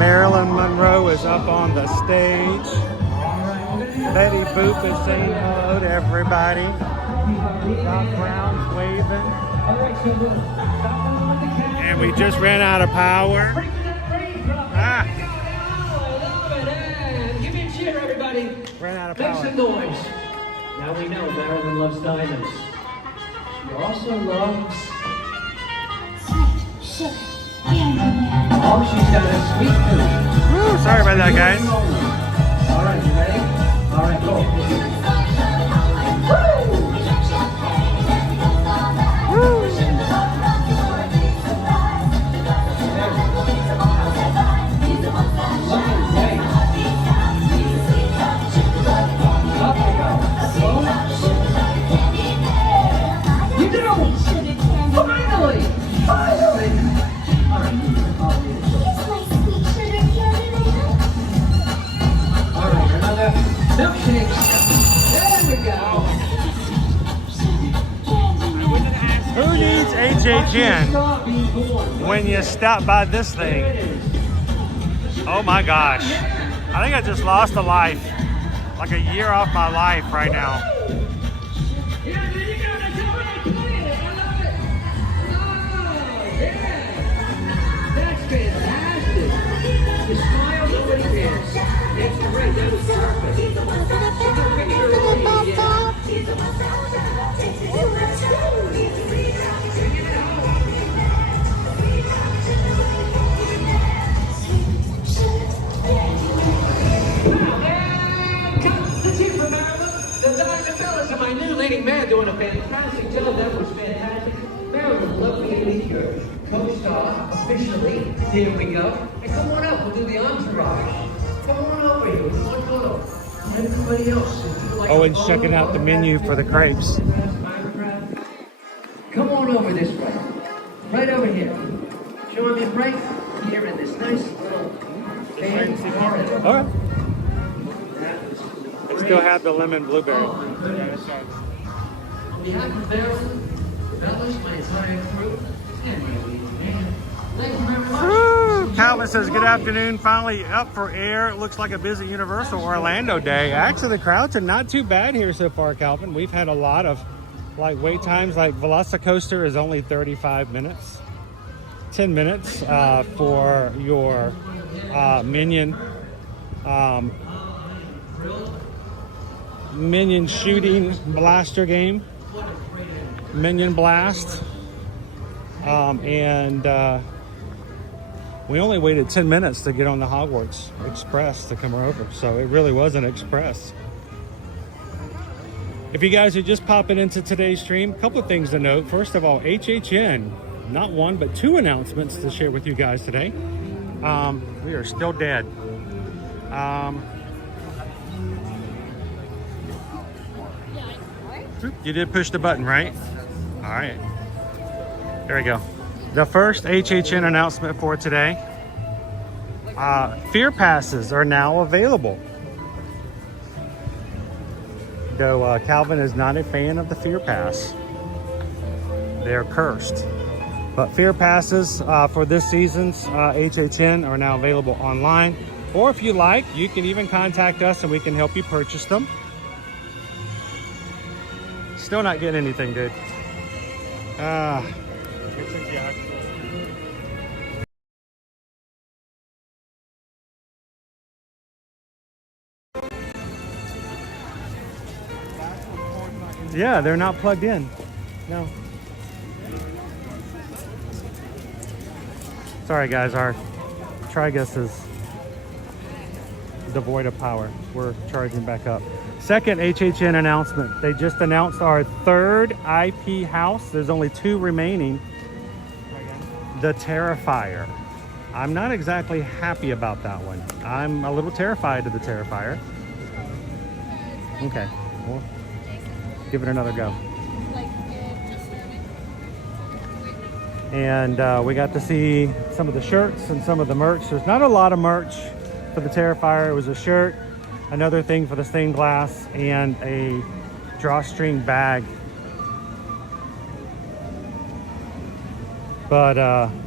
Marilyn Monroe is up on the stage. Betty Boop is saying hello to everybody. Doc Brown's waving. And we just ran out of power. Give me a cheer, everybody. Ran out of Make power. some noise. Now we know Marilyn loves diamonds. She also loves... Oh, she's got a sweet tooth. Woo, sorry about that, guys. All right, you ready? All right, go. You do! Finally! Finally! All right, another milkshake. There we go. Who needs HHN when you stop by this thing? Oh my gosh. I think I just lost a life. Like a year off my life right now. That's fantastic. You smile, nobody cares. That's great. That was perfect. Take a picture of And comes the team from Maryland. The Diamond Fellas and my new leading man doing a fantastic job. That was fantastic. Maryland, lovely to meet you. co-star officially. Here we go. And come on up, we'll do the entourage. Come on over here, we want photo. And everybody else. Owen's checking out the menu for the crepes. Come on over this way. Right over here. Show him in right here in this nice little van corridor. Okay. I still have the lemon blueberry. On behalf of Marilyn, Bellish, my entire crew, and my leading man, thank you very much. Calvin says, good afternoon, finally up for air. It looks like a busy Universal Orlando day. Actually, the crowds are not too bad here so far, Calvin. We've had a lot of like wait times, like Velocicoaster is only 35 minutes. 10 minutes for your Minion shooting blaster game, Minion Blast, and we only waited 10 minutes to get on the Hogwarts Express to come over, so it really was an express. If you guys are just popping into today's stream, a couple of things to note. First of all, HHN, not one but two announcements to share with you guys today. We are still dead. You did push the button, right? All right. There we go. The first HHN announcement for today. Fear passes are now available. Though Calvin is not a fan of the Fear Pass. They're cursed. But Fear Passes for this season's HHN are now available online. Or if you like, you can even contact us and we can help you purchase them. Still not getting anything, dude. Yeah, they're not plugged in. No. Sorry guys, our Trigus is devoid of power. We're charging back up. Second HHN announcement. They just announced our third IP house. There's only 2 remaining. The Terrifier. I'm not exactly happy about that one. I'm a little terrified of the Terrifier. Okay, well, give it another go. And we got to see some of the shirts and some of the merch. There's not a lot of merch for the Terrifier. It was a shirt, another thing for the stained glass, and a drawstring bag. But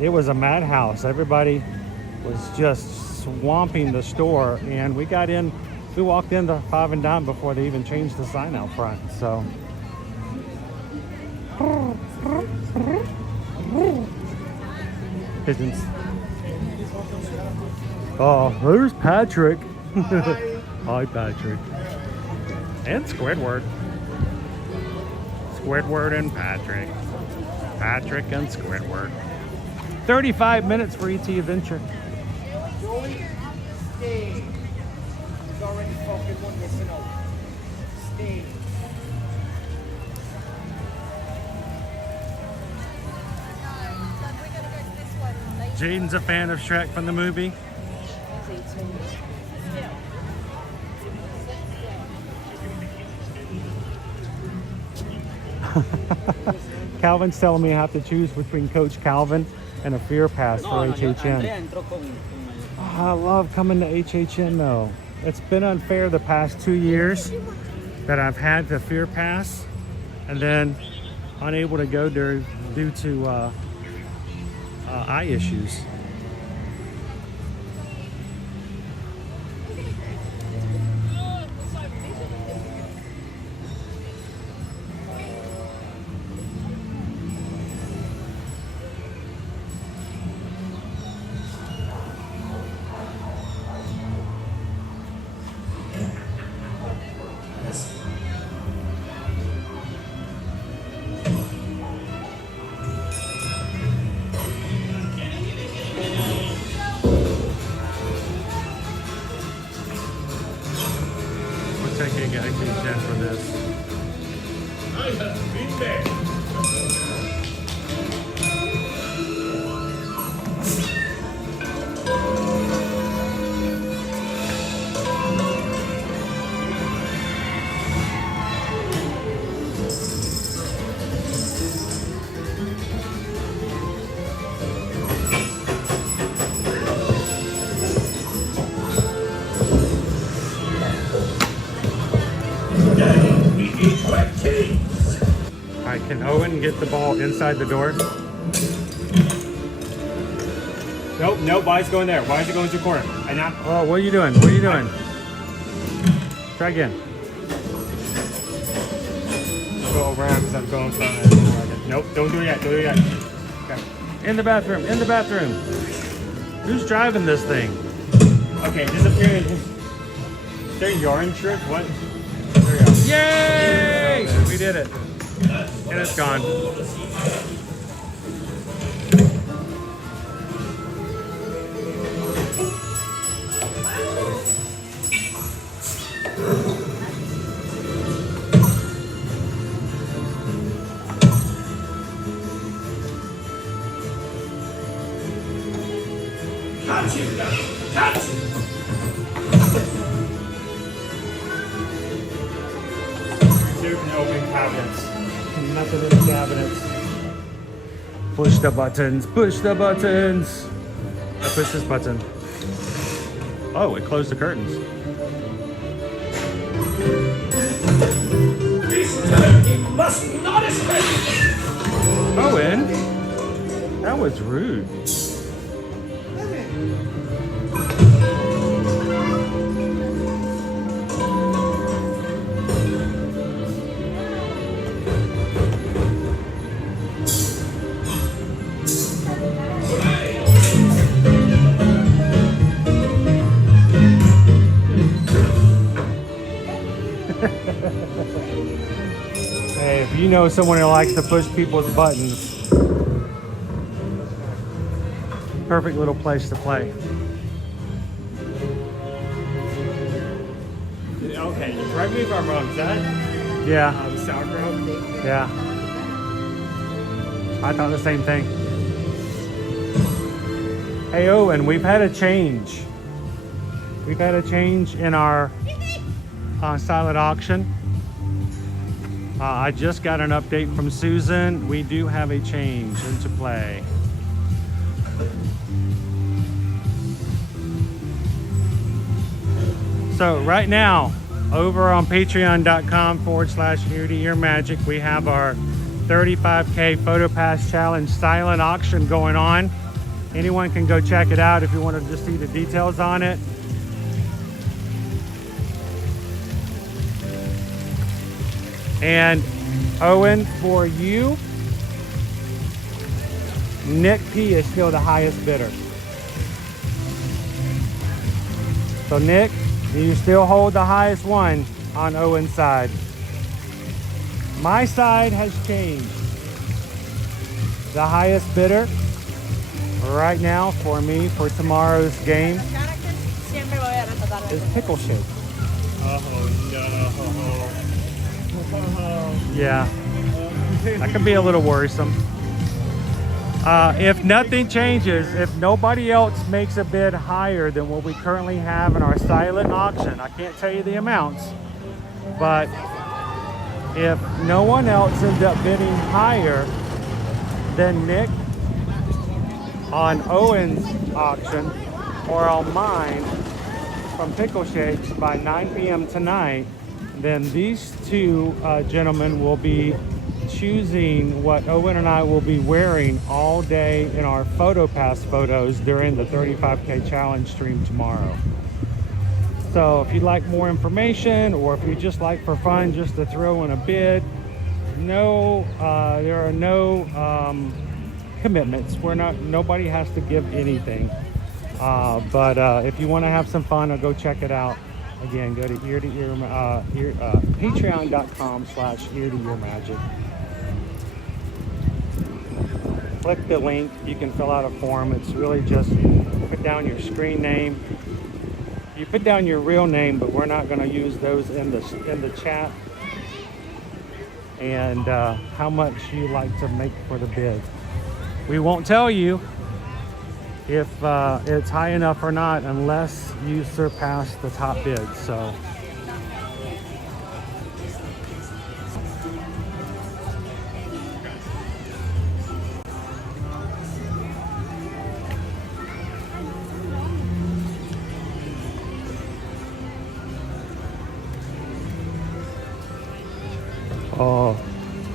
it was a madhouse. Everybody was just swamping the store, and we walked into Five and Dime before they even changed the sign out front. So pigeons. Oh, there's Patrick. Hi, Patrick. And Squidward. Squidward and Patrick. Patrick and Squidward. 35 minutes for ET Adventure. Stay. He's already fucking one missing out. Stay. Jaden's a fan of Shrek from the movie. Calvin's telling me I have to choose between Coach Calvin and a Fear Pass for HHN. Oh, I love coming to HHN though. It's been unfair the past 2 years that I've had the Fear Pass and then unable to go there due to eye issues. For this. I have been there. get the ball inside the door. Nope, nope. Why is it going there? Why is it going to the corner? And now, oh, what are you doing? What are you doing? Try again. Go around because I'm going fine. Nope, don't do it yet. Don't do it yet. Okay. In the bathroom. In the bathroom. Who's driving this thing? Okay, disappear. Is there yarn strip? What? There we go. Yay! We did it. And it's gone. Open cabinets. Methodist cabinets. Push the buttons. Push the buttons. I push this button. Oh, it closed the curtains. He must not escape! Owen, that was rude. Hey, if you know someone who likes to push people's buttons, perfect little place to play. Okay, correct me if I'm wrong, is that? Yeah. Sauerkraut? Yeah. I thought the same thing. Hey Owen, we've had a change. We've had a change in our silent auction. I just got an update from Susan. We do have a change into play. So right now, over on patreon.com/ear-to-ear-magic, we have our 35K Photo Pass Challenge silent auction going on. Anyone can go check it out if you want to just see the details on it. And Owen, for you, Nick P is still the highest bidder. So Nick, you still hold the highest one on Owen's side. My side has changed. The highest bidder right now for me for tomorrow's game is Pickle Shake. Oh no. Yeah, that can be a little worrisome. If nothing changes, if nobody else makes a bid higher than what we currently have in our silent auction, I can't tell you the amounts, but if no one else ends up bidding higher than Nick on Owen's auction or on mine from Pickle Shakes by 9 p.m. tonight, then these two gentlemen will be choosing what Owen and I will be wearing all day in our photo pass photos during the 35K challenge stream tomorrow. So if you'd like more information, or if you just like for fun just to throw in a bid, no, there are no commitments. Nobody has to give anything. But if you want to have some fun, go check it out. Again, go to patreon.com/ear-to-ear-magic. Click the link. You can fill out a form. It's really just put down your screen name. You put down your real name, but we're not going to use those in the chat. And how much you like to make for the bid. We won't tell you if it's high enough or not unless you surpass the top bid. So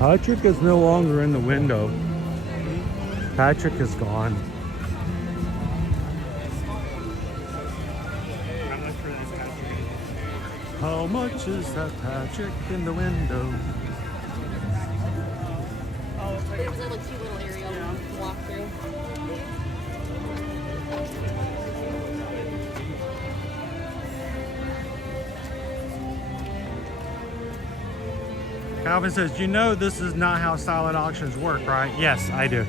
Patrick is no longer in the window. Patrick is gone. How much is that Patrick in the window? There was a like cute little area to walk through. Calvin says, you know this is not how silent auctions work, right? Yes, I do.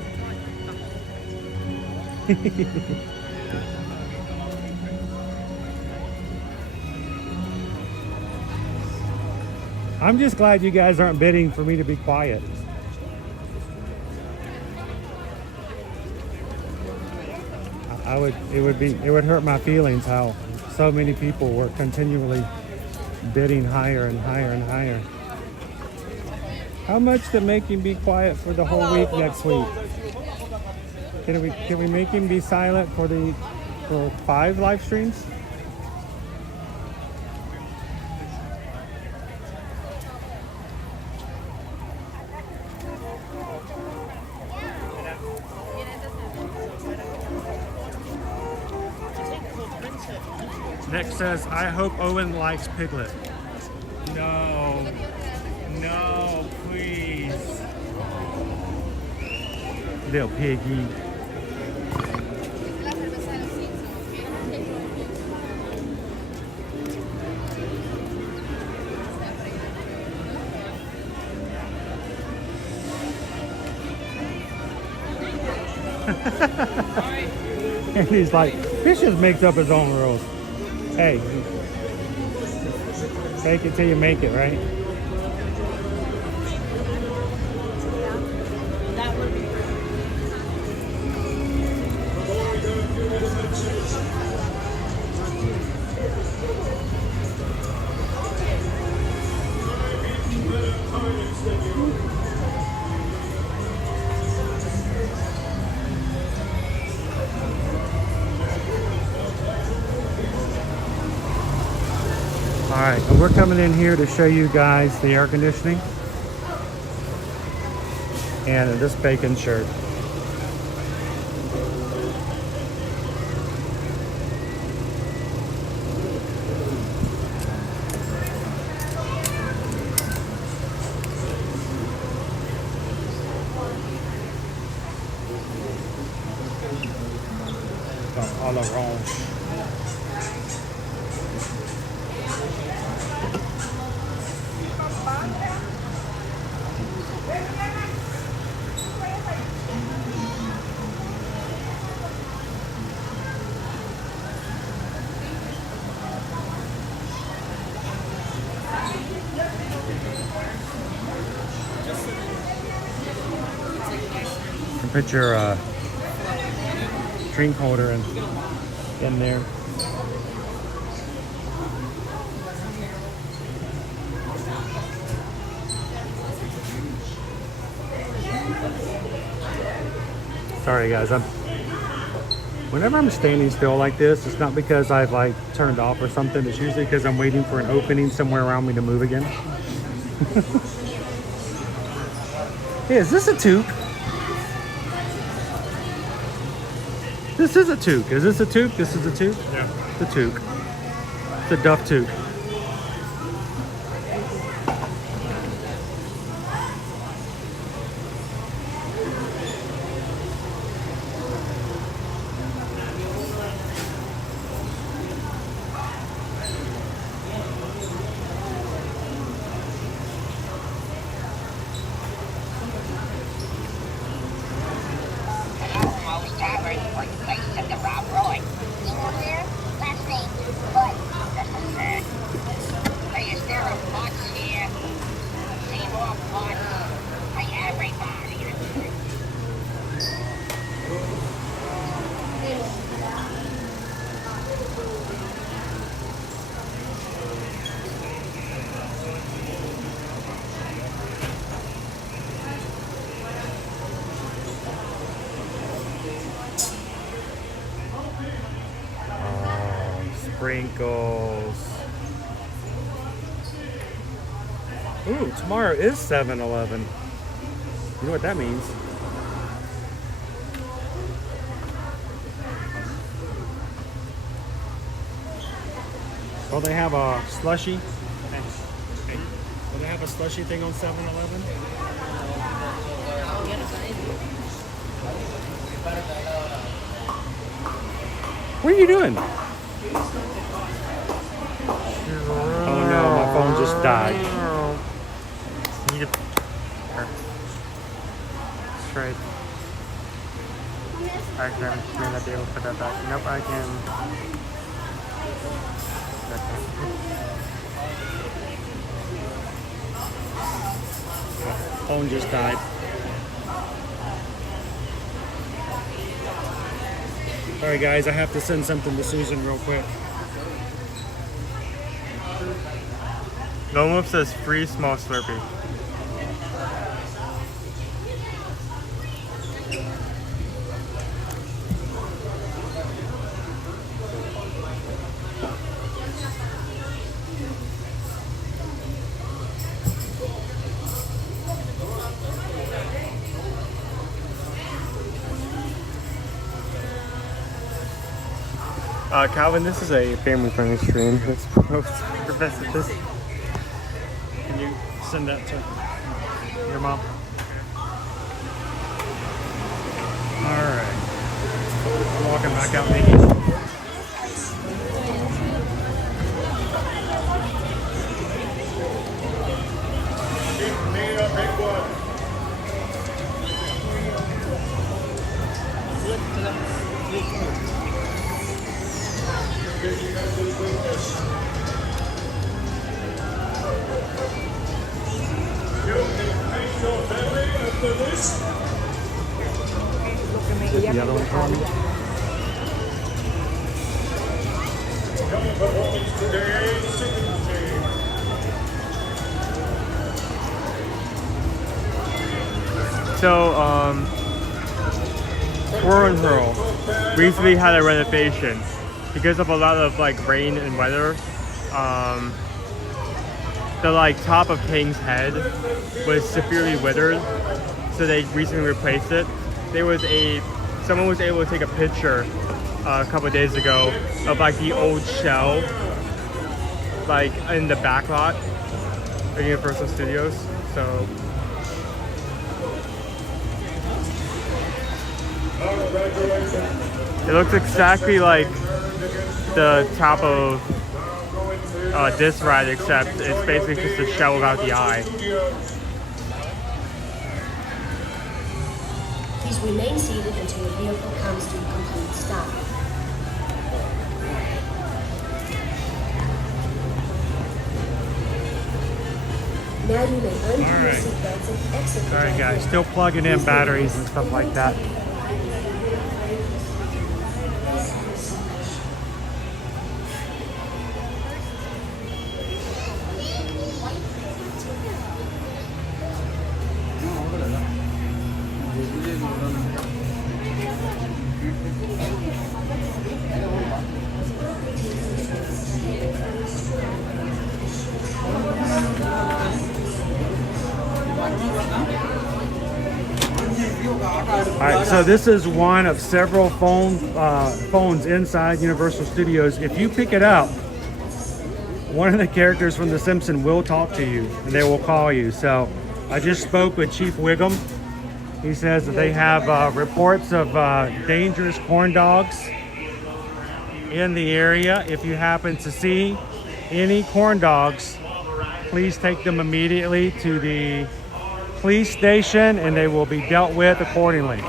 I'm just glad you guys aren't bidding for me to be quiet. It would hurt my feelings how so many people were continually bidding higher and higher and higher. How much to make him be quiet for the whole week next week? Can we make him be silent for 5 live streams? Nick says, I hope Owen likes Piglet. No. No, please. Little piggy. And he's like, Fish just makes up his own rules. Hey, fake it till you make it, right? Alright, and we're coming in here to show you guys the air conditioning and this bacon shirt. All around. Put your drink holder in there. Sorry guys, whenever I'm standing still like this, it's not because I've like turned off or something. It's usually because I'm waiting for an opening somewhere around me to move again. Hey, is this a toque? This is a toque. Is this a toque? This is a toque? Yeah. The toque. It's a Duff toque. Sprinkles. Ooh, tomorrow is 7-Eleven. You know what that means? Well, they have a slushy. Will they have a slushy thing on 7-Eleven? What are you doing? Oh no, my phone just died. Need a... That's right. I may not be able to put that back. Nope, I can. Phone just died. Sorry guys, I have to send something to Susan real quick. Lone Wolf says free small Slurpee. Calvin, this is a family-friendly stream. Let's prevent this. Can you send that to your mom? Alright. I'm walking back out Mickey. Get the other one for me. So, Whirl and Hurl recently had a renovation because of a lot of like rain and weather. The like top of King's Head was severely withered, so they recently replaced it. Someone was able to take a picture a couple of days ago of like the old shell, like in the back lot of Universal Studios. So. It looks exactly like the top of this ride, except it's basically just a shell without the eye. Please remain seated until your vehicle comes to a complete stop. Now you may undo your seatbelts and exit. Alright guys, still plugging in batteries and stuff like that. Alright, so this is one of several phones inside Universal Studios. If you pick it up, one of the characters from The Simpsons will talk to you and they will call you. So I just spoke with Chief Wiggum. He says that they have reports of dangerous corn dogs in the area. If you happen to see any corn dogs, please take them immediately to the police station and they will be dealt with accordingly.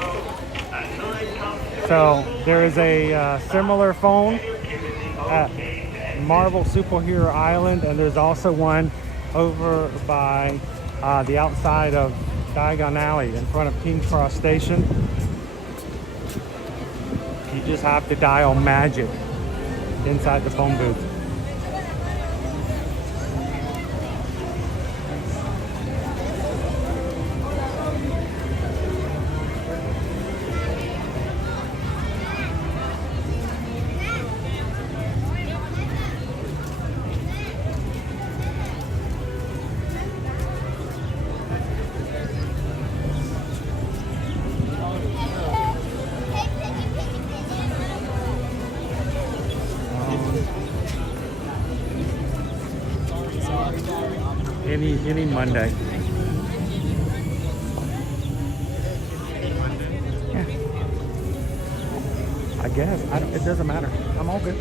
So there is a similar phone at Marvel Superhero Island, and there's also one over by the outside of Diagon Alley in front of King's Cross Station. You just have to dial magic inside the phone booth. Any Monday. Yeah. I guess. It doesn't matter. I'm all good.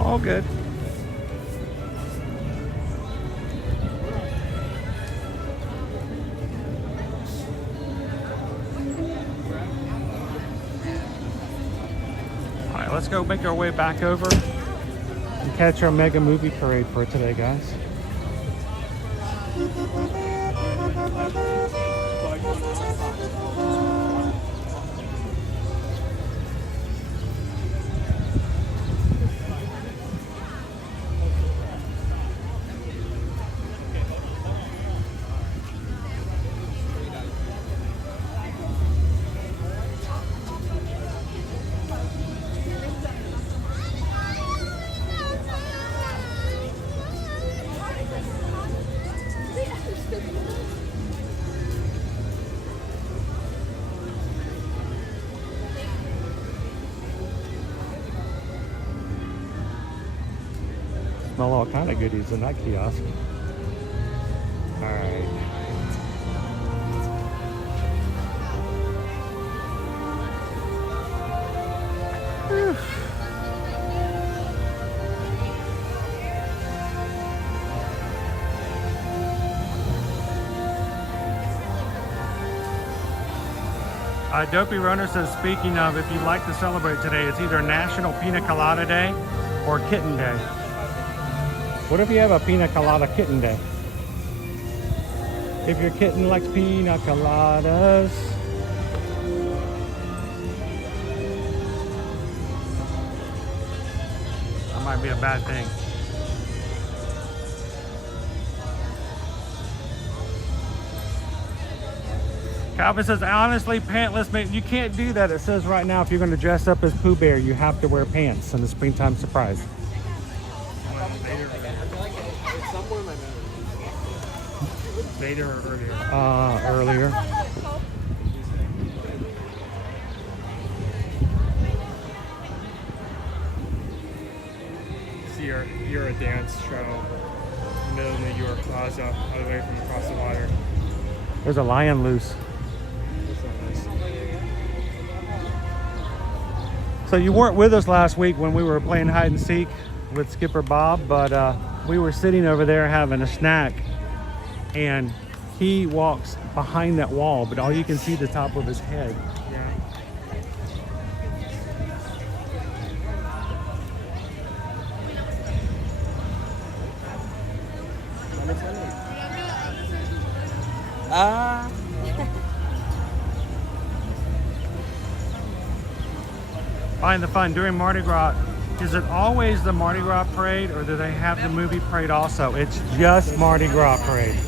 All good. All right, let's go make our way back over and catch our mega movie parade for today, guys. Smell all kind of goodies in that kiosk. All right. Whew. Dopey Runner says, speaking of, if you'd like to celebrate today, it's either National Pina Colada Day or Kitten Day. What if you have a Pina Colada Kitten Day? If your kitten likes pina coladas. That might be a bad thing. Calvin says, honestly, pantless, man, you can't do that. It says right now, if you're going to dress up as Pooh Bear, you have to wear pants in the springtime surprise. Later or earlier? Earlier. See, you're a dance show in the middle of New York Plaza, all the way from across the water. There's a lion loose. So you weren't with us last week when we were playing hide and seek with Skipper Bob, but we were sitting over there having a snack, and he walks behind that wall, but all you can see the top of his head. Find the fun during Mardi Gras. Is it always the Mardi Gras parade, or do they have the movie parade also? It's just Mardi Gras parade.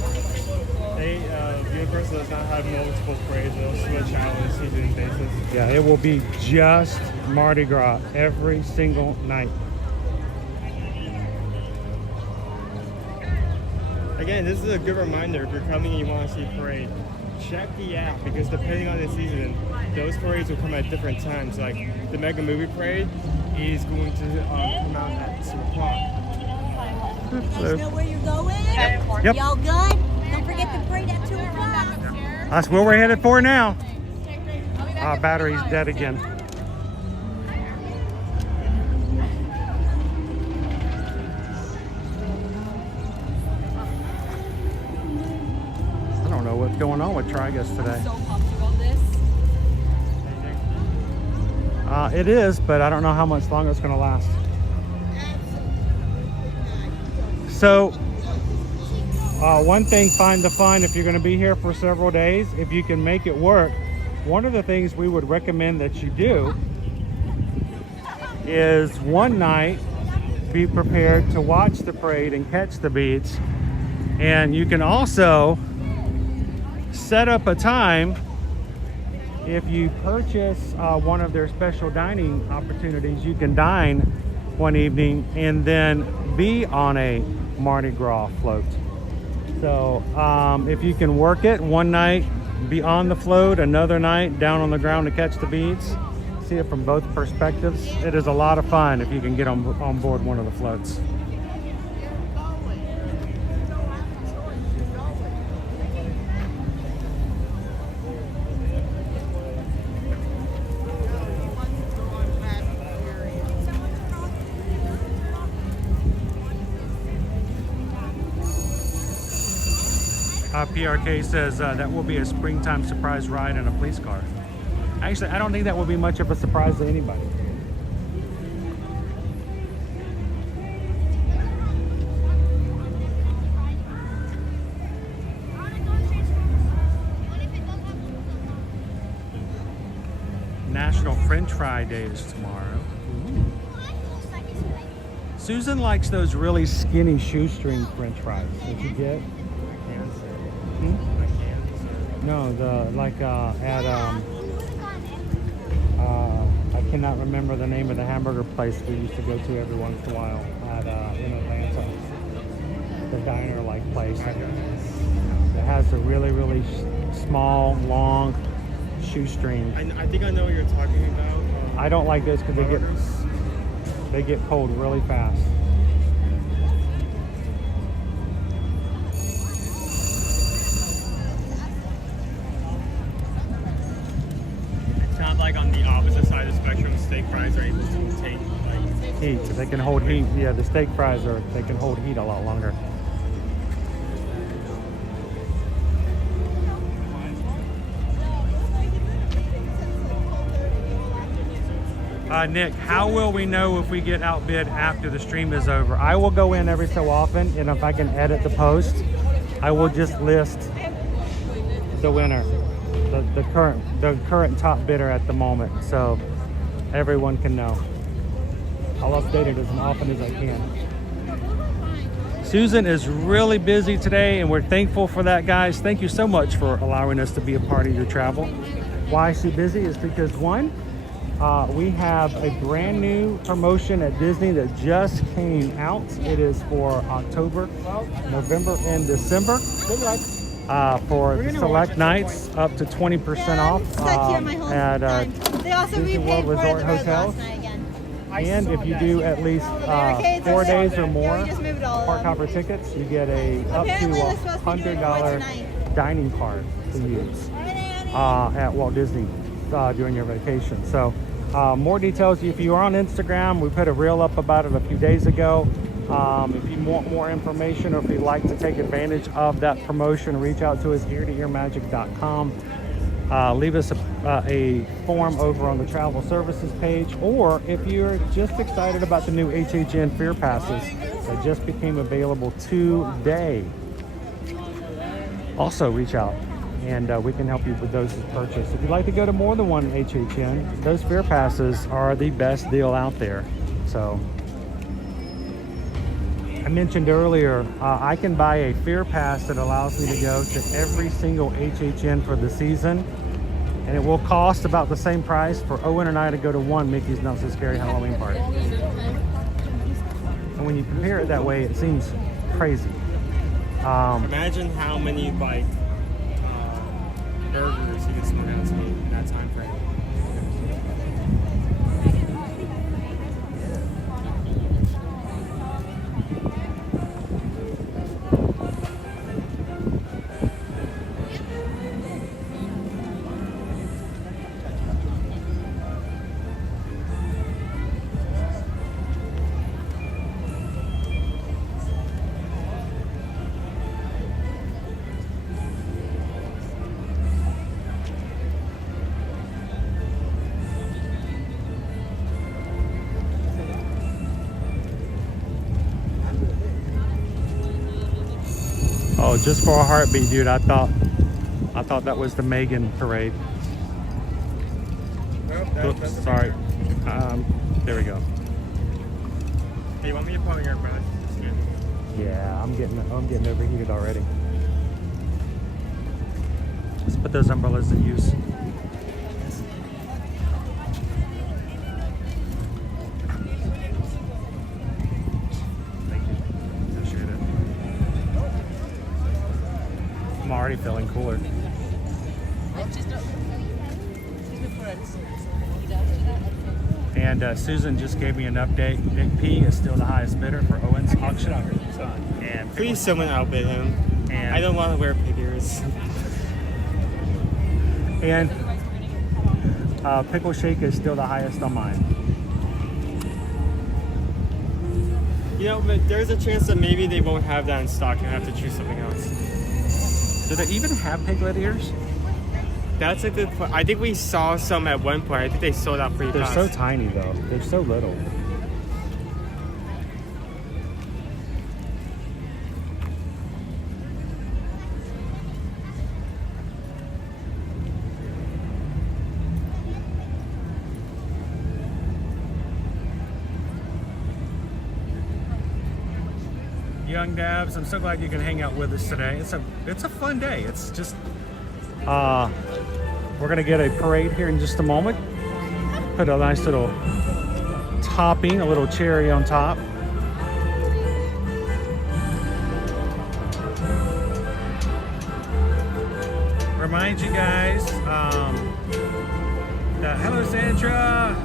Universal does not have multiple parades. They'll switch out on a season basis. Yeah, it will be just Mardi Gras every single night. Again, this is a good reminder if you're coming and you want to see a parade. Check the app, because depending on the season, those parades will come at different times. Like the Mega Movie Parade is going to come out at 2 o'clock. You guys know where you're going? Yep. Y'all good? Don't forget the parade at 2 o'clock. That's where we're headed for now. Our battery's dead again. I don't know what's going on with Trigus today. So pumped about this. It is, but I don't know how much longer it's going to last. So, one thing, find the fun. If you're going to be here for several days, if you can make it work, one of the things we would recommend that you do is one night be prepared to watch the parade and catch the beats. And you can also set up a time. If you purchase one of their special dining opportunities, you can dine one evening and then be on a Mardi Gras float. So if you can work it one night, be on the float, another night down on the ground to catch the beats, see it from both perspectives. It is a lot of fun if you can get on board one of the floats. PRK says that will be a springtime surprise ride in a police car. Actually, I don't think that will be much of a surprise to anybody. National French Fry Day is tomorrow. Ooh. Susan likes those really skinny shoestring French fries. Did you get? No, the like at I cannot remember the name of the hamburger place we used to go to every once in a while at in Atlanta. The diner-like place. It has a really small, long shoestring. I think I know what you're talking about. I don't like those because they get cold really fast. It sounds like on the opposite side of the spectrum, steak fries are able to take like Heat. They can hold heat. Yeah, the steak fries they can hold heat a lot longer. Nick, how will we know if we get outbid after the stream is over? I will go in every so often, and if I can edit the post, I will just list the winner, the current top bidder at the moment, so everyone can know. I'll update it as often as I can. Susan is really busy today, and we're thankful for that, guys. Thank you so much for allowing us to be a part of your travel. Why is she busy? Is because one, we have a brand new promotion at Disney that just came out. It is for October, November, and December. For select nights, up to 20% off at Disney World Resort hotels. And if you do at least 4 days or more park hopper tickets, you get a up to $100 dining card to use at Walt Disney during your vacation. So more details, if you are on Instagram, we put a reel up about it a few days ago. If you want more information, or if you'd like to take advantage of that promotion, reach out to us, eartoearmagic.com. Leave us a form over on the travel services page, or if you're just excited about the new HHN Fear Passes that just became available today, also reach out and we can help you with those purchase. If you'd like to go to more than one HHN, those Fear Passes are the best deal out there. So I mentioned earlier, I can buy a Fear Pass that allows me to go to every single HHN for the season, and it will cost about the same price for Owen and I to go to one Mickey's Not So Scary Halloween party. And when you compare it that way, it seems crazy. Imagine how many like burgers you can smoke out in that time frame. Oh, just for a heartbeat, dude. I thought that was the Megan parade. Oops, sorry. There we go. Hey, you want me to put on your brush? Yeah, I'm getting overheated already. Let's put those umbrellas in use. I'm already feeling cooler. And Susan just gave me an update. Nick P is still the highest bidder for Owen's auction. And please someone outbid him. And I don't want to wear figures. And Pickle Shake is still the highest on mine. You know, but there's a chance that maybe they won't have that in stock and have to choose something else. Do they even have piglet ears? That's a good point. I think we saw some at one point. I think they sold out pretty They're fast. so tiny though. They're so little. Young Dabs, I'm so glad you can hang out with us today. It's a fun day. It's just we're gonna get a parade here in just a moment. Put a nice little topping, a little cherry on top. Remind you guys that hello Sandra.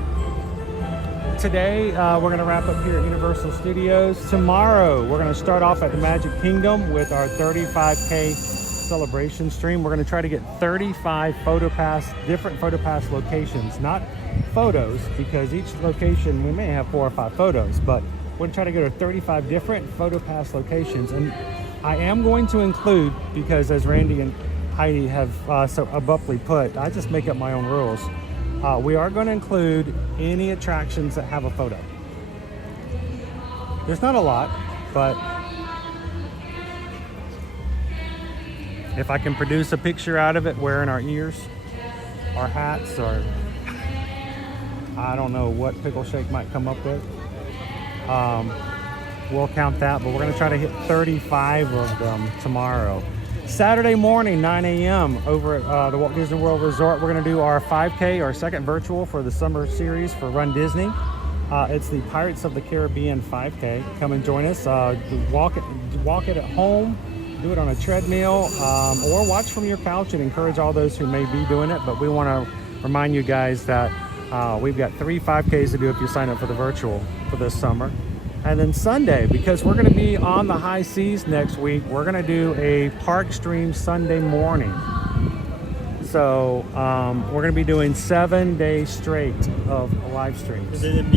Today, we're going to wrap up here at Universal Studios. Tomorrow, we're going to start off at the Magic Kingdom with our 35K celebration stream. We're going to try to get 35 different PhotoPass locations. Not photos, because each location, we may have 4 or 5 photos, but we're going to try to go to 35 different PhotoPass locations. And I am going to include, because as Randy and Heidi have so abruptly put, I just make up my own rules. We are going to include any attractions that have a photo. There's not a lot, but if I can produce a picture out of it wearing our ears, our hats, or I don't know what Pickle Shake might come up with, we'll count that, but we're going to try to hit 35 of them tomorrow. Saturday morning, 9 a.m. over at the Walt Disney World Resort, we're going to do our 5K, our second virtual for the summer series for Run Disney. It's the Pirates of the Caribbean 5K. Come and join us. Walk it at home, do it on a treadmill, or watch from your couch, and encourage all those who may be doing it. But we want to remind you guys that we've got 3 5Ks to do if you sign up for the virtual for this summer. And then Sunday, because we're going to be on the high seas next week, we're going to do a park stream Sunday morning. So we're going to be doing 7 days straight of live streams. Didn't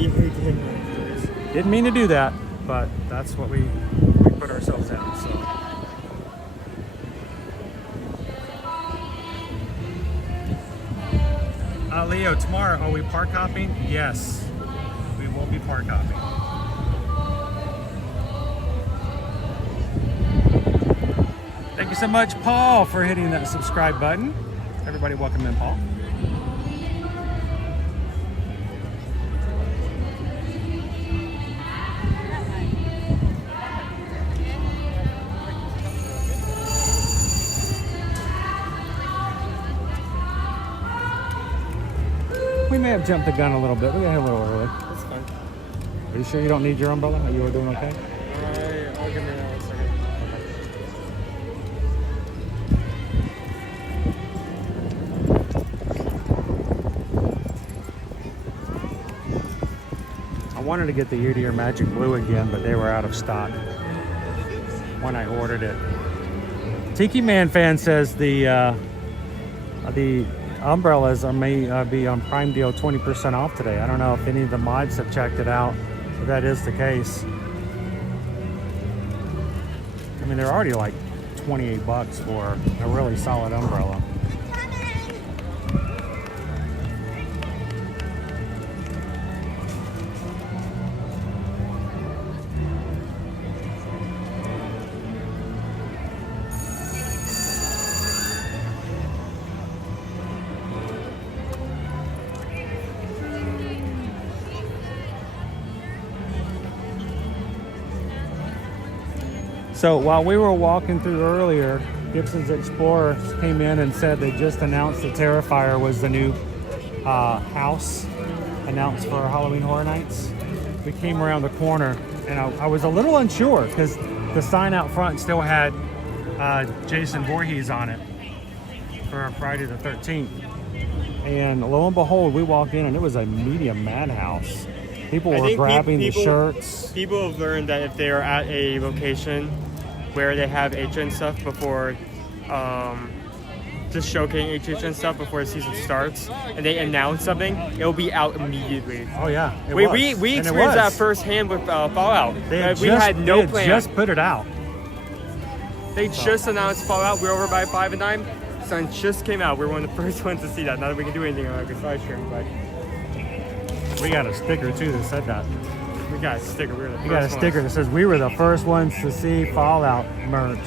mean to do that, but that's what we put ourselves in. So. Leo, tomorrow, are we park hopping? Yes, we will be park hopping. Thank you so much, Paul, for hitting that subscribe button. Everybody welcome in, Paul. We may have jumped the gun a little bit. We got here a little early. That's fine. Are you sure you don't need your umbrella? Are you doing okay? I'll give me that 1 second. I wanted to get the ear-to-ear Magic Blue again, but they were out of stock when I ordered it. Tiki Man fan says the umbrellas may be on Prime Deal 20% off today. I don't know if any of the mods have checked it out, but that is the case. I mean, they're already like 28 bucks for a really solid umbrella. So while we were walking through earlier, Gibson's Explorer came in and said they just announced that Terrifier was the new house announced for Halloween Horror Nights. We came around the corner and I was a little unsure because the sign out front still had Jason Voorhees on it for Friday the 13th. And lo and behold, we walked in and it was a media madhouse. People were grabbing the shirts. People have learned that if they are at a location where they have HN stuff before, just showcasing HN stuff before the season starts, and they announce something, it'll be out immediately. Oh yeah, we experienced that firsthand with Fallout. We had no plan. Just put it out. They just announced Fallout. We're over by 5 and 9. Sun just came out. We're one of the first ones to see that. Not that we can do anything on this live stream, but We got a sticker too that said that. we got a sticker. We were the We got a first sticker that says we were the first ones to see Fallout merch.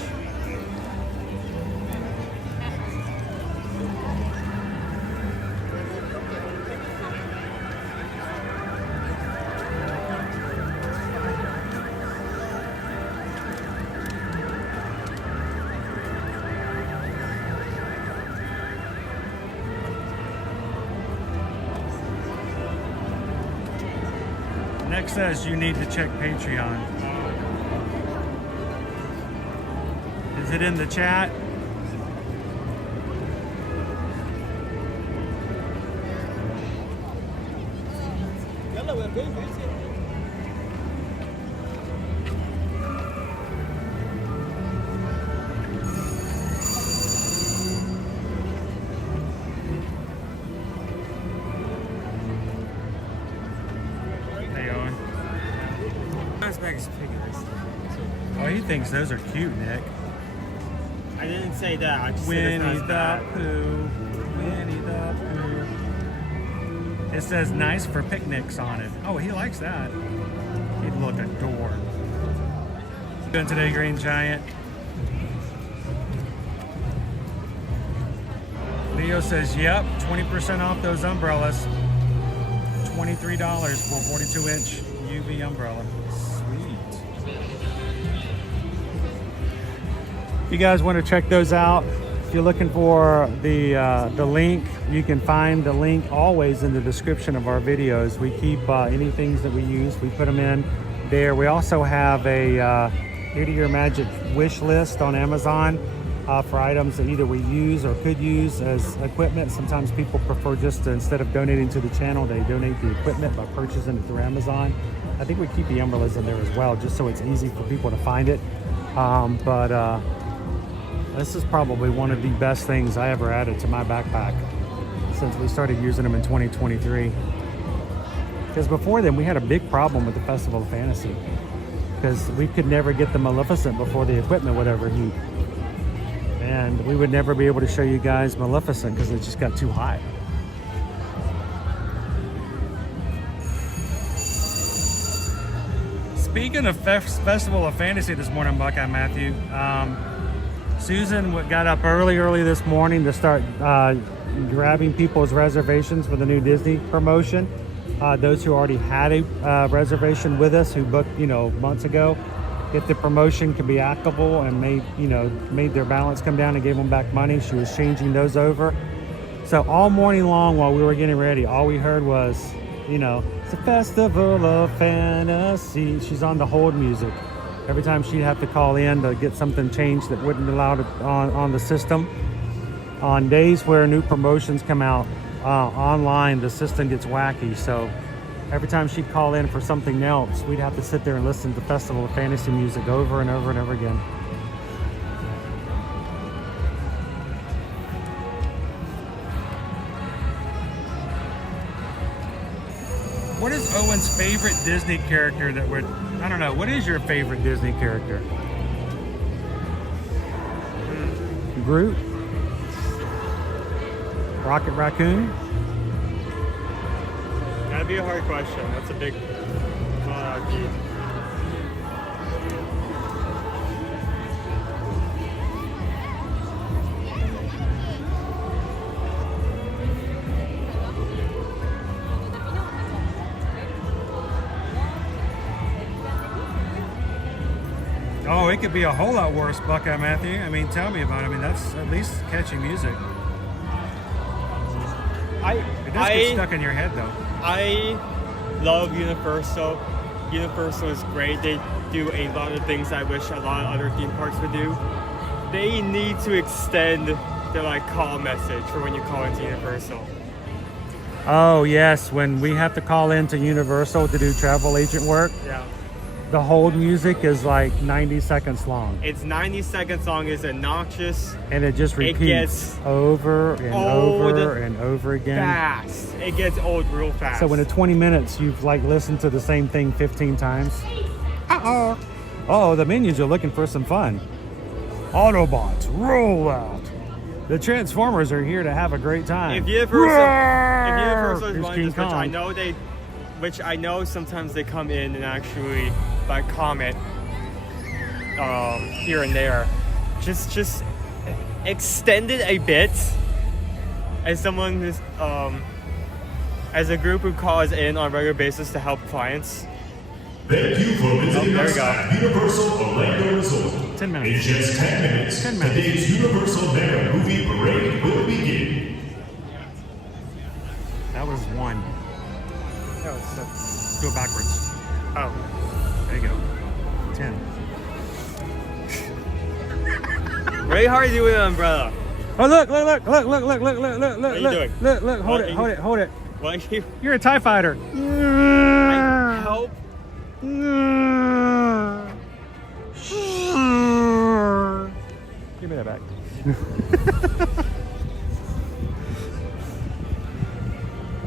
Next says you need to check Patreon. Is it in the chat? Hey, Owen. Nice bag is figures. Oh, he thinks those are cute, Nick. I didn't say that. I just Winnie said it's the not bad. Pooh, Winnie the Pooh. It says nice for picnics on it. Oh, he likes that. He'd look adored. Doing today, Green Giant. Leo says, yep, 20% off those umbrellas. $23 for 42-inch UV umbrella. Sweet. If you guys want to check those out, if you're looking for the link, you can find the link always in the description of our videos. We keep any things that we use, we put them in there. We also have a Year Magic wish list on Amazon for items that either we use or could use as equipment. Sometimes people prefer just to, instead of donating to the channel, they donate the equipment by purchasing it through Amazon. I think we keep the umbrellas in there as well, just so it's easy for people to find it. This is probably one of the best things I ever added to my backpack since we started using them in 2023. Because before then, we had a big problem with the Festival of Fantasy because we could never get the Maleficent before the equipment would overheat. And we would never be able to show you guys Maleficent because it just got too hot. Speaking of Festival of Fantasy this morning, Buckeye Matthew, Susan got up early this morning to start grabbing people's reservations for the new Disney promotion. Those who already had a reservation with us, who booked, months ago, if the promotion could be applicable and made their balance come down and gave them back money, she was changing those over. So all morning long while we were getting ready, all we heard was, it's a Festival of Fantasy. She's on the hold music. Every time she'd have to call in to get something changed that wouldn't allow it on the system. On days where new promotions come out online, the system gets wacky. So every time she'd call in for something else, we'd have to sit there and listen to Festival of Fantasy music over and over and over again. What is Owen's favorite Disney character that would, I don't know, what is your favorite Disney character? Groot? Rocket Raccoon? That'd be a hard question. That's a big key. Oh, it could be a whole lot worse, Buckeye Matthew. I mean, tell me about it. I mean, that's at least catchy music. It does get stuck in your head, though. I love Universal. Universal is great. They do a lot of things I wish a lot of other theme parks would do. They need to extend their call message for when you call into Universal. Oh, yes. When we have to call into Universal to do travel agent work, Yeah. the hold music is like 90 seconds long. It's 90 seconds long. It's obnoxious. And it just repeats gets over and old over and over again. Fast. It gets old real fast. So in 20 minutes, you've listened to the same thing 15 times. Uh-oh. Oh, the minions are looking for some fun. Autobots, roll out. The Transformers are here to have a great time. If Universal is Here's one King of those, Kong. which I know sometimes they come in and actually like comment here and there. Just extend it a bit. As someone who's as a group who calls in on a regular basis to help clients. Thank you for visiting there we us go. at Universal Orlando Resort. 10 minutes. In just 10 minutes, 10 minutes. today's Universal Mega Movie Parade will begin. That was 1. No, it's Go backwards. oh. There you go. 10. Very hard to do with an umbrella. Oh look! Look! What are you doing? Look! Hold What it! are Hold you- it! Hold it! What are you? You're a TIE fighter. Help. Give me that back.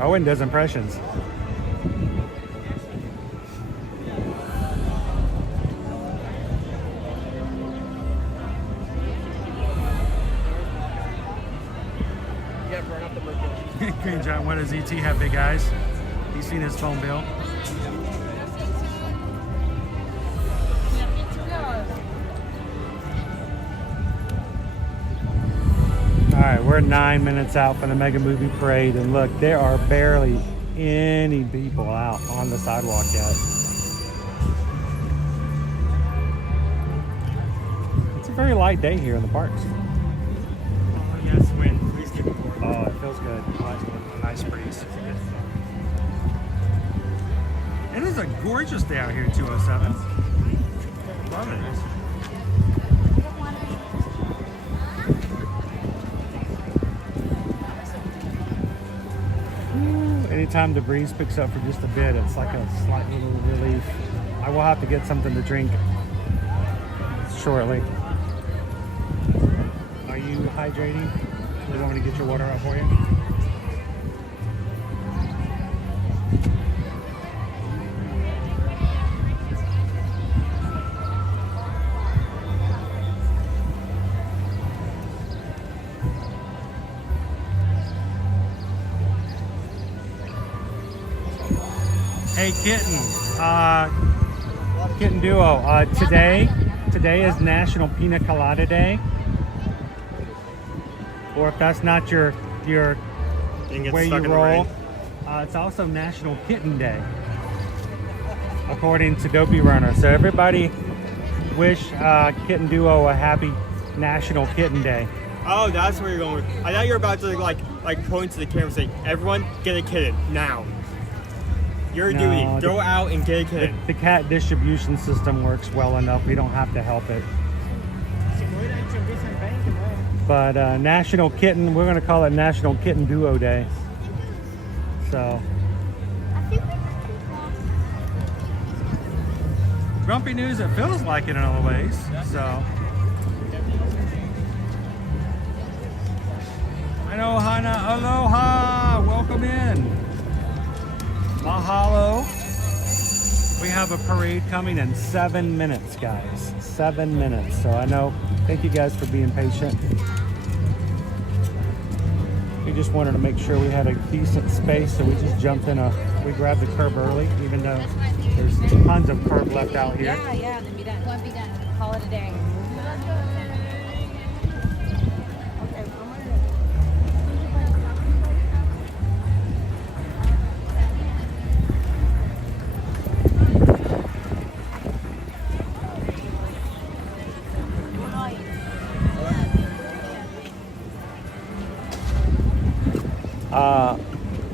Owen does impressions. Green Giant, what does ET have big eyes? He's seen his phone bill. Alright, we're 9 minutes out from the Mega Movie Parade, and look, there are barely any people out on the sidewalk yet. It's a very light day here in the parks. Oh, yes, wind. Please give me more. Oh, it feels good. Nice breeze. It is a gorgeous day out here at 207. Love it. Anytime the breeze picks up for just a bit, it's like a slight little relief. I will have to get something to drink shortly. Are you hydrating? Do you want me to get your water out for you? Hey Kitten, Kitten Duo, today is National Pina Colada Day. Or if that's not your way you roll, it's also National Kitten Day, according to Dopey Runner. So everybody wish Kitten Duo a happy National Kitten Day. Oh, that's where you're going. I thought you were about to like point to the camera and say, "Everyone, get a kitten now." Your duty. Go out and get a kitten. The cat distribution system works well enough. We don't have to help it. But National Kitten, we're going to call it National Kitten Duo Day. So. Grumpy news, it feels like it in other ways. So. Hello, Hana. Aloha. Welcome in. Mahalo. We have a parade coming in 7 minutes, guys. 7 minutes. So I know. Thank you guys for being patient. We just wanted to make sure we had a decent space, so we just jumped in we grabbed the curb early, even though there's tons of curb left out here. Yeah, then be done. Won't be done. Call it a day.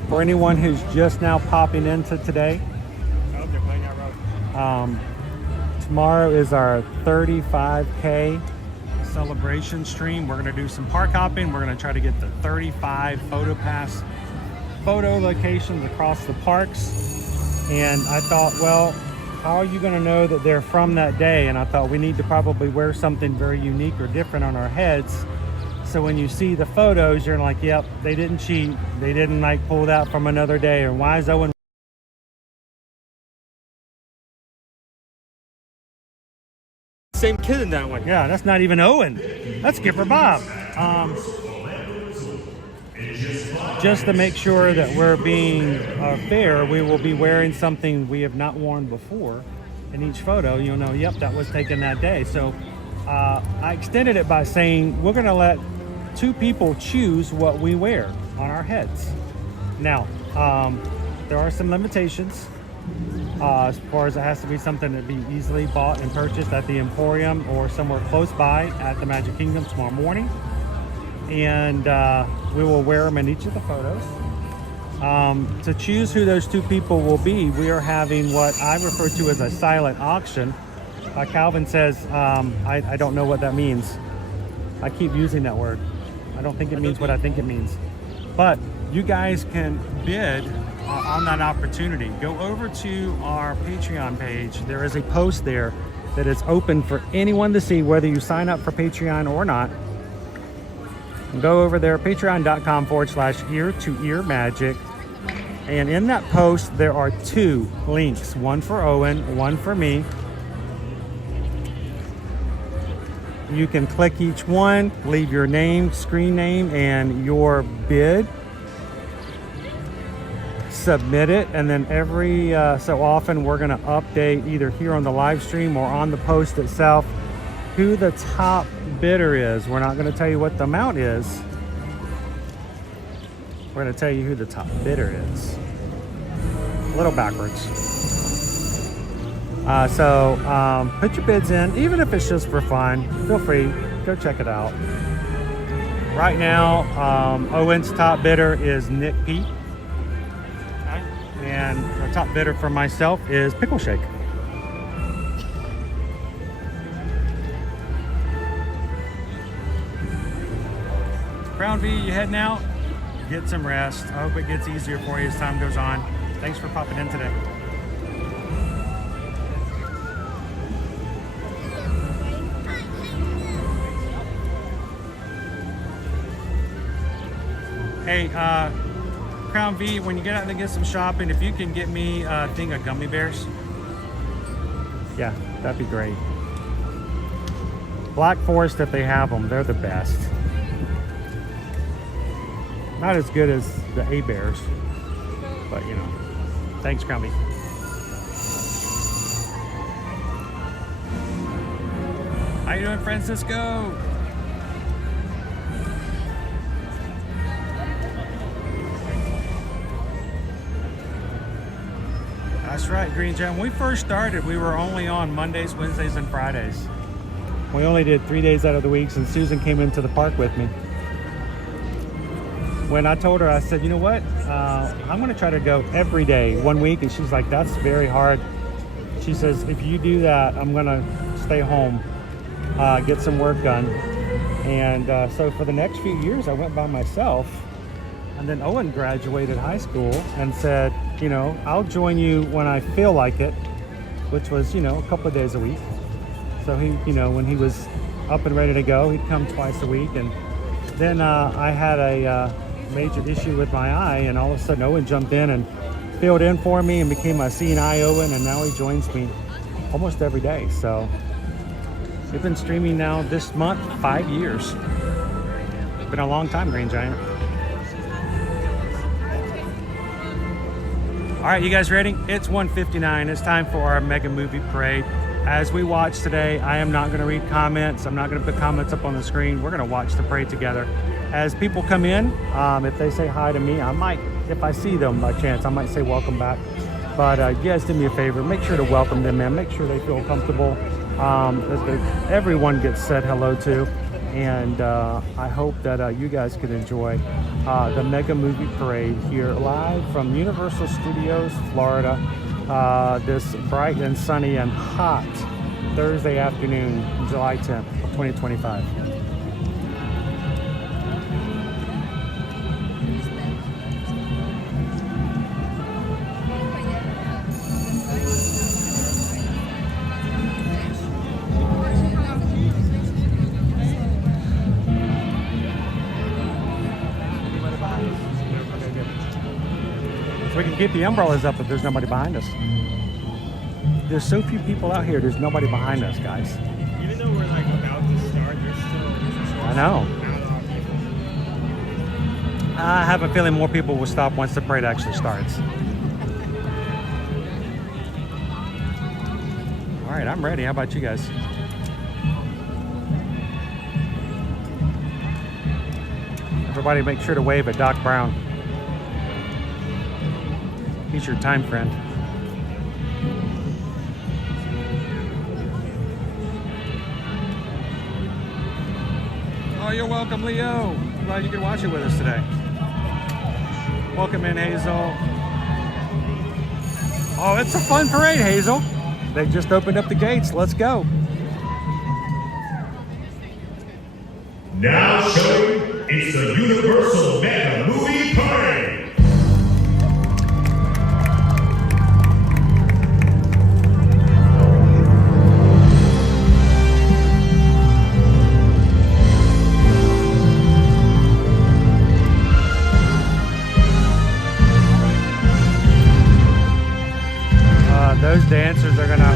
For anyone who's just now popping into today, Oh, they're playing that road. tomorrow is our 35K celebration stream. We're going to do some park hopping. We're going to try to get the 35 photo pass photo locations across the parks. And I thought, well, how are you going to know that they're from that day? And I thought we need to probably wear something very unique or different on our heads. So when you see the photos, you're like, yep, they didn't cheat. They didn't like pull that from another day. Or why is Owen same kid in that one. Yeah, that's not even Owen. That's Skipper Bob. Just to make sure that we're being fair, we will be wearing something we have not worn before. In each photo, you'll know, yep, that was taken that day. So I extended it by saying we're going to let 2 people choose what we wear on our heads. Now, there are some limitations as far as it has to be something that be easily bought and purchased at the Emporium or somewhere close by at the Magic Kingdom tomorrow morning. And we will wear them in each of the photos. To choose who those 2 people will be, we are having what I refer to as a silent auction. Calvin says, I don't know what that means. I keep using that word. I don't think it means what I think it means. But you guys can bid on that opportunity. Go over to our Patreon page. There is a post there that is open for anyone to see, whether you sign up for Patreon or not. Go over there, patreon.com/ear-to-ear magic. And in that post, there are 2 links, one for Owen, one for me. You can click each one, leave your name, screen name, and your bid. Submit it, and then every so often we're going to update either here on the live stream or on the post itself who the top bidder is. We're not going to tell you what the amount is. We're going to tell you who the top bidder is. A little backwards. Put your bids in, even if it's just for fun. Feel free, go check it out. Right now, Owen's top bidder is Nick P. And the top bidder for myself is Pickle Shake. Crown V, you heading out? Get some rest. I hope it gets easier for you as time goes on. Thanks for popping in today. Hey, Crown V, when you get out and get some shopping, if you can get me a thing of gummy bears. Yeah, that'd be great. Black Forest, if they have them, they're the best. Not as good as the A-Bears, but you know. Thanks, Crown V. How you doing, Francisco? That's right, Green Jam. When we first started, we were only on Mondays, Wednesdays, and Fridays. We only did 3 days out of the week, and Susan came into the park with me. When I told her, I said, you know what? I'm going to try to go every day, 1 week. And she's like, that's very hard. She says, if you do that, I'm going to stay home, get some work done. And so for the next few years, I went by myself. And then Owen graduated high school and said, you know, I'll join you when I feel like it, which was, you know, a couple of days a week. So he, you know, when he was up and ready to go, he'd come twice a week. And then I had a major issue with my eye, and all of a sudden Owen jumped in and filled in for me and became my seeing eye Owen, and now he joins me almost every day. So we've been streaming now this month 5 years. It's been a long time, Green Giant. All right, you guys ready? It's 1:59. It's time for our mega movie parade. As we watch today, I am not going to read comments. I'm not going to put comments up on the screen. We're going to watch the parade together. As people come in, if they say hi to me, I might, if I see them by chance, I might say welcome back. But you guys do me a favor. Make sure to welcome them in. Make sure they feel comfortable. Everyone gets said hello to. And I hope that you guys can enjoy the Mega Movie Parade here live from Universal Studios, Florida, this bright and sunny and hot Thursday afternoon, July 10th, 2025. We can keep the umbrellas up if there's nobody behind us. There's so few people out here, there's nobody behind us, guys. Even though we're like about to start, there's still I know. not a lot of people. I have a feeling more people will stop once the parade actually starts. All right, I'm ready. How about you guys? Everybody make sure to wave at Doc Brown. He's your time friend. Oh, you're welcome, Leo. I'm glad you could watch it with us today. Welcome in, Hazel. Oh, it's a fun parade, Hazel. They just opened up the gates. Let's go. Now showing, it's the Universal Mega Movie Parade. Those dancers are gonna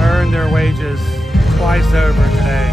earn their wages twice over today.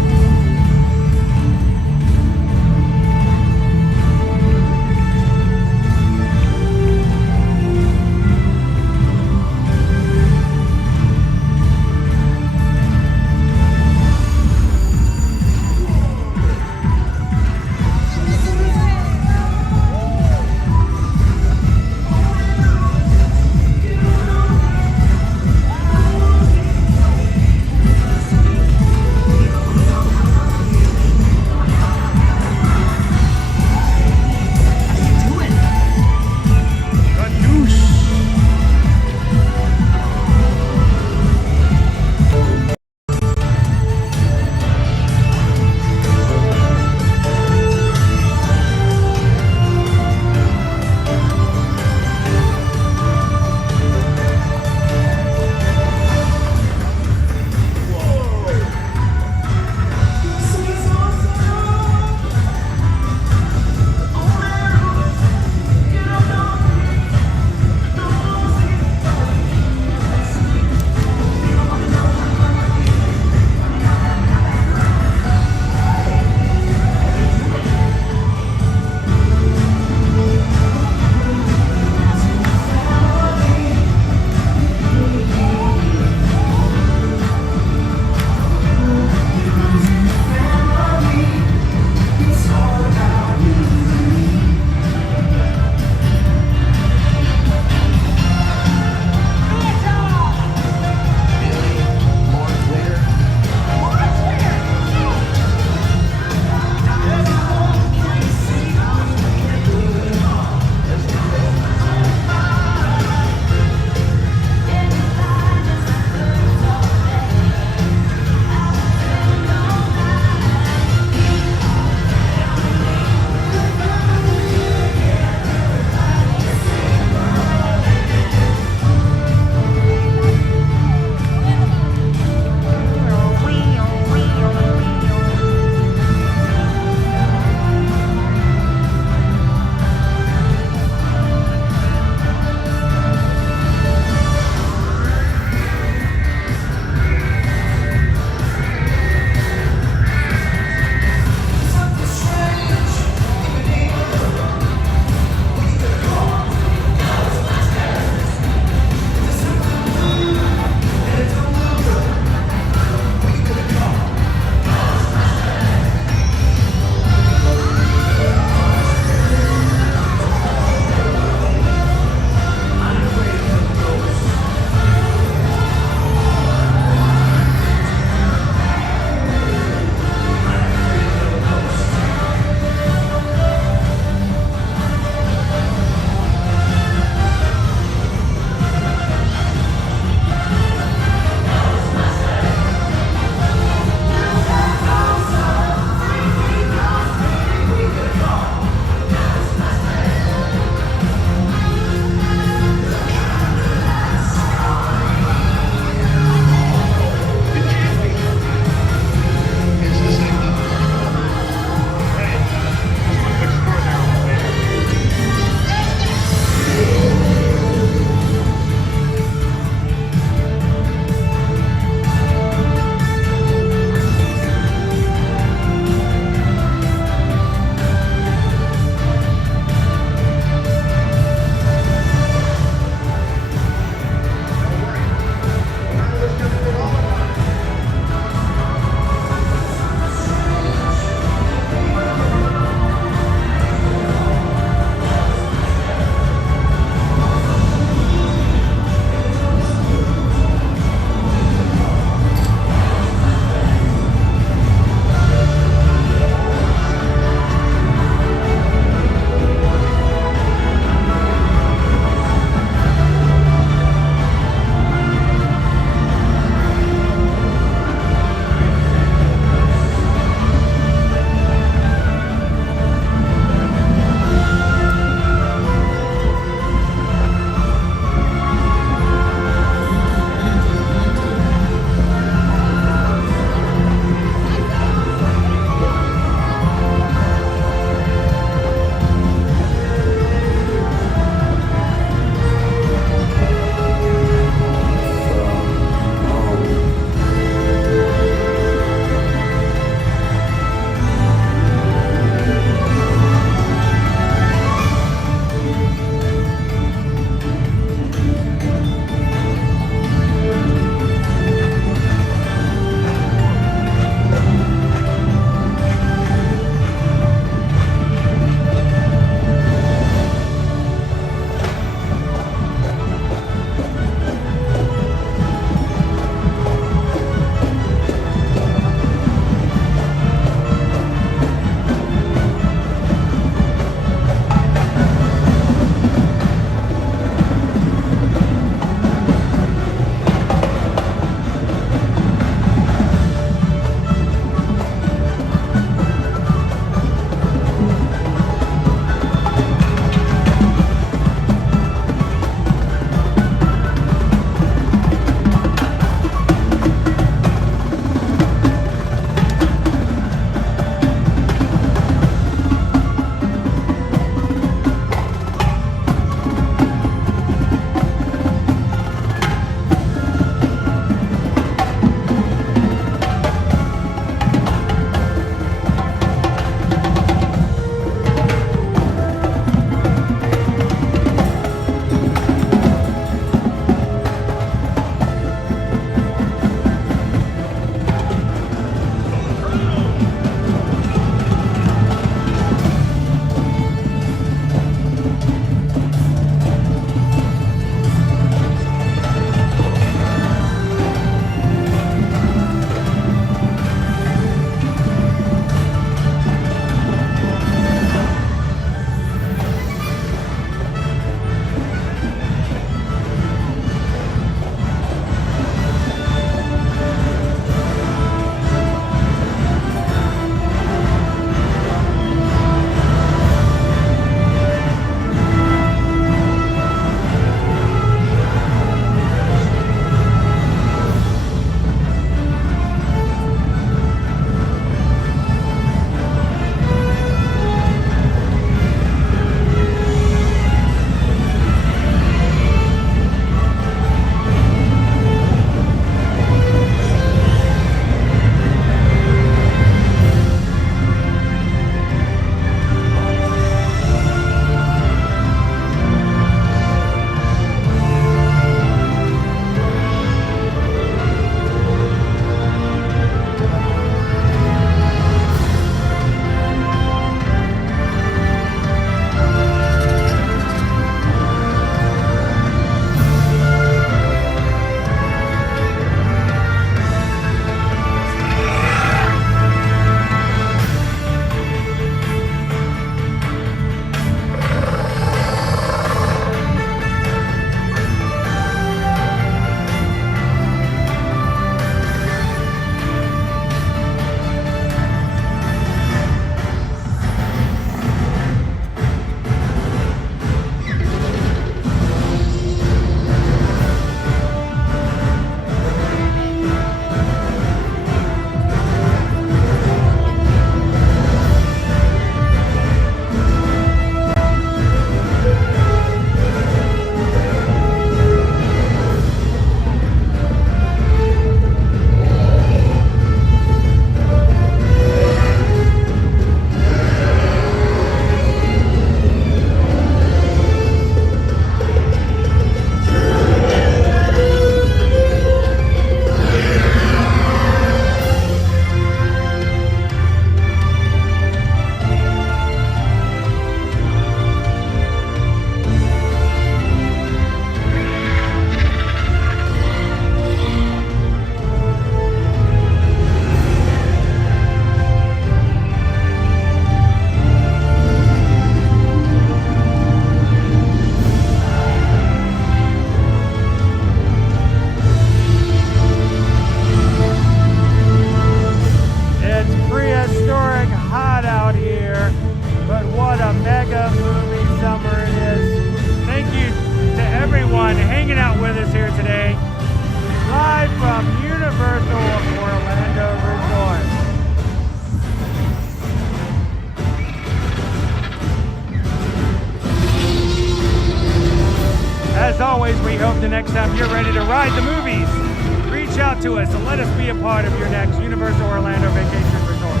out to us and let us be a part of your next Universal Orlando Vacation Resort.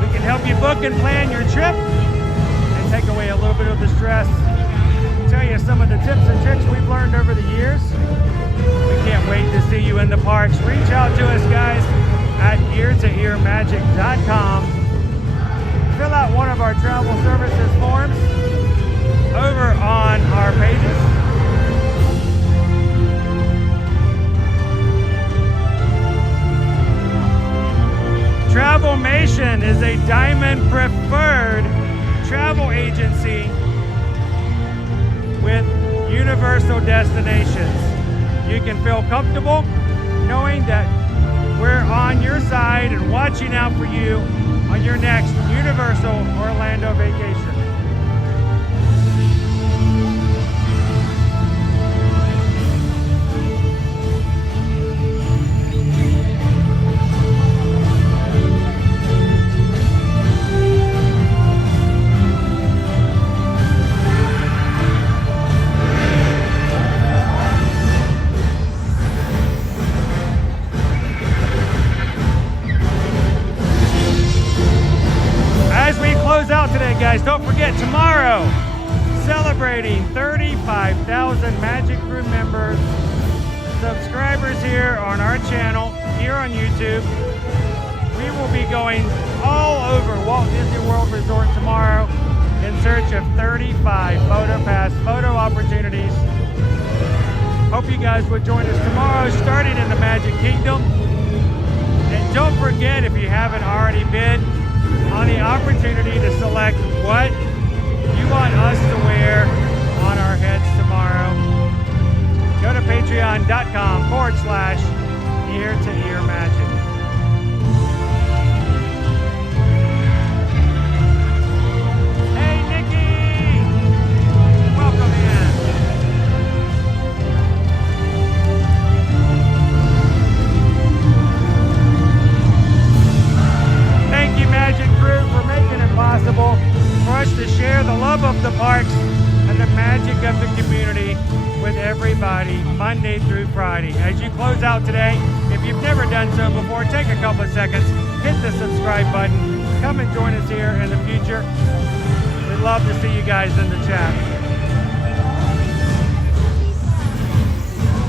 We can help you book and plan your trip and take away a little bit of the stress. Tell you some of the tips and tricks we've learned over the years. We can't wait to see you in the parks. Reach out to us, guys, at ear-to-earmagic.com. Fill out one of our travel services forms over on our pages. Travelmation is a Diamond preferred travel agency with universal destinations. You can feel comfortable knowing that we're on your side and watching out for you on your next Universal Orlando vacation. Guys, don't forget tomorrow, celebrating 35,000 Magic Crew members, subscribers here on our channel, here on YouTube. We will be going all over Walt Disney World Resort tomorrow in search of 35 PhotoPass photo opportunities. Hope you guys would join us tomorrow, starting in the Magic Kingdom. And don't forget, if you haven't already bid on the opportunity to select what you want us to wear on our heads tomorrow, go to patreon.com/ear-to-ear-magic. Hey, Nikki! Welcome in. Thank you, Magic Crew, for making it possible for us to share the love of the parks and the magic of the community with everybody Monday through Friday. As you close out today, if you've never done so before, take a couple of seconds, hit the subscribe button, come and join us here in the future. We'd love to see you guys in the chat.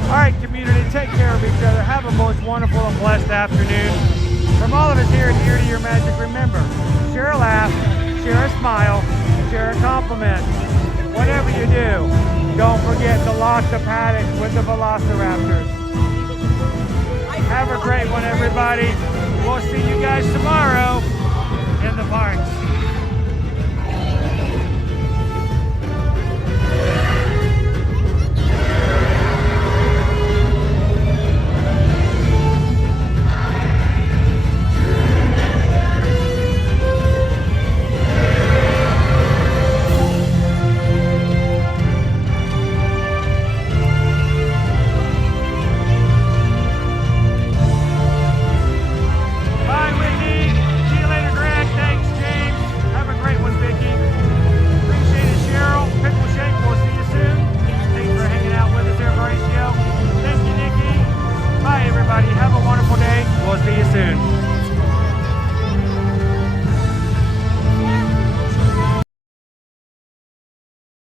All right, community, take care of each other. Have a most wonderful and blessed afternoon. From all of us here at Ear to Ear Magic, remember, share a laugh, share a smile, share a compliment. Whatever you do, don't forget to lock the paddock with the Velociraptors. Have a great one, everybody. We'll see you guys tomorrow in the parks.